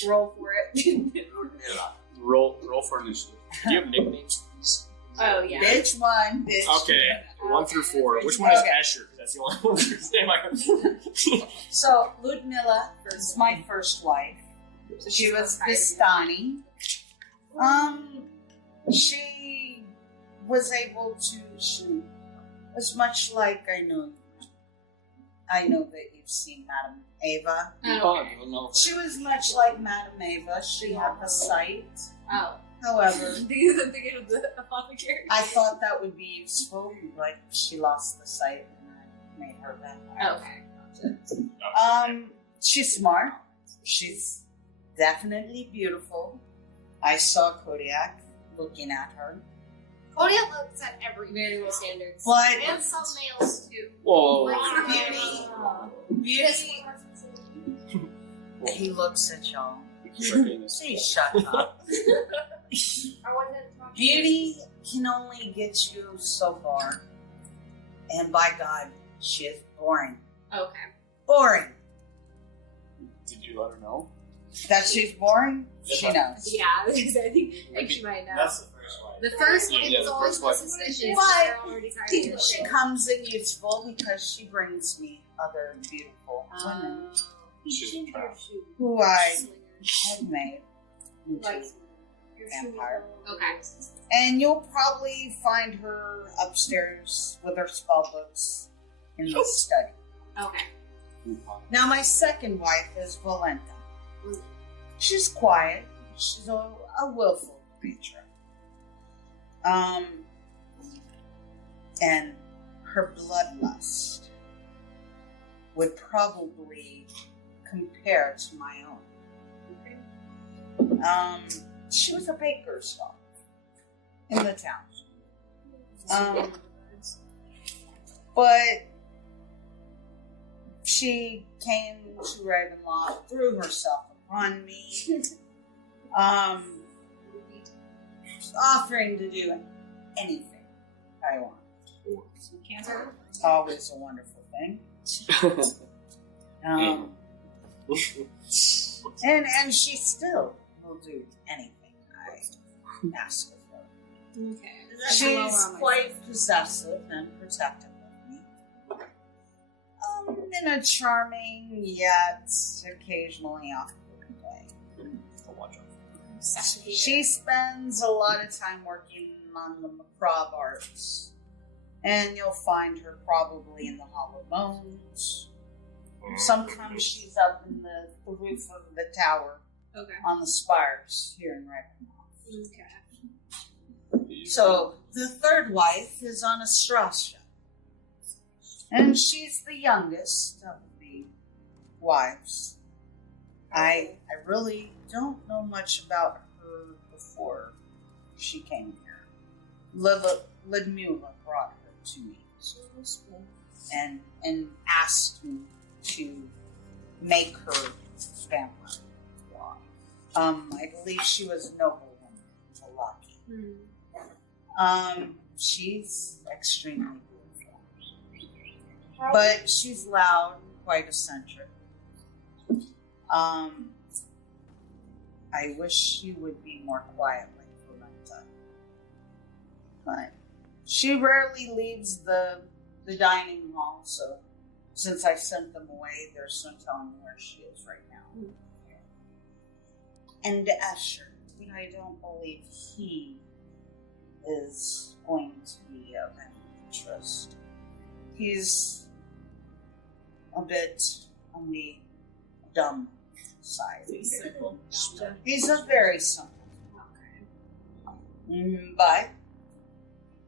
Roll for it. Ludmilla. Roll for initiative. Do you have nicknames for these? Oh yeah. Bitch one, bitch. Okay, Okay. 1 through 4. Which one is Okay. Asher? Because that's the only one whose name I can. So, Ludmilla is my first wife. She was Vistani. She was able to shoot as much like I know that you've seen Madame Ava. Oh, okay. no. She was much like Madame Ava. She had the sight. Oh. However, These are thinking of the apothecary. I thought that would be useful. Like, she lost the sight and I made her vampire. Okay. She's smart. She's definitely beautiful. I saw Kodiak looking at her. Kodiak looks at every Very low standards. But and some males too. Whoa. Like, beauty, he looks at y'all. Please. Please shut up. Beauty can only get you so far. And by God, she is boring. Okay. Boring. Did you let her know? That she's boring? She knows. Yeah, because I think she might know. That's the first one. The first one Yeah, is the always first more one. suspicious. Why? They're already tired of She it. comes in useful because she brings me other beautiful women She's a trap. who I Slinger. have made into Like, vampire. Okay. And you'll probably find her upstairs with her spell books in the study. Okay. Now, my second wife is Valenta. She's quiet. She's a willful creature. And her bloodlust would probably compare to my own. She was a baker's daughter in the town. But she came to Ravenloft, threw herself upon me, offering to do anything I want. Cancer. Always a wonderful thing. And she still will do anything I ask of her. Okay. She's quite possessive and protective of me. In a charming yet occasionally off-putting way. She spends a lot of time working on the macabre arts, and you'll find her probably in the Hollow Bones. Sometimes she's up in the roof of the tower on the spires here in Ravenloft. Okay. So the third wife is Anastasia, and she's the youngest of the wives. I really don't know much about her before she came here. Ludmila brought her to me and asked me to make her vampire. I believe she was a noblewoman, Velcar. She's extremely beautiful, but she's loud and quite eccentric. I wish she would be more quiet like Valenta, but she rarely leaves the dining hall. So since I sent them away, there's no telling where she is right now. And Escher, but I don't believe he is going to be of any interest. He's a bit on the dumb side. He's a very simple. But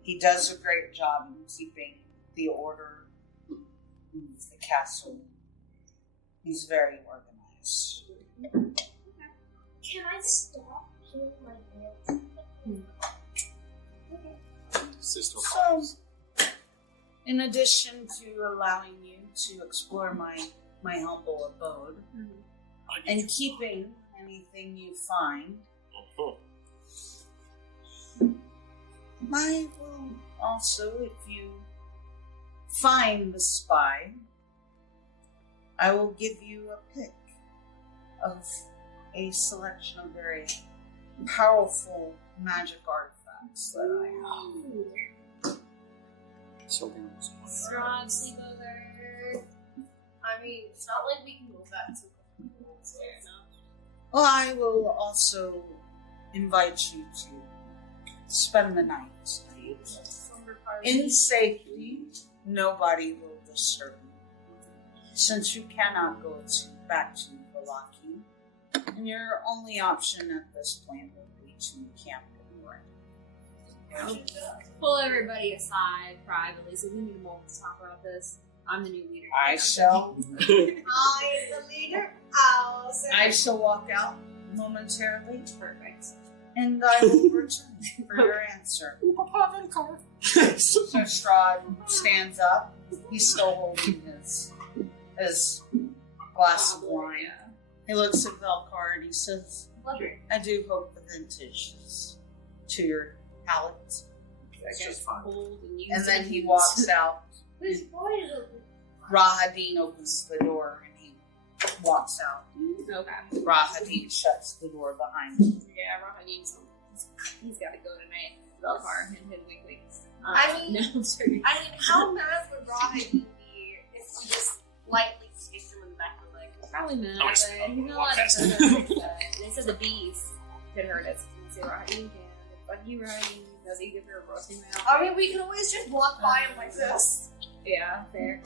he does a great job in keeping the order in the castle. He's very organized. Can I stop killing my nails? Sister. So, in addition to allowing you to explore my humble abode and keeping anything you find, I will also, if you find the spy, I will give you a pick of a selection of very powerful magic artifacts that I have. Strong sleepover. I mean, it's not like we can move that to fair enough. Well, I will also invite you to spend the night in safety. Nobody will disturb you, since you cannot go back to Velcar, and your only option at this point will be to camp anymore. Pull everybody aside privately, so we need a moment to talk about this. I'm the new leader. I shall I am the leader. I shall walk out momentarily, Perfect. and I will return for your answer. So Strahd stands up. He's still holding his glass of wine. He looks at Velcar and he says, Pleasure. I do hope the vintage is to your palate. That's just fine. Cold and And then he walks out. This boy is open. Rahadin opens the door and he walks out. Okay. Rahadin shuts the door behind him. Yeah, Rohan needs he's got to go tonight. Velcar and wink wink. I mean- no, I'm sorry. I mean, how mad would Rahadin be if we just lightly kicked him in the back of the leg? Probably mad, Oh, but it's- he's not walk allowed past to him. hurt us. They said the beast could hurt us. They say Rahadin can. But you Rahadin does eat for roasting my I mean, we can always just walk by him like this. Yeah, fair.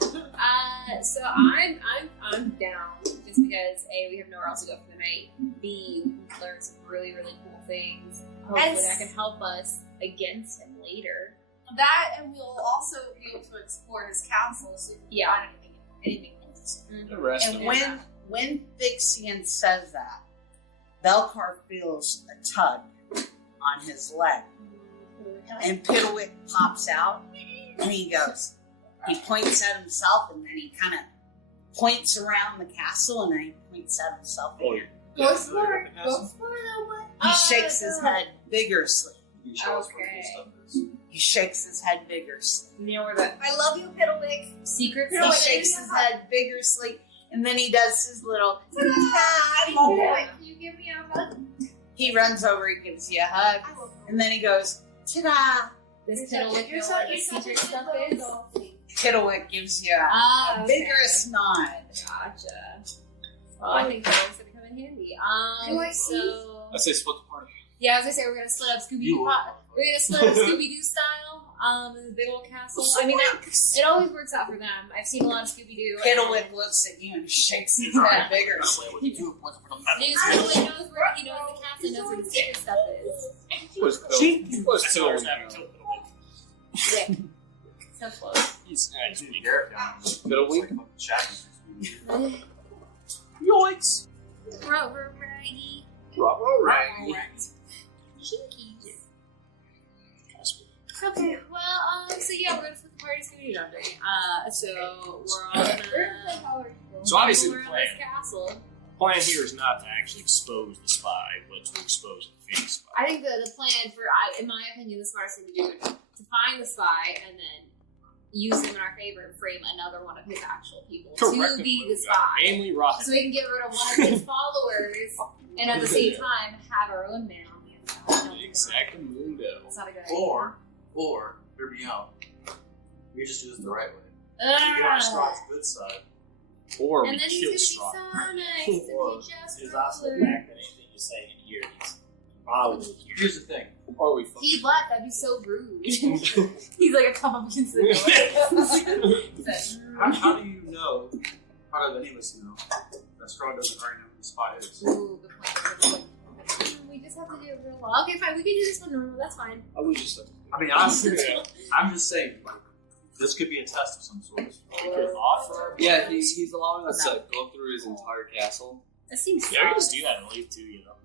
So I'm down just because A, we have nowhere else to go for the night. B, we can learn some really, really cool things. Hopefully that can help us against him later. That, and we'll also be able to explore his castle so if we Yeah. find anything interesting. The rest And of them. when Thixian says that, Velcar feels a tug on his leg. And Piddlewick pops out and he points at himself and then he kind of points around the castle and then he points at himself again. Go explore, what? He shakes his head vigorously. You show us where Okay. the stuff is. He shakes his head vigorously. You know where the I love you, Piddlewick. secret He stuff shakes is? his head vigorously and then he does his little Piddlewick, can you give me a hug? he runs over, he gives you a hug, I will. and then he goes, ta-da! This Piddlewick know where the secret stuff is? Piddlewick gives you a Ah, okay. vigorous nod. Gotcha. Well, I think Piddlewick's gonna come in handy. Do I So I say split the party. yeah, I was gonna say we're gonna split up Scooby-Doo. We're gonna split up Scooby-Doo style. In the big old castle. I mean, it always works out for them. I've seen a lot of Scooby-Doo. Piddlewick looks at you and shakes his head vigorously. Piddlewick knows where he knows the castle, knows where the secret stuff is. What's That's always having to Yeah. So close. He's Jimmy Garrett down there. Piddlewick? It's like a shack. Yoinks! Rover Raggy. Bravo, right? Chinkies. Okay, well, so yeah, we're gonna split the party Scooby-Doo Day. So we're all gonna. So obviously we're the in plan. this castle. Plan here is not to actually expose the spy, but to expose the fake spy. I think the plan for, in my opinion, the smartest thing to do is to find the spy and then use him in our favor and frame another one of his actual people to be the spy. Namely, Rocket. So we can get rid of one of his followers and at the same time have our own man on the inside. Exactamundo. That's not a good idea. Or, hear me out. We just do this the right way. Ah. We get on Strahd's good side. Or And we then kill he's Straw. gonna be so nice to Or be just there's also the regular. fact that anything you say in here is probably here. Here's the thing. Or we He left, that'd be so rude. He's like a come up against the door. He's like, How do you know, how do any of us know, that Strahd doesn't already know who the spy is? ooh, good point. We just have to do it real well. Okay, fine, we can do this one normal, that's fine. I would just I mean, I'm just saying, like, this could be a test of some sort. We could offer. Yeah, he's allowing us to go through his entire castle. That seems Yeah, we can just do that and leave too, you know.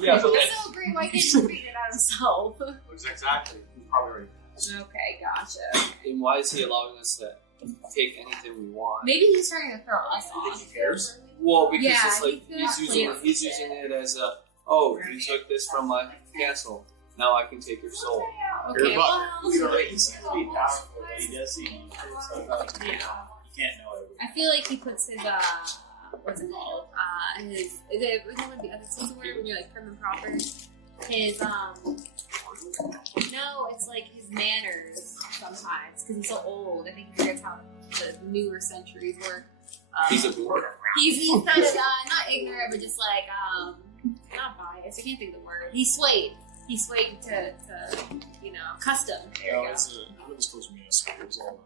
Yeah, but He's so great, why can't he figure it out himself? Exactly. He's probably already passed. Okay, gotcha. and why is he allowing us to take anything we want? Maybe he's trying to throw us You think off. he cares? Well, because Yeah, it's like he's using it as a, oh, you took this from my castle. Now I can take your soul. Okay, well, So he seems to be powerful, but he does seem so you can't know everything. I feel like he puts his, what's it called? His, the other sense of word when you're like prim and proper? His, no, it's like his manners sometimes, because he's so old. I think he forgets how the newer centuries work. He's a board. He's kind of, not ignorant, but just like, not biased. I can't think of the word. He's swayed. He's swayed to you know, custom. There you go. It's a really supposed to be a school. It's all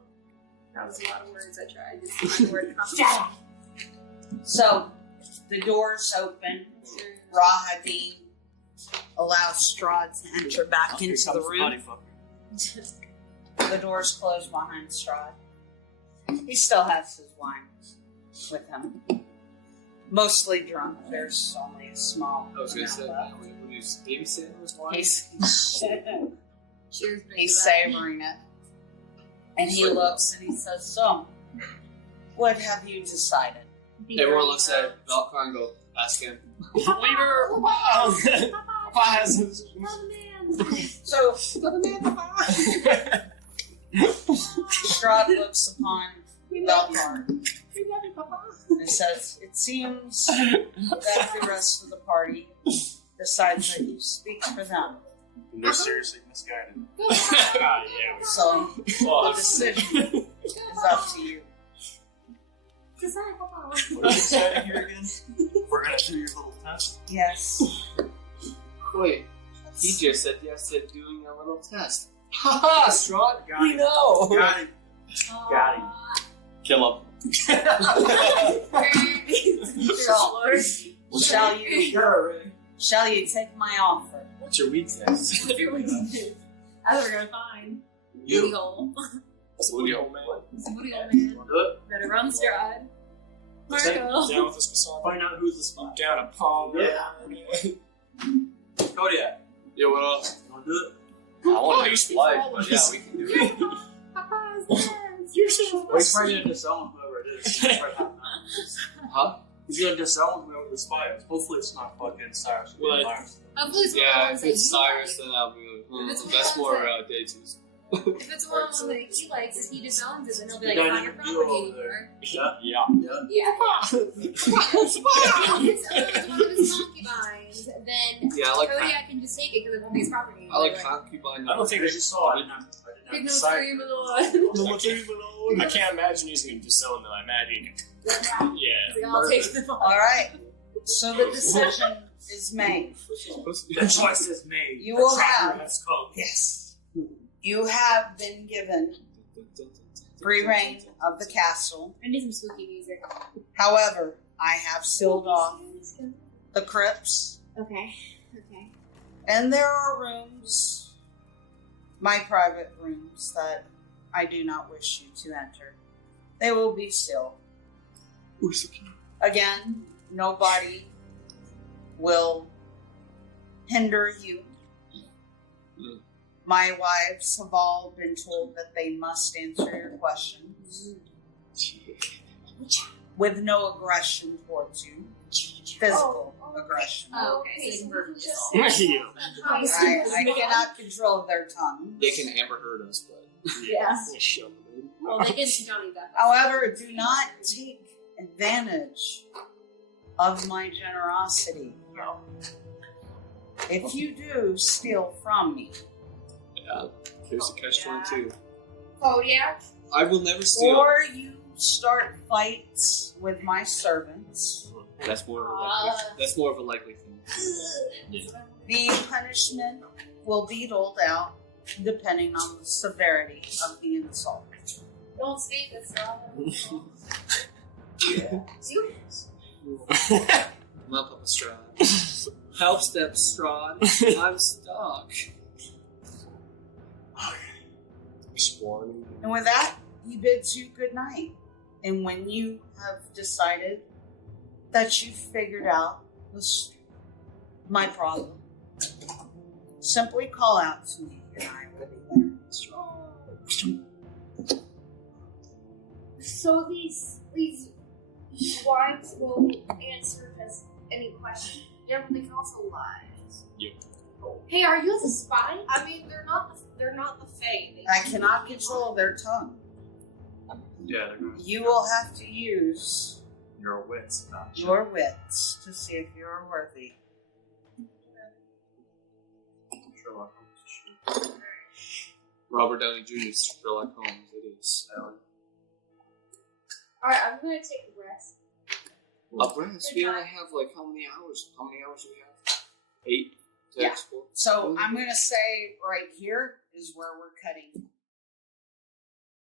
That was a lot of words I tried. Just to find the word custom. So, the doors open. Rahadin allow Strahd to enter back into the room. The doors close behind Strahd. He still has his wine with him. Mostly drunk. There's only a small I was going to amount say, left. when he was babysitting his wife. Cheers, baby. He's savoring it. And he looks and he says, so, what have you decided? Everyone looks at Velcar and go, ask him. Leader! Wow! Papa has his. So, Strahd looks upon Velcar and says, it seems that the rest of the party decides that you speak for them. And they're seriously misguided. Yeah. So, the decision is up to you. What are you saying here again? We're gonna do your little test. Yes. Wait, he just said yes to doing a little test. Haha, Strahd, we know. Got him. Got him. Kill him. Shall you take my offer? What's your weakness? That's what we're gonna find. Booty hole. Booty hole man. Booty hole man. Better run, Strahd. Marco. Down with this facade. Find out who's the spy. Down a palm. Yeah. Kodiak. Yo, what else? You wanna do it? I want to do splice, but yeah, we can do it. Papa's dance. Well, he's probably gonna disown whoever it is. Huh? He's gonna disown whoever the spy is. Hopefully it's not fucking Cyrus. What? Hopefully it's Yeah, one if that it's he Cyrus, likes. then I'll be like, If it's that's one more that- day twos. If it's one that he likes, if he disowns it, then he'll be like, The it's guy not your named property Leo over anymore. there. Yeah. Yeah. Yeah. If it's one of his concubines, then Yeah, I like Kodiak can just take it because it won't be his property I like anymore. concubine. I don't think I just saw it. I didn't Big no decide. scream of the Lord. I can't imagine using him to disown though. I imagine. Yeah. I'll take the ball. Alright. So the decision is made. The choice is made. You The will tracker have- has come. Yes. You have been given free reign of the castle. I need some spooky music. However, I have sealed off the crypts, Okay. and there are rooms, my private rooms, that I do not wish you to enter. They will be sealed. Again, nobody will hinder you. My wives have all been told that they must answer your questions with no aggression towards you. Physical aggression. Oh, okay. So you can verbally assault. I cannot control their tongue. They can Amber Heard us, but Yeah. Shove him in. Well, they can Johnny Depp. However, do not take advantage of my generosity. If you do steal from me, yeah, here's a catch-22. Kodiak. I will never steal. or you start fights with my servants, That's more of a likely. That's more of a likely thing. the punishment will be doled out depending on the severity of the insult. Don't speak this wrong. My Papa Strahd. Help step Strahd. I'm stuck. Swarming. And with that, he bids you good night. And when you have decided that you've figured out this, my problem, simply call out to me and I will be there. So these wives will answer us any question. Yeah, but they can also lie. Yep. Hey, are you the spy? I mean, they're not the Fae. I cannot control their tongue. Yeah, they're gonna. You will have to use Your wits about you. your wits to see if you are worthy. Sherlock Holmes. Robert Downey Jr.'s Sherlock Holmes. It is. Alright, I'm gonna take a rest. Brent, we only have like how many hours? How many hours do we have? 8 to Yeah. explore. So I'm going to say right here is where we're cutting